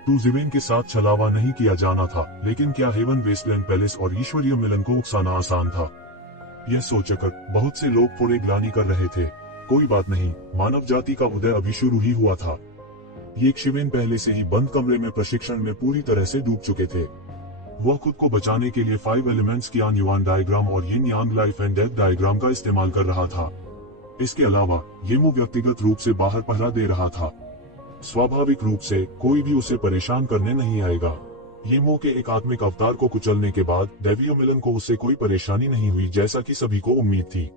तो ज़िवेन के साथ छलावा नहीं किया जाना था, लेकिन क्या हेवन वेस्टलैंड पैलेस और ईश्वरीय मिलन को उकसाना आसान था? यह सोचकर बहुत से लोग थोड़े ग्लानि कर रहे थे। कोई बात नहीं, मानव जाति का उदय अभी शुरू ही हुआ था। यक्षिवेन पहले से ही बंद कमरे में प्रशिक्षण में पूरी तरह से डूब चुके थे। वह खुद को बचाने के लिए 5 एलिमेंट्स की युआन डायग्राम और यिन यांग लाइफ एंड डेथ डायग्राम का इस्तेमाल कर रहा था। इसके अलावा येमो व्यक्तिगत रूप से बाहर पहरा दे रहा था। स्वाभाविक रूप से कोई भी उसे परेशान करने नहीं आएगा। येमो के एक आत्मिक अवतार को कुचलने के बाद दैवीय मिलन को उससे कोई परेशानी नहीं हुई, जैसा कि सभी को उम्मीद थी।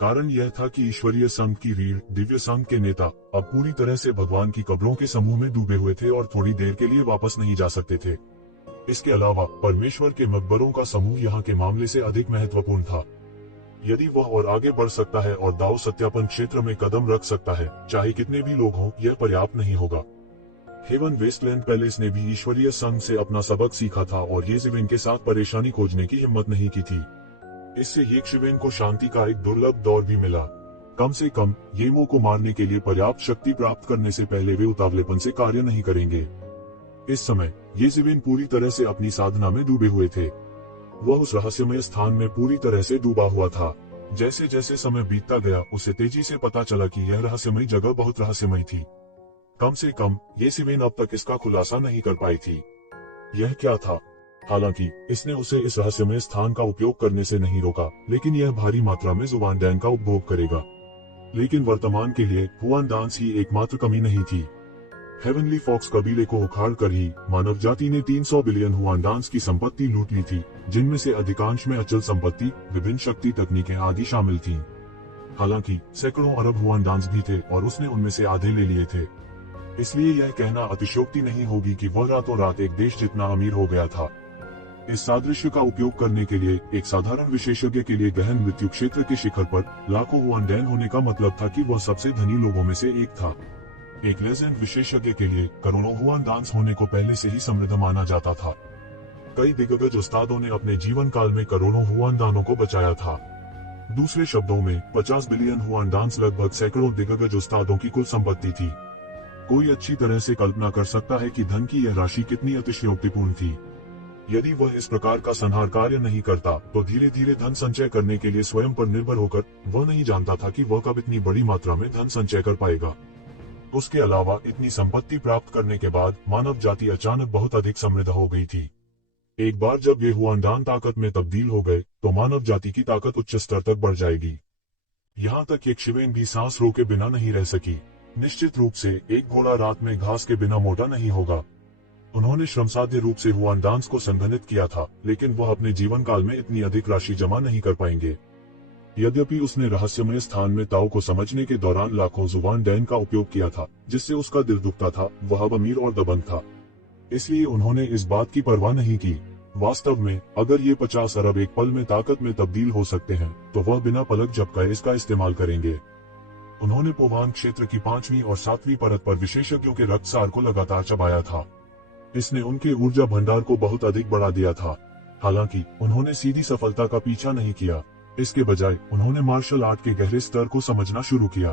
कारण यह था कि ईश्वरीय संघ की रीढ़ दिव्य संघ के नेता अब पूरी तरह से भगवान की कब्रों के समूह में डूबे हुए थे और थोड़ी देर के लिए वापस नहीं जा सकते थे। इसके अलावा परमेश्वर के मकबरों का समूह यहाँ के मामले से अधिक महत्वपूर्ण था। यदि वह और आगे बढ़ सकता है और दाव सत्यापन क्षेत्र में कदम रख सकता है, चाहे कितने भी लोग हों, यह पर्याप्त नहीं होगा। हेवन वेस्टलैंड पैलेस ने भी ईश्वरीय संघ से अपना सबक सीखा था और येज़िवेन के साथ परेशानी खोजने की हिम्मत नहीं की थी। इससे यक्षिवेन को शांति का एक दुर्लभ दौर भी मिला। कम से कम येमो को मारने के लिए पर्याप्त शक्ति प्राप्त करने से पहले वे उतावलेपन से कार्य नहीं करेंगे। इस समय येज़िवेन पूरी तरह से अपनी साधना में डूबे हुए थे। वह उस रहस्यमय स्थान में पूरी तरह से डूबा हुआ था। जैसे जैसे समय बीतता गया, उसे तेजी से पता चला कि यह रहस्यमय जगह बहुत रहस्यमय थी। कम से कम येज़िवेन अब तक इसका खुलासा नहीं कर पाई थी। यह क्या था? हालांकि इसने उसे इस रहस्यमय स्थान का उपयोग करने से नहीं रोका, लेकिन यह भारी मात्रा में जुबान डैन का उपभोग करेगा। लेकिन वर्तमान के लिए हुआन डांस ही एकमात्र कमी नहीं थी। हेवनली फॉक्स कबीले को उखाड़ कर ही मानव जाति ने 300 बिलियन हुआन डांस की संपत्ति लूट ली थी, जिनमें से अधिकांश में अचल संपत्ति, विभिन्न शक्ति तकनीकें आदि शामिल थीं। हालांकि सैकड़ों अरब हुआन डांस भी थे और उसने उनमें से आधे ले लिए थे। इसलिए यह कहना अतिशयोक्ति नहीं होगी कि वह रातों रात एक देश जितना अमीर हो गया था। इस सादृश्य का उपयोग करने के लिए एक साधारण विशेषज्ञ के लिए गहन मृत्यु क्षेत्र के शिखर पर लाखों हुआन डैन होने का मतलब था कि वह सबसे धनी लोगों में से एक था। एक लेजेंड विशेषज्ञ के लिए करोड़ों हुआन डांस होने को पहले से ही समृद्ध माना जाता था। कई दिग्गज उस्तादों ने अपने जीवन काल में करोड़ों हुआन दानों को बचाया था। दूसरे शब्दों में 50 बिलियन हुआन डांस लगभग सैकड़ों दिग्गज उस्तादों की कुल संपत्ति थी। कोई अच्छी तरह से कल्पना कर सकता है कि धन की यह राशि कितनी अतिशयोक्तिपूर्ण थी। यदि वह इस प्रकार का संहार कार्य नहीं करता तो धीरे धीरे धन संचय करने के लिए स्वयं पर निर्भर होकर वह नहीं जानता था कि वह कब इतनी बड़ी मात्रा में धन संचय कर पाएगा। उसके अलावा इतनी संपत्ति प्राप्त करने के बाद मानव जाति अचानक बहुत अधिक समृद्ध हो गई थी। एक बार जब ये हुआन डान ताकत में तब्दील हो गए तो मानव जाति की ताकत उच्च स्तर तक बढ़ जाएगी। यहाँ तक यक्षिवेन भी सांस रोके बिना नहीं रह सकी। निश्चित रूप से एक घोड़ा रात में घास के बिना मोटा नहीं होगा। उन्होंने श्रमसाध्य रूप से हुआन डांस को संघनित किया था, लेकिन वह अपने जीवन काल में इतनी अधिक राशि जमा नहीं कर पाएंगे। यद्यपि उसने रहस्यमय स्थान में ताओ को समझने के दौरान लाखों जुबान डैन का उपयोग किया था, जिससे उसका दिल दुखता था, वह अब अमीर और दबंग था। इसलिए उन्होंने इस बात की परवाह नहीं की। वास्तव में अगर ये 50 अरब एक पल में ताकत में तब्दील हो सकते हैं, तो वह बिना पलक झपकाए इसका इस्तेमाल करेंगे। उन्होंने पोवान क्षेत्र की 5वीं और 7वीं परत पर विशेषज्ञों के रक्तसार को लगातार चबाया था। इसने उनके ऊर्जा भंडार को बहुत अधिक बढ़ा दिया था। हालांकि उन्होंने सीधी सफलता का पीछा नहीं किया। इसके बजाय उन्होंने मार्शल आर्ट के गहरे स्तर को समझना शुरू किया।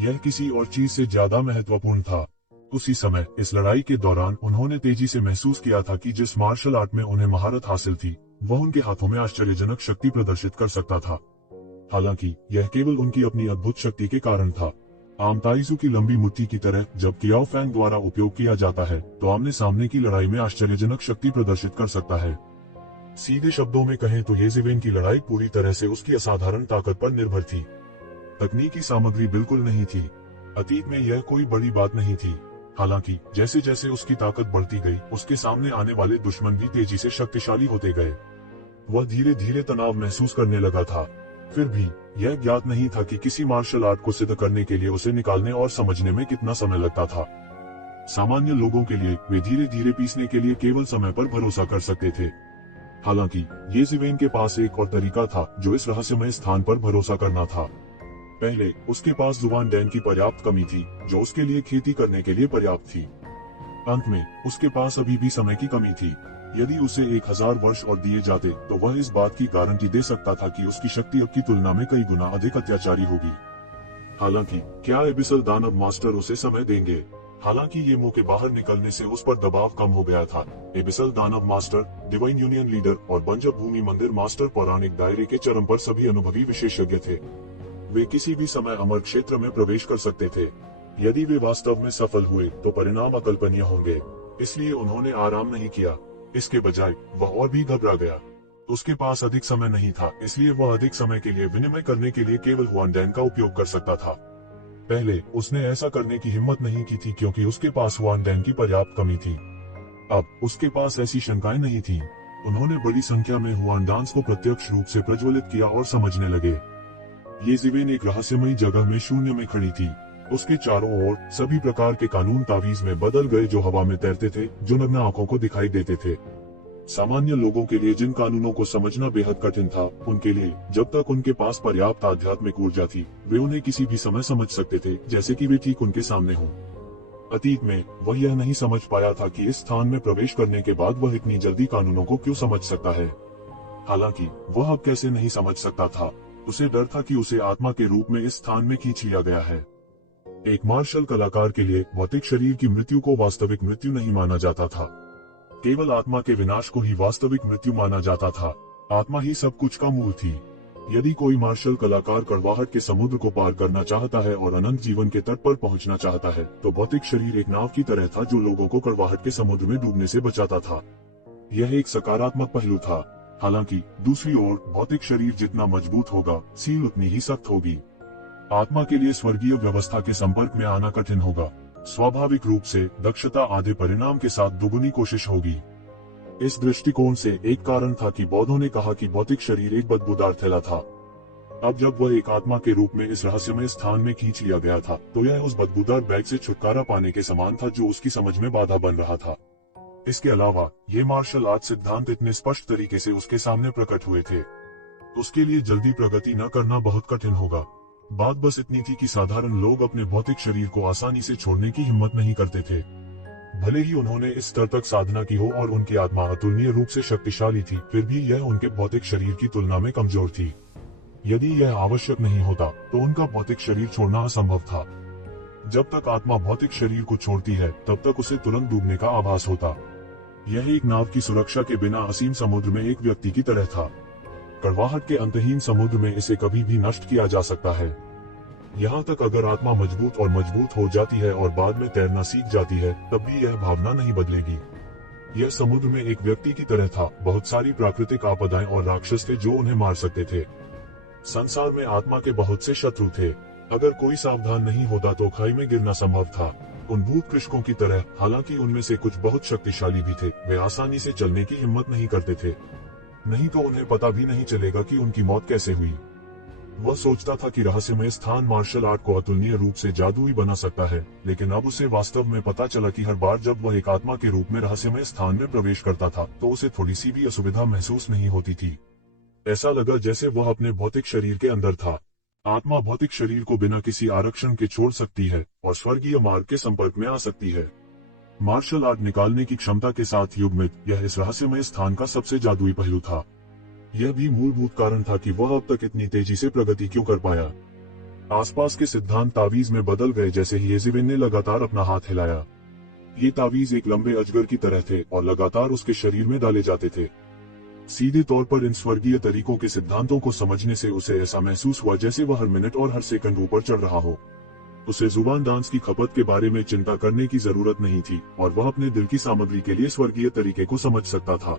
यह किसी और चीज से ज्यादा महत्वपूर्ण था। उसी समय इस लड़ाई के दौरान उन्होंने तेजी से महसूस किया था कि जिस मार्शल आर्ट में उन्हें महारत हासिल थी, वह उनके हाथों में आश्चर्यजनक शक्ति प्रदर्शित कर सकता था। हालांकि यह केवल उनकी अपनी अद्भुत शक्ति के कारण था। आम ताइजू की लंबी मुट्ठी की तरह जब कियाओ फैंग द्वारा उपयोग किया जाता है, तो आमने सामने की लड़ाई में आश्चर्यजनक शक्ति प्रदर्शित कर सकता है। सीधे शब्दों में कहें तो येज़िवेन की लड़ाई पूरी तरह से उसकी असाधारण ताकत पर निर्भर थी। तकनीकी सामग्री बिल्कुल नहीं थी। अतीत में यह कोई बड़ी बात नहीं थी। हालांकि जैसे जैसे उसकी ताकत बढ़ती गई, उसके सामने आने वाले दुश्मन भी तेजी से शक्तिशाली होते गए। वह धीरे धीरे तनाव महसूस करने लगा था। फिर भी यह ज्ञात नहीं था कि किसी मार्शल आर्ट को सिद्ध करने के लिए उसे निकालने और समझने में कितना समय लगता था। सामान्य लोगों के लिए वे धीरे धीरे पीसने के लिए केवल समय पर भरोसा कर सकते थे। हालांकि ये ज़िवेन के पास एक और तरीका था जो इस रहस्यमय स्थान पर भरोसा करना था। पहले उसके पास जुबान डैन की पर्याप्त कमी थी जो उसके लिए खेती करने के लिए पर्याप्त थी। अंत में उसके पास अभी भी समय की कमी थी। यदि उसे 1000 वर्ष और दिए जाते तो वह इस बात की गारंटी दे सकता था कि उसकी शक्ति अब की तुलना में कई गुना अधिक अत्याचारी होगी। हालांकि क्या एबिसल दानव मास्टर उसे समय देंगे? हालांकि ये मुंह के बाहर निकलने से उस पर दबाव कम हो गया था। एबिसल दानव मास्टर, डिवाइन यूनियन लीडर और बंजर भूमि मंदिर मास्टर पौराणिक दायरे के चरम पर सभी अनुभवी विशेषज्ञ थे। वे किसी भी समय अमर क्षेत्र में प्रवेश कर सकते थे। यदि वे वास्तव में सफल हुए तो परिणाम अकल्पनीय होंगे। इसलिए उन्होंने आराम नहीं किया। इसके बजाय वह और भी घबरा गया। उसके पास अधिक समय नहीं था, इसलिए वह अधिक समय के लिए विनिमय करने के लिए केवल हुआन डैन का उपयोग कर सकता था। पहले उसने ऐसा करने की हिम्मत नहीं की थी क्योंकि उसके पास हुआन डैन की पर्याप्त कमी थी। अब उसके पास ऐसी शंकाएं नहीं थी। उन्होंने बड़ी संख्या में हुआन डांस को प्रत्यक्ष रूप से प्रज्वलित किया और समझने लगे। ये ज़िवेन एक रहस्यमयी जगह में शून्य में खड़ी थी। उसके चारों ओर सभी प्रकार के कानून तावीज में बदल गए जो हवा में तैरते थे, जो नग्न आंखों को दिखाई देते थे। सामान्य लोगों के लिए जिन कानूनों को समझना बेहद कठिन था, उनके लिए जब तक उनके पास पर्याप्त आध्यात्मिक ऊर्जा थी, वे उन्हें किसी भी समय समझ सकते थे, जैसे कि वे ठीक उनके सामने हों। अतीत में वह यह नहीं समझ पाया था कि इस स्थान में प्रवेश करने के बाद वह इतनी जल्दी कानूनों को क्यों समझ सकता है। हालांकि वह अब कैसे नहीं समझ सकता था। उसे डर था कि उसे आत्मा के रूप में इस स्थान में खींच लिया गया है। एक मार्शल कलाकार के लिए भौतिक शरीर की मृत्यु को वास्तविक मृत्यु नहीं माना जाता था। केवल आत्मा के विनाश को ही वास्तविक मृत्यु माना जाता था। आत्मा ही सब कुछ का मूल थी। यदि कोई मार्शल कलाकार कड़वाहट के समुद्र को पार करना चाहता है और अनंत जीवन के तट पर पहुंचना चाहता है, तो भौतिक शरीर एक नाव की तरह था जो लोगों को कड़वाहट के समुद्र में डूबने से बचाता था। यह एक सकारात्मक पहलू था। हालांकि दूसरी ओर भौतिक शरीर जितना मजबूत होगा, सील उतनी ही सख्त होगी। आत्मा के लिए स्वर्गीय व्यवस्था के संपर्क में आना कठिन होगा। स्वाभाविक रूप से दक्षता आधे परिणाम के साथ दुगुनी कोशिश होगी। इस दृष्टिकोण से एक कारण था कि बौद्धों ने कहा कि भौतिक शरीर एक बदबूदार थैला था। अब जब वह एक आत्मा के रूप में इस रहस्यमय स्थान में खींच लिया गया था, तो यह उस बदबूदार बैग से छुटकारा पाने के समान था जो उसकी समझ में बाधा बन रहा था। इसके अलावा ये मार्शल आर्ट सिद्धांत इतने स्पष्ट तरीके से उसके सामने प्रकट हुए थे। उसके लिए जल्दी प्रगति न करना बहुत कठिन होगा। बात बस इतनी थी कि साधारण लोग अपने भौतिक शरीर को आसानी से छोड़ने की हिम्मत नहीं करते थे। भले ही उन्होंने इस स्तर तक साधना की हो और उनकी आत्मा अतुलनीय रूप से शक्तिशाली थी, फिर भी यह उनके भौतिक शरीर की तुलना में कमजोर थी। यदि यह आवश्यक नहीं होता तो उनका भौतिक शरीर छोड़ना असंभव था। जब तक आत्मा भौतिक शरीर को छोड़ती है, तब तक उसे तुरंत डूबने का आभास होता। यह एक नाव की सुरक्षा के बिना असीम समुद्र में एक व्यक्ति की तरह था। कड़वाहट के अंतहीन समुद्र में इसे कभी भी नष्ट किया जा सकता है। यहाँ तक अगर आत्मा मजबूत और मजबूत हो जाती है और बाद में तैरना सीख जाती है, तब भी यह भावना नहीं बदलेगी। यह समुद्र में एक व्यक्ति की तरह था। बहुत सारी प्राकृतिक आपदाएं और राक्षस थे जो उन्हें मार सकते थे। संसार में आत्मा के बहुत से शत्रु थे। अगर कोई सावधान नहीं होता तो खाई में गिरना संभव था। उन भूत कृषकों की तरह, हालांकि उनमें से कुछ बहुत शक्तिशाली भी थे, वे आसानी से चलने की हिम्मत नहीं करते थे। नहीं तो उन्हें पता भी नहीं चलेगा कि उनकी मौत कैसे हुई। वह सोचता था कि रहस्यमय स्थान मार्शल आर्ट को अतुलनीय रूप से जादुई बना सकता है, लेकिन अब उसे वास्तव में पता चला कि हर बार जब वह एक आत्मा के रूप में रहस्यमय स्थान में प्रवेश करता था, तो उसे थोड़ी सी भी असुविधा महसूस नहीं होती थी। ऐसा लगा जैसे वह अपने भौतिक शरीर के अंदर था। आत्मा भौतिक शरीर को बिना किसी आरक्षण के छोड़ सकती है और स्वर्गीय मार्ग के संपर्क में आ सकती है। मार्शल आर्ट निकालने की क्षमता के साथ युग्मित यह इस रहस्यमय स्थान का सबसे जादुई पहलू था। यह भी मूलभूत कारण था कि वह अब तक इतनी तेजी से प्रगति क्यों कर पाया। आसपास के सिद्धांत तावीज में बदल गए जैसे ही ज़िवेन ने लगातार अपना हाथ हिलाया। ये तावीज एक लंबे अजगर की तरह थे और लगातार उसके शरीर में डाले जाते थे। सीधे तौर पर इन स्वर्गीय तरीकों के सिद्धांतों को समझने से उसे ऐसा महसूस हुआ जैसे वह हर मिनट और हर सेकंड ऊपर चढ़ रहा हो। उसे जुबान डांस की खपत के बारे में चिंता करने की जरूरत नहीं थी और वह अपने दिल की सामग्री के लिए स्वर्गीय तरीके को समझ सकता था।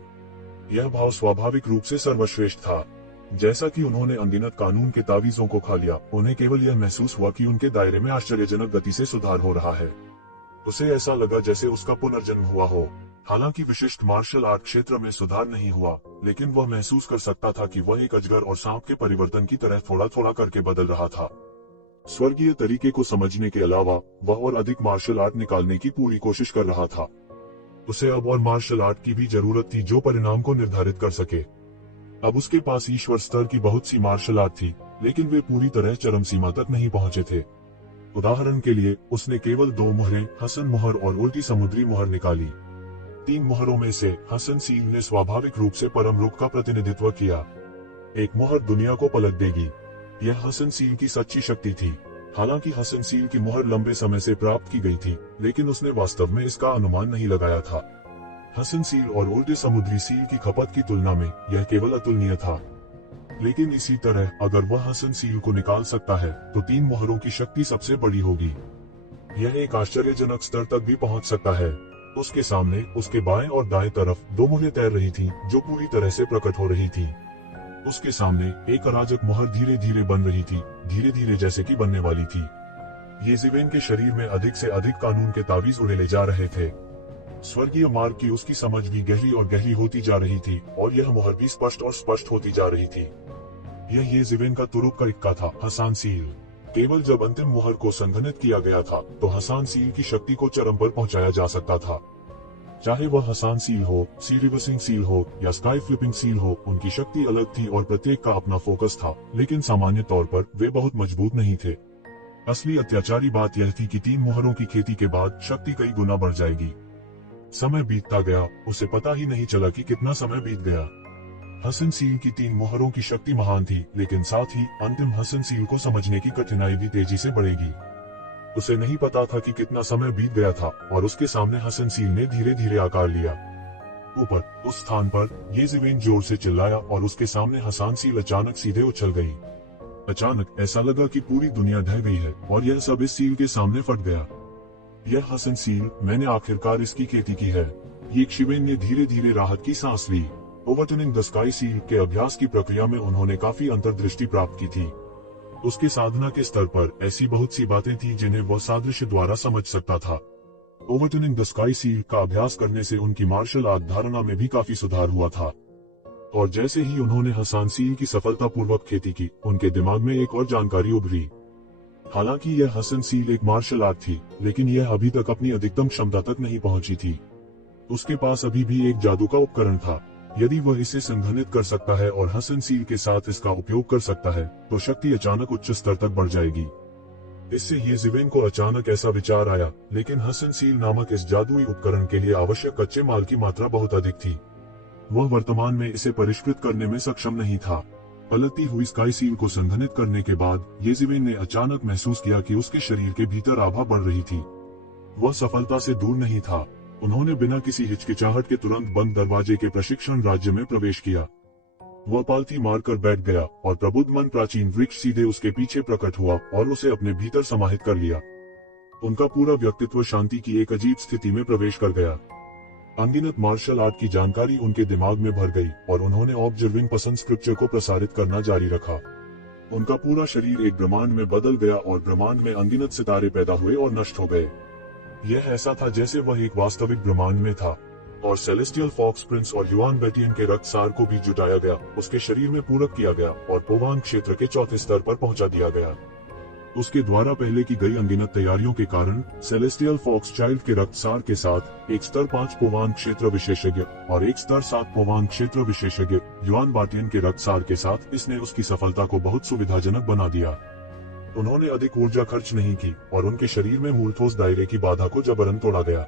यह भाव स्वाभाविक रूप से सर्वश्रेष्ठ था। जैसा कि उन्होंने अनगिनत कानून के तावीजों को खा लिया, उन्हें केवल यह महसूस हुआ कि उनके दायरे में आश्चर्यजनक गति से सुधार हो रहा है। उसे ऐसा लगा जैसे उसका पुनर्जन्म हुआ हो। हालांकि विशिष्ट मार्शल आर्ट क्षेत्र में सुधार नहीं हुआ, लेकिन वह महसूस कर सकता था कि वह एक अजगर और सांप के परिवर्तन की तरह थोड़ा थोड़ा करके बदल रहा था। स्वर्गीय तरीके को समझने के अलावा वह और अधिक मार्शल आर्ट निकालने की पूरी कोशिश कर रहा था। उसे अब और मार्शल आर्ट की भी जरूरत थी जो परिणाम को निर्धारित कर सके। अब उसके पास ईश्वर स्तर की बहुत सी मार्शल आर्ट थी, लेकिन वे पूरी तरह चरम सीमा तक नहीं पहुंचे थे। उदाहरण के लिए उसने केवल 2 मुहरें, हसन मुहर और उल्टी समुद्री मुहर निकाली। 3 मुहरों में से हसन सील ने स्वाभाविक रूप से परम रुख का प्रतिनिधित्व किया। एक मुहर दुनिया को पलट देगी, यह हसन सील की सच्ची शक्ति थी। हालांकि हसन सील की मुहर लंबे समय से प्राप्त की गई थी, लेकिन उसने वास्तव में इसका अनुमान नहीं लगाया था। हसन सील और उल्टे समुद्री सील की खपत की तुलना में यह केवल अतुलनीय था। लेकिन इसी तरह अगर वह हसन सील को निकाल सकता है तो 3 मुहरों की शक्ति सबसे बड़ी होगी। यह एक आश्चर्यजनक स्तर तक भी पहुंच सकता है। उसके सामने उसके बाएं और दाएं तरफ 2 मुहरें तैर रही थीं, जो पूरी तरह से प्रकट हो रही थी। उसके सामने एक अराजक मुहर धीरे धीरे बन रही थी, धीरे धीरे जैसे कि बनने वाली थी। ये ज़िवेन के शरीर में अधिक से अधिक कानून के तावीज उड़ेले जा रहे थे। स्वर्गीय मार्ग की उसकी समझ भी गहरी और गहरी होती जा रही थी, और यह मुहर भी स्पष्ट और स्पष्ट होती जा रही थी। यह ये ज़िवेन का तुरुप का इक्का था, हसान सील। केवल जब अंतिम मुहर को संघनित किया गया था तो हसान सील की शक्ति को चरम पर पहुंचाया जा सकता था। चाहे वह हसान सील हो, सी रिवर्सिंग सील हो या स्काई फ्लिपिंग सील हो, उनकी शक्ति अलग थी और प्रत्येक का अपना फोकस था, लेकिन सामान्य तौर पर वे बहुत मजबूत नहीं थे। असली अत्याचारी बात यह थी कि 3 मुहरों की खेती के बाद शक्ति कई गुना बढ़ जाएगी। समय बीतता गया, उसे पता ही नहीं चला कि कितना समय बीत गया। हसन सील की 3 मुहरों की शक्ति महान थी, लेकिन साथ ही अंतिम हसन सील को समझने की कठिनाई भी तेजी से बढ़ेगी। उसे नहीं पता था कि कितना समय बीत गया था और उसके सामने हसन सील ने धीरे धीरे आकार लिया। ऊपर उस स्थान पर ये ज़िवेन जोर से चिल्लाया और उसके सामने हसान सील अचानक सीधे उछल गई। अचानक ऐसा लगा कि पूरी दुनिया ढह गई है और यह सब इस सील के सामने फट गया। यह हसन सील, मैंने आखिरकार इसकी खेती की है। ये ज़िवेन ने धीरे धीरे राहत की सांस ली। ओवरटर्निंग द स्काई सील के अभ्यास की प्रक्रिया में उन्होंने काफी अंतर्दृष्टि प्राप्त की थी। उसके साधना के स्तर पर ऐसी बहुत सी बातें थी जिन्हें वह सादृश्य द्वारा समझ सकता था। ओवरटर्निंग द स्काई सील का अभ्यास करने से उनकी मार्शल आर्ट धारणा में भी काफी सुधार हुआ था। और जैसे ही उन्होंने हसान सील की सफलतापूर्वक खेती की, उनके दिमाग में एक और जानकारी उभरी। हालांकि यह हसन सील एक मार्शल आर्ट थी, लेकिन यह अभी तक अपनी अधिकतम क्षमता तक नहीं पहुंची थी। उसके पास अभी भी एक जादू का उपकरण था। यदि वह इसे संघनित कर सकता है और हसन सील के साथ इसका उपयोग कर सकता है, तो शक्ति अचानक उच्च स्तर तक बढ़ जाएगी। इससे ये ज़िवेन को अचानक ऐसा विचार आया, लेकिन हसन सील नामक इस जादुई उपकरण के लिए आवश्यक कच्चे माल की मात्रा बहुत अधिक थी। वह वर्तमान में इसे परिष्कृत करने में सक्षम नहीं था। पलटती हुई स्काई सील को संघनित करने के बाद ये ज़िवेन ने अचानक महसूस किया कि उसके शरीर के भीतर आभा बढ़ रही थी। वह सफलता से दूर नहीं था। उन्होंने बिना किसी हिचकिचाहट के तुरंत बंद दरवाजे के प्रशिक्षण राज्य में प्रवेश किया। वह पालथी मारकर बैठ गया और प्रबुद्ध मन प्राचीन वृक्ष सीधे उसके पीछे प्रकट हुआ और उसे अपने भीतर समाहित कर लिया। उनका पूरा व्यक्तित्व शांति की एक अजीब स्थिति में प्रवेश कर गया। अनगिनत मार्शल आर्ट की जानकारी उनके दिमाग में भर गई और उन्होंने ऑब्जर्विंग पसंद स्क्रिप्चर को प्रसारित करना जारी रखा। उनका पूरा शरीर एक ब्रह्मांड में बदल गया और ब्रह्मांड में अनगिनत सितारे पैदा हुए और नष्ट हो गए। यह ऐसा था जैसे वह एक वास्तविक ब्रह्मांड में था। और सेलेस्टियल फॉक्स प्रिंस और युआन बैटियन के रक्तसार को भी जुटाया गया, उसके शरीर में पूरक किया गया और पोवान क्षेत्र के चौथे स्तर पर पहुंचा दिया गया। उसके द्वारा पहले की गई अनगिनत तैयारियों के कारण सेलेस्टियल फॉक्स चाइल्ड के रक्तसार के साथ एक स्तर 5 पोवान क्षेत्र विशेषज्ञ और एक स्तर 7 पोवान क्षेत्र विशेषज्ञ युआन बैटियन के रक्तसार के साथ इसने उसकी सफलता को बहुत सुविधाजनक बना दिया। उन्होंने अधिक ऊर्जा खर्च नहीं की और उनके शरीर में मूल ठोस दायरे की बाधा को जबरन तोड़ा गया।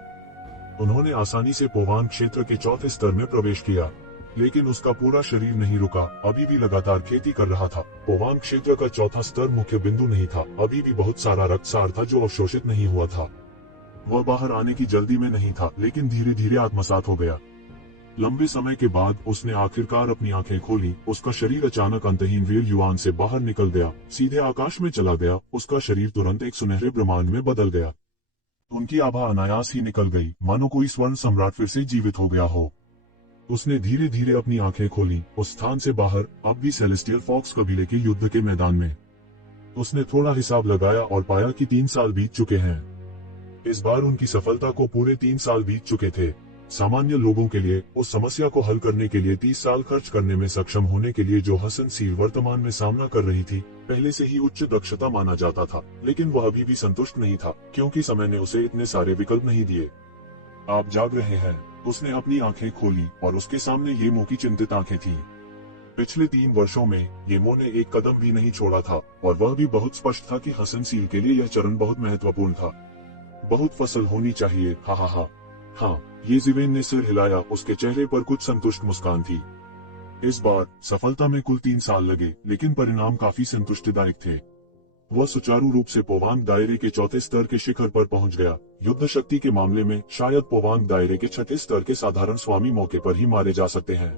उन्होंने आसानी से पोवान क्षेत्र के चौथे स्तर में प्रवेश किया, लेकिन उसका पूरा शरीर नहीं रुका, अभी भी लगातार खेती कर रहा था। पोवान क्षेत्र का चौथा स्तर मुख्य बिंदु नहीं था, अभी भी बहुत सारा रक्तसार था जो अवशोषित नहीं हुआ था। वह बाहर आने की जल्दी में नहीं था, लेकिन धीरे धीरे आत्मसात हो गया। लंबे समय के बाद उसने आखिरकार अपनी आंखें खोली। उसका शरीर अचानक अंतहीन वीर युआन से बाहर निकल गया, सीधे आकाश में चला गया। उसका शरीर तुरंत एक सुनहरे ब्रह्मांड में बदल गया। उनकी आभा अनायास ही निकल गई, मानो कोई स्वर्ण सम्राट फिर से जीवित हो गया हो। उसने धीरे धीरे अपनी आंखें खोली। उस स्थान से बाहर अब भी सेलेस्टियल फॉक्स कबीले के युद्ध के मैदान में। उसने थोड़ा हिसाब लगाया और पाया कि 3 साल बीत चुके हैं। इस बार उनकी सफलता को पूरे 3 साल बीत चुके थे। सामान्य लोगों के लिए उस समस्या को हल करने के लिए 30 साल खर्च करने में सक्षम होने के लिए जो हसन सील वर्तमान में सामना कर रही थी, पहले से ही उच्च दक्षता माना जाता था। लेकिन वह अभी भी संतुष्ट नहीं था, क्योंकि समय ने उसे इतने सारे विकल्प नहीं दिए। आप जाग रहे हैं। उसने अपनी आंखें खोली और उसके सामने येमो की चिंतित आंखें थीं। पिछले 3 वर्षों में येमो ने एक कदम भी नहीं छोड़ा था, और वह भी बहुत स्पष्ट था कि हसन सील के लिए यह चरण बहुत महत्वपूर्ण था। बहुत फसल होनी चाहिए, हा हा हा। हाँ, येज़िवेन ने सिर हिलाया, उसके चेहरे पर कुछ संतुष्ट मुस्कान थी। इस बार सफलता में कुल 3 साल लगे, लेकिन परिणाम काफी संतुष्टिदायक थे। वह सुचारू रूप से पोवांग दायरे के चौथे स्तर के शिखर पर पहुंच गया। युद्ध शक्ति के मामले में शायद पोवांग दायरे के छठे स्तर के साधारण स्वामी मौके पर ही मारे जा सकते हैं।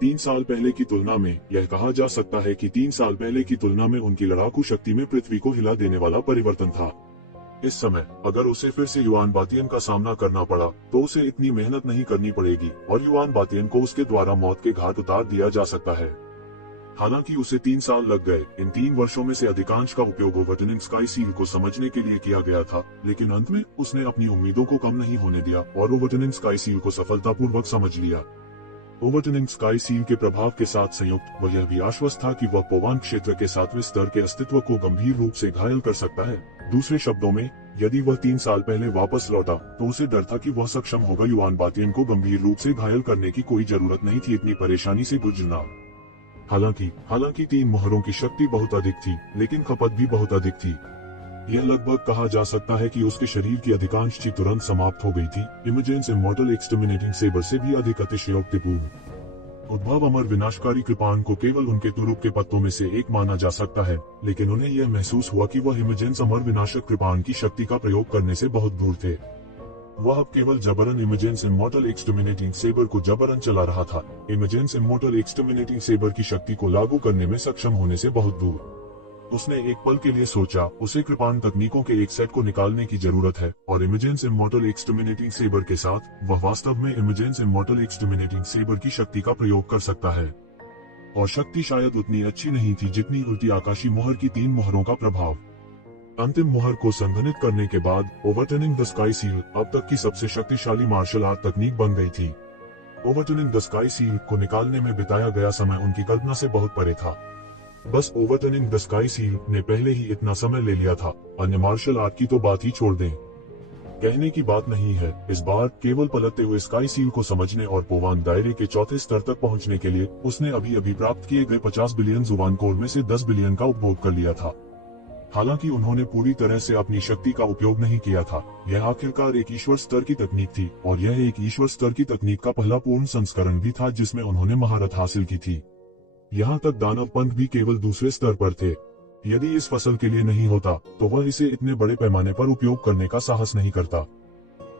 3 साल पहले की तुलना में यह कहा जा सकता है कि 3 साल पहले की तुलना में उनकी लड़ाकू शक्ति में पृथ्वी को हिला देने वाला परिवर्तन था। इस समय अगर उसे फिर से युआन बातियन का सामना करना पड़ा, तो उसे इतनी मेहनत नहीं करनी पड़ेगी और युआन बातियन को उसके द्वारा मौत के घाट उतार दिया जा सकता है। हालांकि उसे 3 साल लग गए। इन 3 वर्षों में से अधिकांश का उपयोग ओवरटर्निंग स्काई सील को समझने के लिए किया गया था, लेकिन अंत में उसने अपनी उम्मीदों को कम नहीं होने दिया और ओवरटर्निंग स्काई सील को सफलतापूर्वक समझ लिया। ओवरटर्निंग स्काई सील के प्रभाव के साथ संयुक्त वह यह भी आश्वस्त था कि वह पोवांग क्षेत्र के 7वें स्तर के अस्तित्व को गंभीर रूप से घायल कर सकता है। दूसरे शब्दों में, यदि वह 3 साल पहले वापस लौटा, तो उसे डर था कि वह सक्षम होगा युआन बातियन को गंभीर रूप से घायल करने की कोई जरूरत नहीं थी इतनी परेशानी से गुजरना। हालांकि 3 मोहरों की शक्ति बहुत अधिक थी, लेकिन खपत भी बहुत अधिक थी। यह लगभग कहा जा सकता है कि उसके शरीर की अधिकांश चीज तुरंत समाप्त हो गई थी। इमेजेंस इमॉर्टल एक्सटर्मिनेटिंग सेबर से भी अधिक अतिशयोक्तिपूर्ण। उद्भव अमर विनाशकारी कृपाण को केवल उनके तुरुप के पत्तों में से एक माना जा सकता है, लेकिन उन्हें यह महसूस हुआ कि वह इमेजेंस अमर विनाशक कृपाण की शक्ति का प्रयोग करने से बहुत दूर थे। वह अब केवल जबरन इमेजेंस इमॉर्टल एक्सटर्मिनेटिंग सेबर को जबरन चला रहा था। इमेजेंस इमॉर्टल एक्सटर्मिनेटिंग सेबर की शक्ति को लागू करने में सक्षम होने से बहुत दूर। उसने एक पल के लिए सोचा, उसे कृपाण तकनीकों के एक सेट को निकालने की जरूरत है, और इमेजेंस इमॉर्टल एक्सटर्मिनेटिंग सेबर के साथ वह वास्तव में इमेजेंस इमॉर्टल एक्सटर्मिनेटिंग सेबर की शक्ति का प्रयोग कर सकता है। और शक्ति शायद उतनी अच्छी नहीं थी जितनी उल्टी आकाशी मोहर की 3 मोहरों का प्रभाव। अंतिम मोहर को संघनित करने के बाद ओवरटर्निंग द स्काई सील अब तक की सबसे शक्तिशाली मार्शल आर्ट तकनीक बन गई थी। ओवरटर्निंग द स्काई सील को निकालने में बिताया गया समय उनकी कल्पना से बहुत परे था। बस ओवरटर्निंग द स्काई सील ने पहले ही इतना समय ले लिया था, अन्य मार्शल आर्ट की तो बात ही छोड़ दें। कहने की बात नहीं है, इस बार केवल पलटते हुए स्काई सील को समझने और पोवांग दायरे के चौथे स्तर तक पहुंचने के लिए उसने अभी प्राप्त किए गए 50 बिलियन जुबान कोड में से 10 बिलियन का उपभोग कर लिया था। हालांकि उन्होंने पूरी तरह से अपनी शक्ति का उपयोग नहीं किया था। यह आखिरकार एक ईश्वर स्तर की तकनीक थी, और यह एक ईश्वर स्तर की तकनीक का पहला पूर्ण संस्करण भी था जिसमें उन्होंने महारत हासिल की थी। यहाँ तक दानव पंथ भी केवल दूसरे स्तर पर थे। यदि इस फसल के लिए नहीं होता, तो वह इसे इतने बड़े पैमाने पर उपयोग करने का साहस नहीं करता।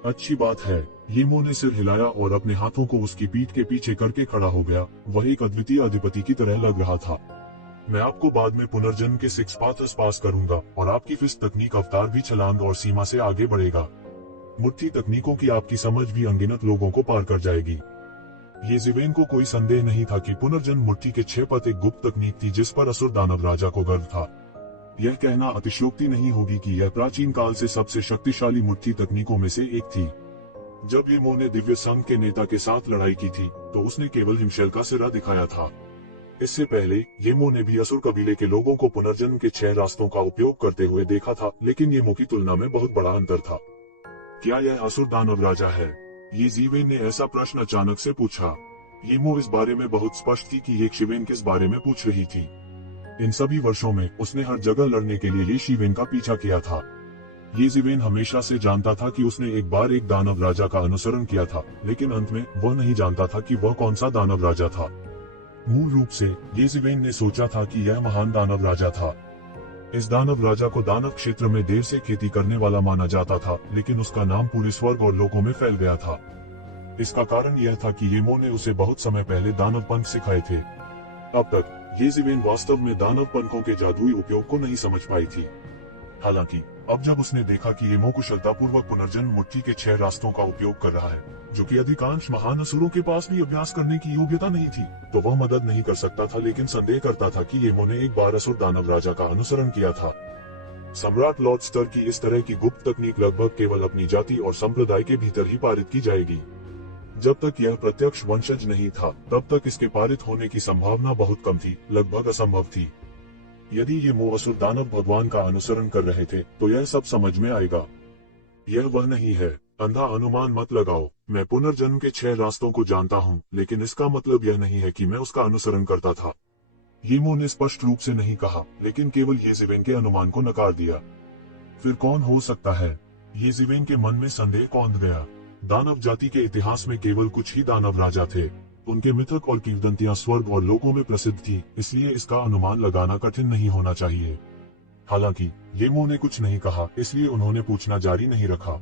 अच्छी बात है। येमो ने सिर हिलाया और अपने हाथों को उसकी पीठ के पीछे करके खड़ा हो गया। वह एक अद्वितीय अधिपति की तरह लग रहा था। मैं आपको बाद में पुनर्जन्म के 6 पाथ्स पास करूंगा, और आपकी फिस्ट तकनीक अवतार भी छलांग और सीमा से आगे बढ़ेगा। मुट्ठी तकनीकों की आपकी समझ भी अनगिनत लोगों को पार कर जाएगी। येज़िवेन को कोई संदेह नहीं था कि पुनर्जन्म मुट्ठी के 6 पथ एक गुप्त तकनीक थी जिस पर असुर दानव राजा को गर्व था। यह कहना अतिशयोक्ति नहीं होगी कि यह प्राचीन काल से सबसे शक्तिशाली मुट्ठी तकनीकों में से एक थी। जब येमो ने दिव्य संघ के नेता के साथ लड़ाई की थी, तो उसने केवल हिमशैल का सिरा दिखाया था। इससे पहले येमो ने भी असुर कबीले के लोगों को पुनर्जन्म के 6 रास्तों का उपयोग करते हुए देखा था, लेकिन येमो की तुलना में बहुत बड़ा अंतर था। क्या यह असुर दानव राजा है? येज़िवेन ने ऐसा प्रश्न अचानक से पूछा। येमो इस बारे में बहुत स्पष्ट थी कि ये शिवेन किस बारे में पूछ रही थी। इन सभी वर्षों में उसने हर जगह लड़ने के लिए ये शिवेन का पीछा किया था। येज़िवेन हमेशा से जानता था कि उसने एक बार एक दानव राजा का अनुसरण किया था, लेकिन अंत में वह नहीं जानता था कि वह कौन सा दानव राजा था। मूल रूप से येज़िवेन ने सोचा था कि यह महान दानव राजा था। इस दानव राजा को दानव क्षेत्र में देर से खेती करने वाला माना जाता था, लेकिन उसका नाम पूरे स्वर्ग और लोकों में फैल गया था। इसका कारण यह था कि येमो ने उसे बहुत समय पहले दानव पंख सिखाए थे। अब तक येज़िवेन वास्तव में दानव पंखों के जादुई उपयोग को नहीं समझ पाई थी। हालांकि अब जब उसने देखा कि येमो कुशलतापूर्वक पुनर्जन्म मुट्ठी के 6 रास्तों का उपयोग कर रहा है, जो कि अधिकांश महान असुरों के पास भी अभ्यास करने की योग्यता नहीं थी, तो वह मदद नहीं कर सकता था, लेकिन संदेह करता था कि येमो ने एक बार असुर दानव राजा का अनुसरण किया था। सम्राट लॉर्ड स्तर की इस तरह की गुप्त तकनीक लगभग केवल अपनी जाति और संप्रदाय के भीतर ही पारित की जाएगी। जब तक यह प्रत्यक्ष वंशज नहीं था तब तक इसके पारित होने की संभावना बहुत कम थी, लगभग असंभव थी। यदि ये मोह असुर दानव भगवान का अनुसरण कर रहे थे तो यह सब समझ में आएगा। यह वह नहीं है। अंधा अनुमान मत लगाओ। मैं पुनर्जन्म के 6 रास्तों को जानता हूँ, लेकिन इसका मतलब यह नहीं है कि मैं उसका अनुसरण करता था। येमो ने स्पष्ट रूप से नहीं कहा, लेकिन केवल येज़ेवेन के अनुमान को नकार दिया। फिर कौन हो सकता है? येज़ेवेन के मन में संदेह कौंध गया। दानव जाति के इतिहास में केवल कुछ ही दानव राजा थे। उनके मिथक और किंवदंतियां स्वर्ग और लोकों में प्रसिद्ध थी, इसलिए इसका अनुमान लगाना कठिन नहीं होना चाहिए। हालांकि येमो ने कुछ नहीं कहा, इसलिए उन्होंने पूछना जारी नहीं रखा।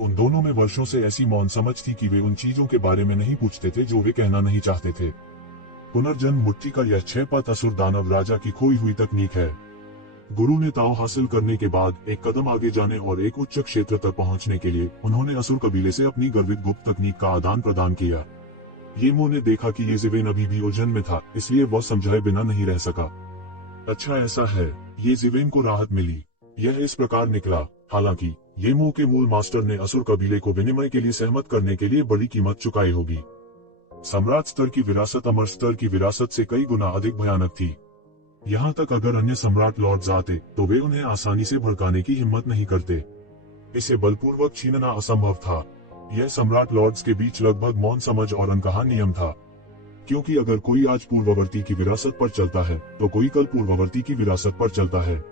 उन दोनों में वर्षों से ऐसी मौन समझ थी कि वे उन चीजों के बारे में नहीं पूछते थे जो वे कहना नहीं चाहते थे। पुनर्जन्म मुट्ठी का यह 6 पत असुर दानव राजा की खोई हुई तकनीक है। गुरु ने ताओ हासिल करने के बाद एक कदम आगे जाने और एक उच्च क्षेत्र तक पहुंचने के लिए उन्होंने असुर कबीले से अपनी गर्वित गुप्त तकनीक का आदान प्रदान किया। येमो ने देखा कि येज़ेवेन अभी भी उलझन में था, इसलिए वह समझाए बिना नहीं रह सका। अच्छा ऐसा है। येज़ेवेन को राहत मिली। यह इस प्रकार निकला। हालांकि येमो के मूल मास्टर ने असुर कबीले को विनिमय के लिए सहमत करने के लिए बड़ी कीमत चुकाई होगी। सम्राट स्तर की विरासत अमर स्तर की विरासत से कई गुना अधिक भयानक थी। यहाँ तक अगर अन्य सम्राट लॉर्ड्स आते तो वे उन्हें आसानी से भड़काने की हिम्मत नहीं करते। इसे बलपूर्वक छीनना असंभव था। यह सम्राट लॉर्ड्स के बीच लगभग मौन समझ और अनकहा नियम था, क्योंकि अगर कोई आज पूर्ववर्ती की विरासत पर चलता है तो कोई कल पूर्ववर्ती की विरासत पर चलता है।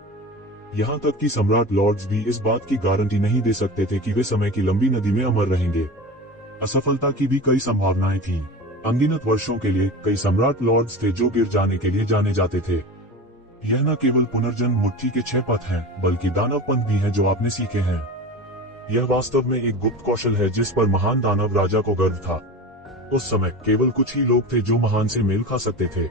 यहाँ तक कि सम्राट लॉर्ड्स भी इस बात की गारंटी नहीं दे सकते थे कि वे समय की लंबी नदी में अमर रहेंगे। असफलता की भी कई संभावनाएं थीं। अनगिनत वर्षों के लिए कई सम्राट लॉर्ड्स थे जो गिर जाने के लिए जाने जाते थे। यह न केवल पुनर्जन्म मुट्ठी के 6 पथ हैं, बल्कि दानव पंथ भी हैं जो आपने सीखे हैं। यह वास्तव में एक गुप्त कौशल है जिस पर महान दानव राजा को गर्व था। उस समय केवल कुछ ही लोग थे जो महान से मेल खा सकते थे।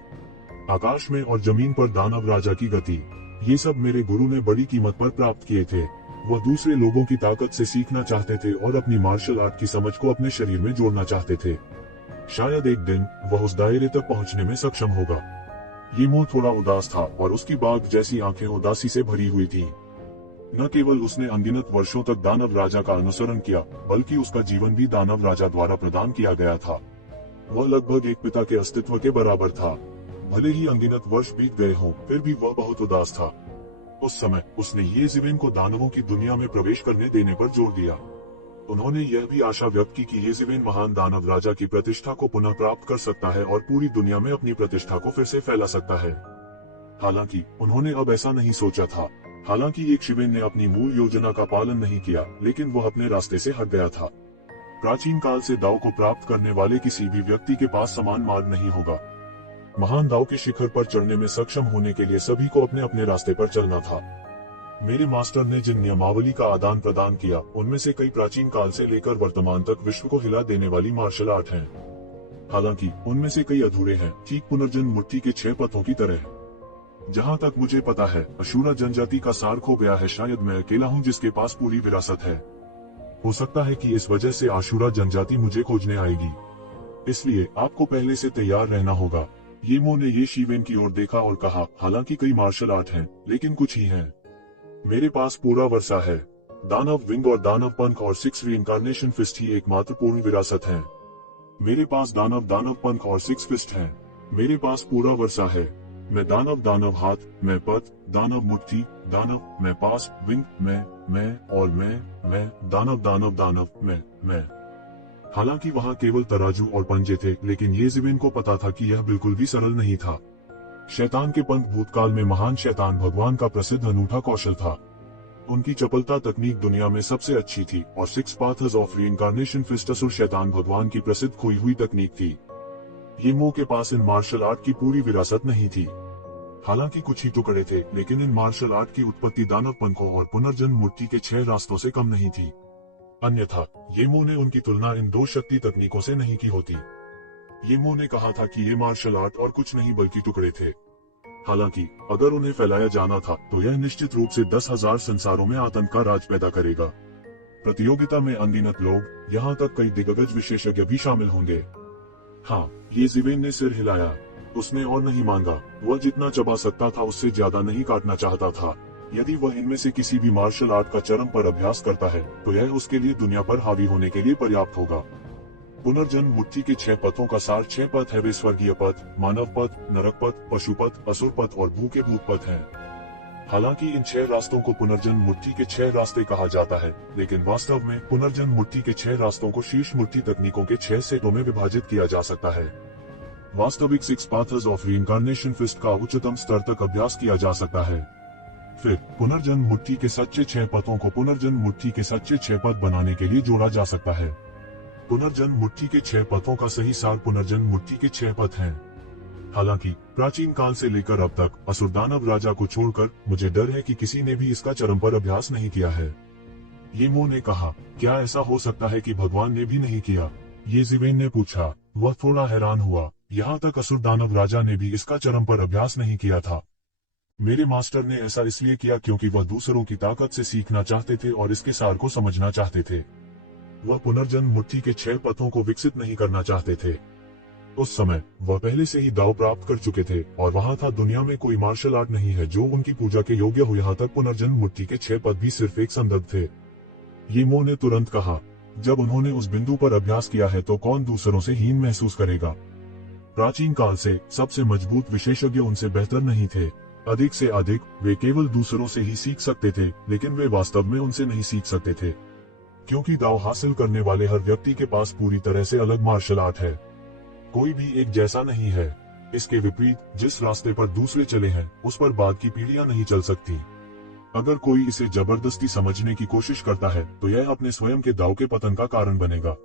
आकाश में और जमीन पर दानव राजा की गति, ये सब मेरे गुरु ने बड़ी कीमत पर प्राप्त किए थे। वह दूसरे लोगों की ताकत से सीखना चाहते थे और अपनी मार्शल आर्ट की समझ को अपने शरीर में जोड़ना चाहते थे। शायद एक दिन वह उस दायरे तक पहुंचने में सक्षम होगा। येमो थोड़ा उदास था और उसकी बाघ जैसी आंखें उदासी से भरी हुई थी। न केवल उसने अनगिनत वर्षों तक दानव राजा का अनुसरण किया, बल्कि उसका जीवन भी दानव राजा द्वारा प्रदान किया गया था। वह लगभग एक पिता के अस्तित्व के बराबर था। भले ही अनगिनत वर्ष बीत गए हों, फिर भी वह बहुत उदास था। उस समय उसने येज़ेवेन को दानवों की दुनिया में प्रवेश करने देने पर जोर दिया। उन्होंने यह भी आशा व्यक्त की कि येज़ेवेन महान दानव राजा की प्रतिष्ठा को पुनः प्राप्त कर सकता है और पूरी दुनिया में अपनी प्रतिष्ठा को फिर से फैला सकता है। हालांकि उन्होंने अब ऐसा नहीं सोचा था। हालांकि येज़ेवेन ने अपनी मूल योजना का पालन नहीं किया, लेकिन वह अपने रास्ते से हट गया था। प्राचीन काल से दाव को प्राप्त करने वाले किसी भी व्यक्ति के पास समान मार्ग नहीं होगा। महान दाव के शिखर पर चढ़ने में सक्षम होने के लिए सभी को अपने अपने रास्ते पर चलना था। मेरे मास्टर ने जिन नियमावली का आदान प्रदान किया, उनमें से कई प्राचीन काल से लेकर वर्तमान तक विश्व को हिला देने वाली मार्शल आर्ट हैं। हालांकि उनमें से कई अधूरे हैं, ठीक पुनर्जन्म मुट्ठी के 6 पथों की तरह। जहाँ तक मुझे पता है, अशूरा जनजाति का सार खो गया है। शायद मैं अकेला हूँ जिसके पास पूरी विरासत है। हो सकता है कि इस वजह से आशुरा जनजाति मुझे खोजने आएगी, इसलिए आपको पहले से तैयार रहना होगा। येमो ने येज़ेवेन की ओर देखा और कहा, हालांकि कई मार्शल आर्ट हैं, लेकिन कुछ ही हैं। मेरे पास पूरा वर्षा है। दानव विंग और दानव पंख और 6 रीइंकार्नेशन फिस्ट ही एकमात्र पूर्ण विरासत है। मेरे पास दानव पंख और 6 फिस्ट हैं। मेरे पास पूरा वर्षा है। मैं दानव हाथ, मैं पथ, दानव मुट्ठी, दानव, मैं पास, विंग, मैं और मैं, दानव, मैं। हालांकि वहाँ केवल तराजू और पंजे थे, लेकिन येज़ेवेन को पता था कि यह बिल्कुल भी सरल नहीं था। शैतान के पंख भूतकाल में महान शैतान भगवान का प्रसिद्ध अनूठा कौशल था। उनकी चपलता तकनीक दुनिया में सबसे अच्छी थी और 6 पाथर्स ऑफ रीइंकार्नेशन फिस्ट असुर शैतान भगवान की प्रसिद्ध खोई हुई तकनीक थी। येमो के पास इन मार्शल आर्ट की पूरी विरासत नहीं थी। हालांकि कुछ ही टुकड़े थे, लेकिन इन मार्शल आर्ट की उत्पत्ति दानव पंखों और पुनर्जन्म मुट्ठी के 6 रास्तों से कम नहीं थी। अन्यथा येमो ने उनकी तुलना इन 2 शक्ति तकनीकों से नहीं की होती। येमो ने कहा था कि ये मार्शल आर्ट और कुछ नहीं बल्कि टुकड़े थे। हालांकि अगर उन्हें फैलाया जाना था तो यह निश्चित रूप से 10,000 संसारों में आतंक का राज पैदा करेगा। प्रतियोगिता में अनगिनत लोग, यहाँ तक कई दिग्गज विशेषज्ञ भी शामिल होंगे। हाँ, येज़ेवेन ने सिर हिलाया। उसने और नहीं मांगा। वह जितना चबा सकता था उससे ज्यादा नहीं काटना चाहता था। यदि वह इनमें से किसी भी मार्शल आर्ट का चरम पर अभ्यास करता है तो यह उसके लिए दुनिया पर हावी होने के लिए पर्याप्त होगा। पुनर्जन्म मुट्ठी के 6 पथों का सार 6 पथ है। वे स्वर्गीय पथ, मानव पथ, नरक पथ, पशु पथ, असुर पथ और भू के भूत पथ हैं। हालांकि इन 6 रास्तों को पुनर्जन्म मुट्ठी के 6 रास्ते कहा जाता है, लेकिन वास्तव में पुनर्जन्म मुट्ठी के 6 रास्तों को शीर्ष मुट्ठी तकनीकों के 6 सेटों में विभाजित किया जा सकता है। वास्तविक 6 पाथर्स ऑफ रीइंकार्नेशन फिस्ट का उच्चतम स्तर तक अभ्यास किया जा सकता है। फिर पुनर्जन्म मुट्ठी के सच्चे 6 पथों को पुनर्जन्म मुट्ठी के सच्चे 6 पथ बनाने के लिए जोड़ा जा सकता है। पुनर्जन्म मुट्ठी के 6 पथों का सही सार पुनर्जन्म मुट्ठी के 6 पथ हैं। हालांकि प्राचीन काल से लेकर अब तक असुर दानव राजा को छोड़कर मुझे डर है कि किसी ने भी इसका चरम पर अभ्यास नहीं किया है। येमो ने कहा, क्या ऐसा हो सकता है कि भगवान ने भी नहीं किया? येजिवेन ने पूछा। वह थोड़ा हैरान हुआ। यहाँ तक असुर दानव राजा ने भी इसका चरम पर अभ्यास नहीं किया था। मेरे मास्टर ने ऐसा इसलिए किया क्योंकि वह दूसरों की ताकत से सीखना चाहते थे और इसके सार को समझना चाहते थे। वह पुनर्जन्म मुट्ठी के 6 पथों को विकसित नहीं करना चाहते थे। उस समय वह पहले से ही दाव प्राप्त कर चुके थे और वहाँ था दुनिया में कोई मार्शल आर्ट नहीं है जो उनकी पूजा के योग्य हो। यहाँ तक पुनर्जन्म मुट्ठी के 6 पथ भी सिर्फ एक संदर्भ थे। येमो ने तुरंत कहा, जब उन्होंने उस बिंदु पर अभ्यास किया है तो कौन दूसरों से हीन महसूस करेगा? प्राचीन काल से सबसे मजबूत विशेषज्ञ उनसे बेहतर नहीं थे। अधिक से अधिक वे केवल दूसरों से ही सीख सकते थे, लेकिन वे वास्तव में उनसे नहीं सीख सकते थे, क्योंकि दाव हासिल करने वाले हर व्यक्ति के पास पूरी तरह से अलग मार्शल आर्ट है। कोई भी एक जैसा नहीं है। इसके विपरीत जिस रास्ते पर दूसरे चले हैं उस पर बाद की पीढ़ियां नहीं चल सकती। अगर कोई इसे जबरदस्ती समझने की कोशिश करता है तो यह अपने स्वयं के दाव के पतन का कारण बनेगा।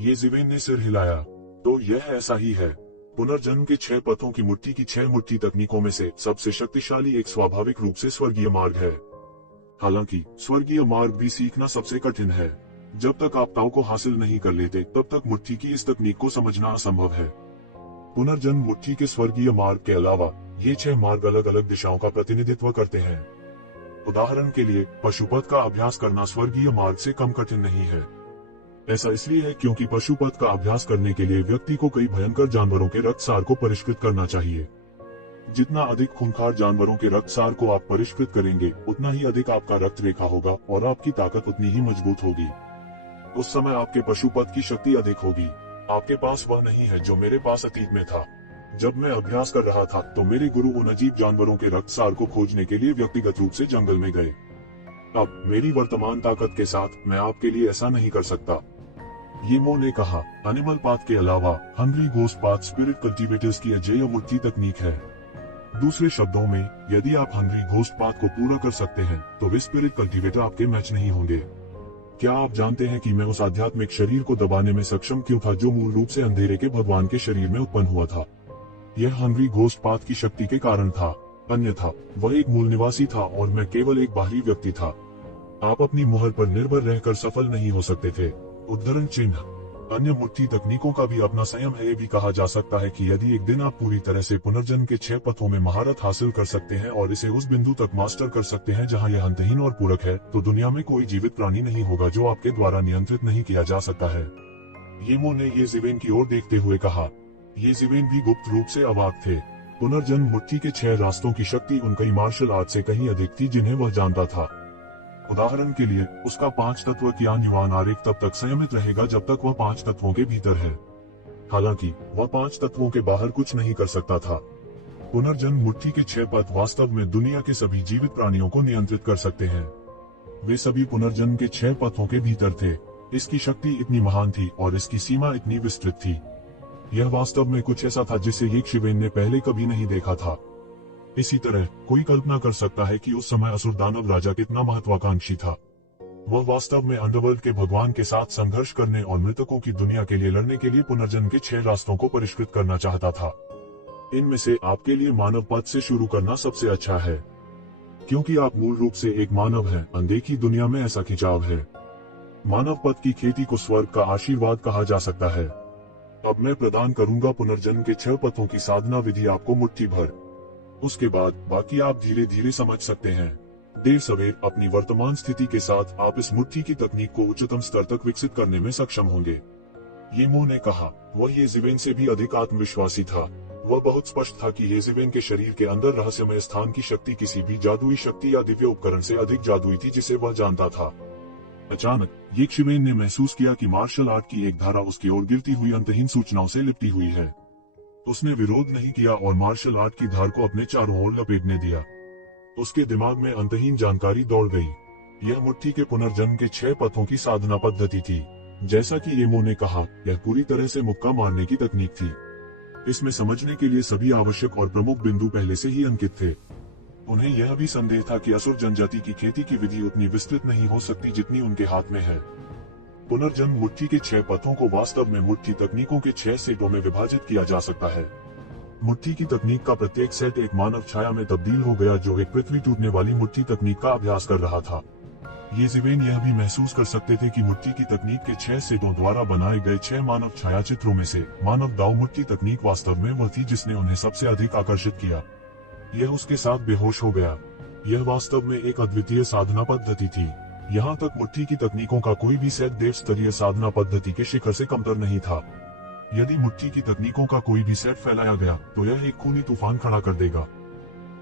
येजिवेन ने सिर हिलाया। तो यह ऐसा ही है। पुनर्जन्म के 6 पथों की मुट्ठी की 6 मुट्ठी तकनीकों में से सबसे शक्तिशाली एक स्वाभाविक रूप से स्वर्गीय मार्ग है। हालांकि स्वर्गीय मार्ग भी सीखना सबसे कठिन है। जब तक आप ताव को हासिल नहीं कर लेते तब तक मुट्ठी की इस तकनीक को समझना असंभव है। पुनर्जन्म मुट्ठी के स्वर्गीय मार्ग के अलावा ये 6 मार्ग अलग अलग दिशाओं का प्रतिनिधित्व करते हैं। उदाहरण के लिए पशुपथ का अभ्यास करना स्वर्गीय मार्ग से कम कठिन नहीं है। ऐसा इसलिए है क्योंकि पशुपथ का अभ्यास करने के लिए व्यक्ति को कई भयंकर जानवरों के रक्तसार को परिष्कृत करना चाहिए। जितना अधिक खूंखार जानवरों के रक्तसार को आप परिष्कृत करेंगे उतना ही अधिक आपका रक्त रेखा होगा और आपकी ताकत उतनी ही मजबूत होगी। उस समय आपके पशुपथ की शक्ति अधिक होगी। आपके पास वह नहीं है जो मेरे पास अतीत में था। जब मैं अभ्यास कर रहा था तो मेरे गुरु उन अजीब जानवरों के रक्तसार को खोजने के लिए व्यक्तिगत रूप से जंगल में गए। अब मेरी वर्तमान ताकत के साथ मैं आपके लिए ऐसा नहीं कर सकता। येमो ने कहा, एनिमल पाथ के अलावा hungry ghost path spirit cultivators की अजेय मुट्ठी तकनीक है। दूसरे शब्दों में, यदि आप हंग्री घोस्ट पाथ को पूरा कर सकते हैं तो वे स्पिरिट कल्टीवेटर आपके मैच नहीं होंगे। क्या आप जानते हैं कि मैं उस आध्यात्मिक शरीर को दबाने में सक्षम क्यों था जो मूल रूप से अंधेरे के भगवान के शरीर में उत्पन्न हुआ था? यह हंग्री घोस्ट पाथ की शक्ति के कारण था। अन्यथा वह एक मूल निवासी था और मैं केवल एक बाहरी व्यक्ति था। आप अपनी मुहर पर निर्भर रहकर सफल नहीं हो सकते थे। उद्धरण चिन्ह। अन्य मुट्ठी तकनीकों का भी अपना संयम है। ये भी कहा जा सकता है कि यदि एक दिन आप पूरी तरह से पुनर्जन्म के 6 पथों में महारत हासिल कर सकते हैं और इसे उस बिंदु तक मास्टर कर सकते हैं जहां यह अंतहीन और पूरक है, तो दुनिया में कोई जीवित प्राणी नहीं होगा जो आपके द्वारा नियंत्रित नहीं किया जा सकता है। येमो ने येजिवेन की ओर देखते हुए कहा। येजिवेन भी गुप्त रूप से अवाक थे। पुनर्जन्म मुट्ठी के 6 रास्तों की शक्ति उन कई मार्शल आर्ट से कहीं अधिक थी जिन्हें वह जानता था। उदाहरण के लिए उसका 5 तत्व ज्ञान युवान आरेख तब तक संयमित रहेगा जब तक वह 5 तत्वों के भीतर है। हालांकि वह 5 तत्वों के बाहर कुछ नहीं कर सकता था। पुनर्जन्म मुट्ठी के 6 पथ वास्तव में दुनिया के सभी जीवित प्राणियों को नियंत्रित कर सकते हैं। वे सभी पुनर्जन्म के 6 पथों के भीतर थे। इसकी शक्ति इतनी महान थी और इसकी सीमा इतनी विस्तृत थी। यह वास्तव में कुछ ऐसा था जिसे येजिवेन ने पहले कभी नहीं देखा था। इसी तरह कोई कल्पना कर सकता है कि उस समय असुर दानव राजा कितना महत्वाकांक्षी था। वह वास्तव में अंडरवर्ल्ड के भगवान के साथ संघर्ष करने और मृतकों की दुनिया के लिए लड़ने के लिए पुनर्जन्म के 6 रास्तों को परिष्कृत करना चाहता था। इनमें से आपके लिए मानव पथ से शुरू करना सबसे अच्छा है, क्योंकि आप मूल रूप से एक मानव हैं। अनदेखी दुनिया में ऐसा खिंचाव है। मानव पथ की खेती को स्वर्ग का आशीर्वाद कहा जा सकता है। अब मैं प्रदान करूंगा पुनर्जन्म के 6 पथों की साधना विधि आपको मुट्ठी भर। उसके बाद बाकी आप धीरे धीरे समझ सकते हैं। देर सवेर अपनी वर्तमान स्थिति के साथ आप इस मुट्ठी की तकनीक को उच्चतम स्तर तक विकसित करने में सक्षम होंगे। येमो ने कहा। वह येजिवेन से भी अधिक आत्मविश्वासी था। वह बहुत स्पष्ट था कि येजिवेन के शरीर के अंदर रहस्यमय स्थान की शक्ति किसी भी जादुई शक्ति या दिव्य उपकरण से अधिक जादुई थी जिसे वह जानता था। अचानक ये शिवेन ने महसूस किया कि मार्शल आर्ट की एक धारा उसकी ओर गिरती हुई अंतहीन सूचनाओं से लिपटी हुई है। उसने विरोध नहीं किया और मार्शल आर्ट की धार को अपने चारों ओर लपेटने दिया। उसके दिमाग में अंतहीन जानकारी दौड़ गई। यह मुट्ठी के पुनर्जन्म के 6 पथों की साधना पद्धति थी। जैसा कि येमो ने कहा, यह पूरी तरह से मुक्का मारने की तकनीक थी। इसमें समझने के लिए सभी आवश्यक और प्रमुख बिंदु पहले से ही अंकित थे। उन्हें यह भी संदेह था कि असुर जनजाति की खेती की विधि उतनी विस्तृत नहीं हो सकती जितनी उनके हाथ में है। पुनर्जन्म मुट्ठी के 6 पथों को वास्तव में मुट्ठी तकनीकों के 6 सेटों में विभाजित किया जा सकता है। मुट्ठी की तकनीक का प्रत्येक सेट एक मानव छाया में तब्दील हो गया जो एक पृथ्वी टूटने वाली मुट्ठी तकनीक का अभ्यास कर रहा था। ये शिवेन यह भी महसूस कर सकते थे कि मुट्ठी की तकनीक के 6 सेटों द्वारा बनाए गए 6 मानव छाया चित्रों में से मानव दाव मुट्ठी तकनीक वास्तव में वह थी जिसने उन्हें सबसे अधिक आकर्षित किया। यह उसके साथ बेहोश हो गया। यह वास्तव में एक अद्वितीय साधना पद्धति थी। यहाँ तक मुट्ठी की तकनीकों का कोई भी सेट देव स्तरीय साधना पद्धति के शिखर से कमतर नहीं था। यदि मुट्ठी की तकनीकों का कोई भी सेट फैलाया गया तो यह एक खूनी तूफान खड़ा कर देगा।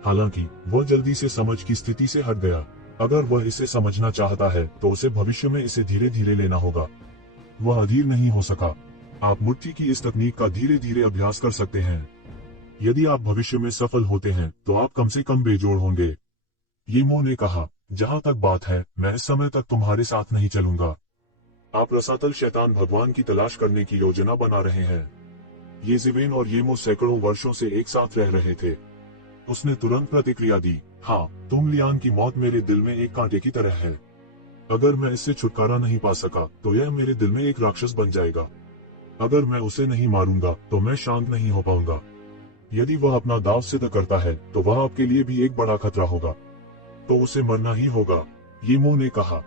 हालांकि वह जल्दी से समझ की स्थिति से हट गया। अगर वह इसे समझना चाहता है तो उसे भविष्य में इसे धीरे धीरे लेना होगा। वह अधीर नहीं हो सका। आप मुट्ठी की इस तकनीक का धीरे धीरे अभ्यास कर सकते हैं। यदि आप भविष्य में सफल होते हैं तो आप कम से कम बेजोड़ होंगे। येमो ने कहा, जहाँ तक बात है, मैं इस समय तक तुम्हारे साथ नहीं चलूंगा। आप रसातल शैतान भगवान की तलाश करने की योजना बना रहे हैं। ये शिवेन और येमो सैकड़ों वर्षों से एक साथ रह रहे थे। उसने तुरंत प्रतिक्रिया दी, हाँ, तुम लियान की मौत मेरे दिल में एक कांटे की तरह है। अगर मैं इससे छुटकारा नहीं पा सका तो यह मेरे दिल में एक राक्षस बन जाएगा। अगर मैं उसे नहीं मारूंगा तो मैं शांत नहीं हो पाऊंगा। यदि वह अपना दाव सिद्ध करता है तो वह आपके लिए भी एक बड़ा खतरा होगा। तो उसे मरना ही होगा, येमो ने कहा।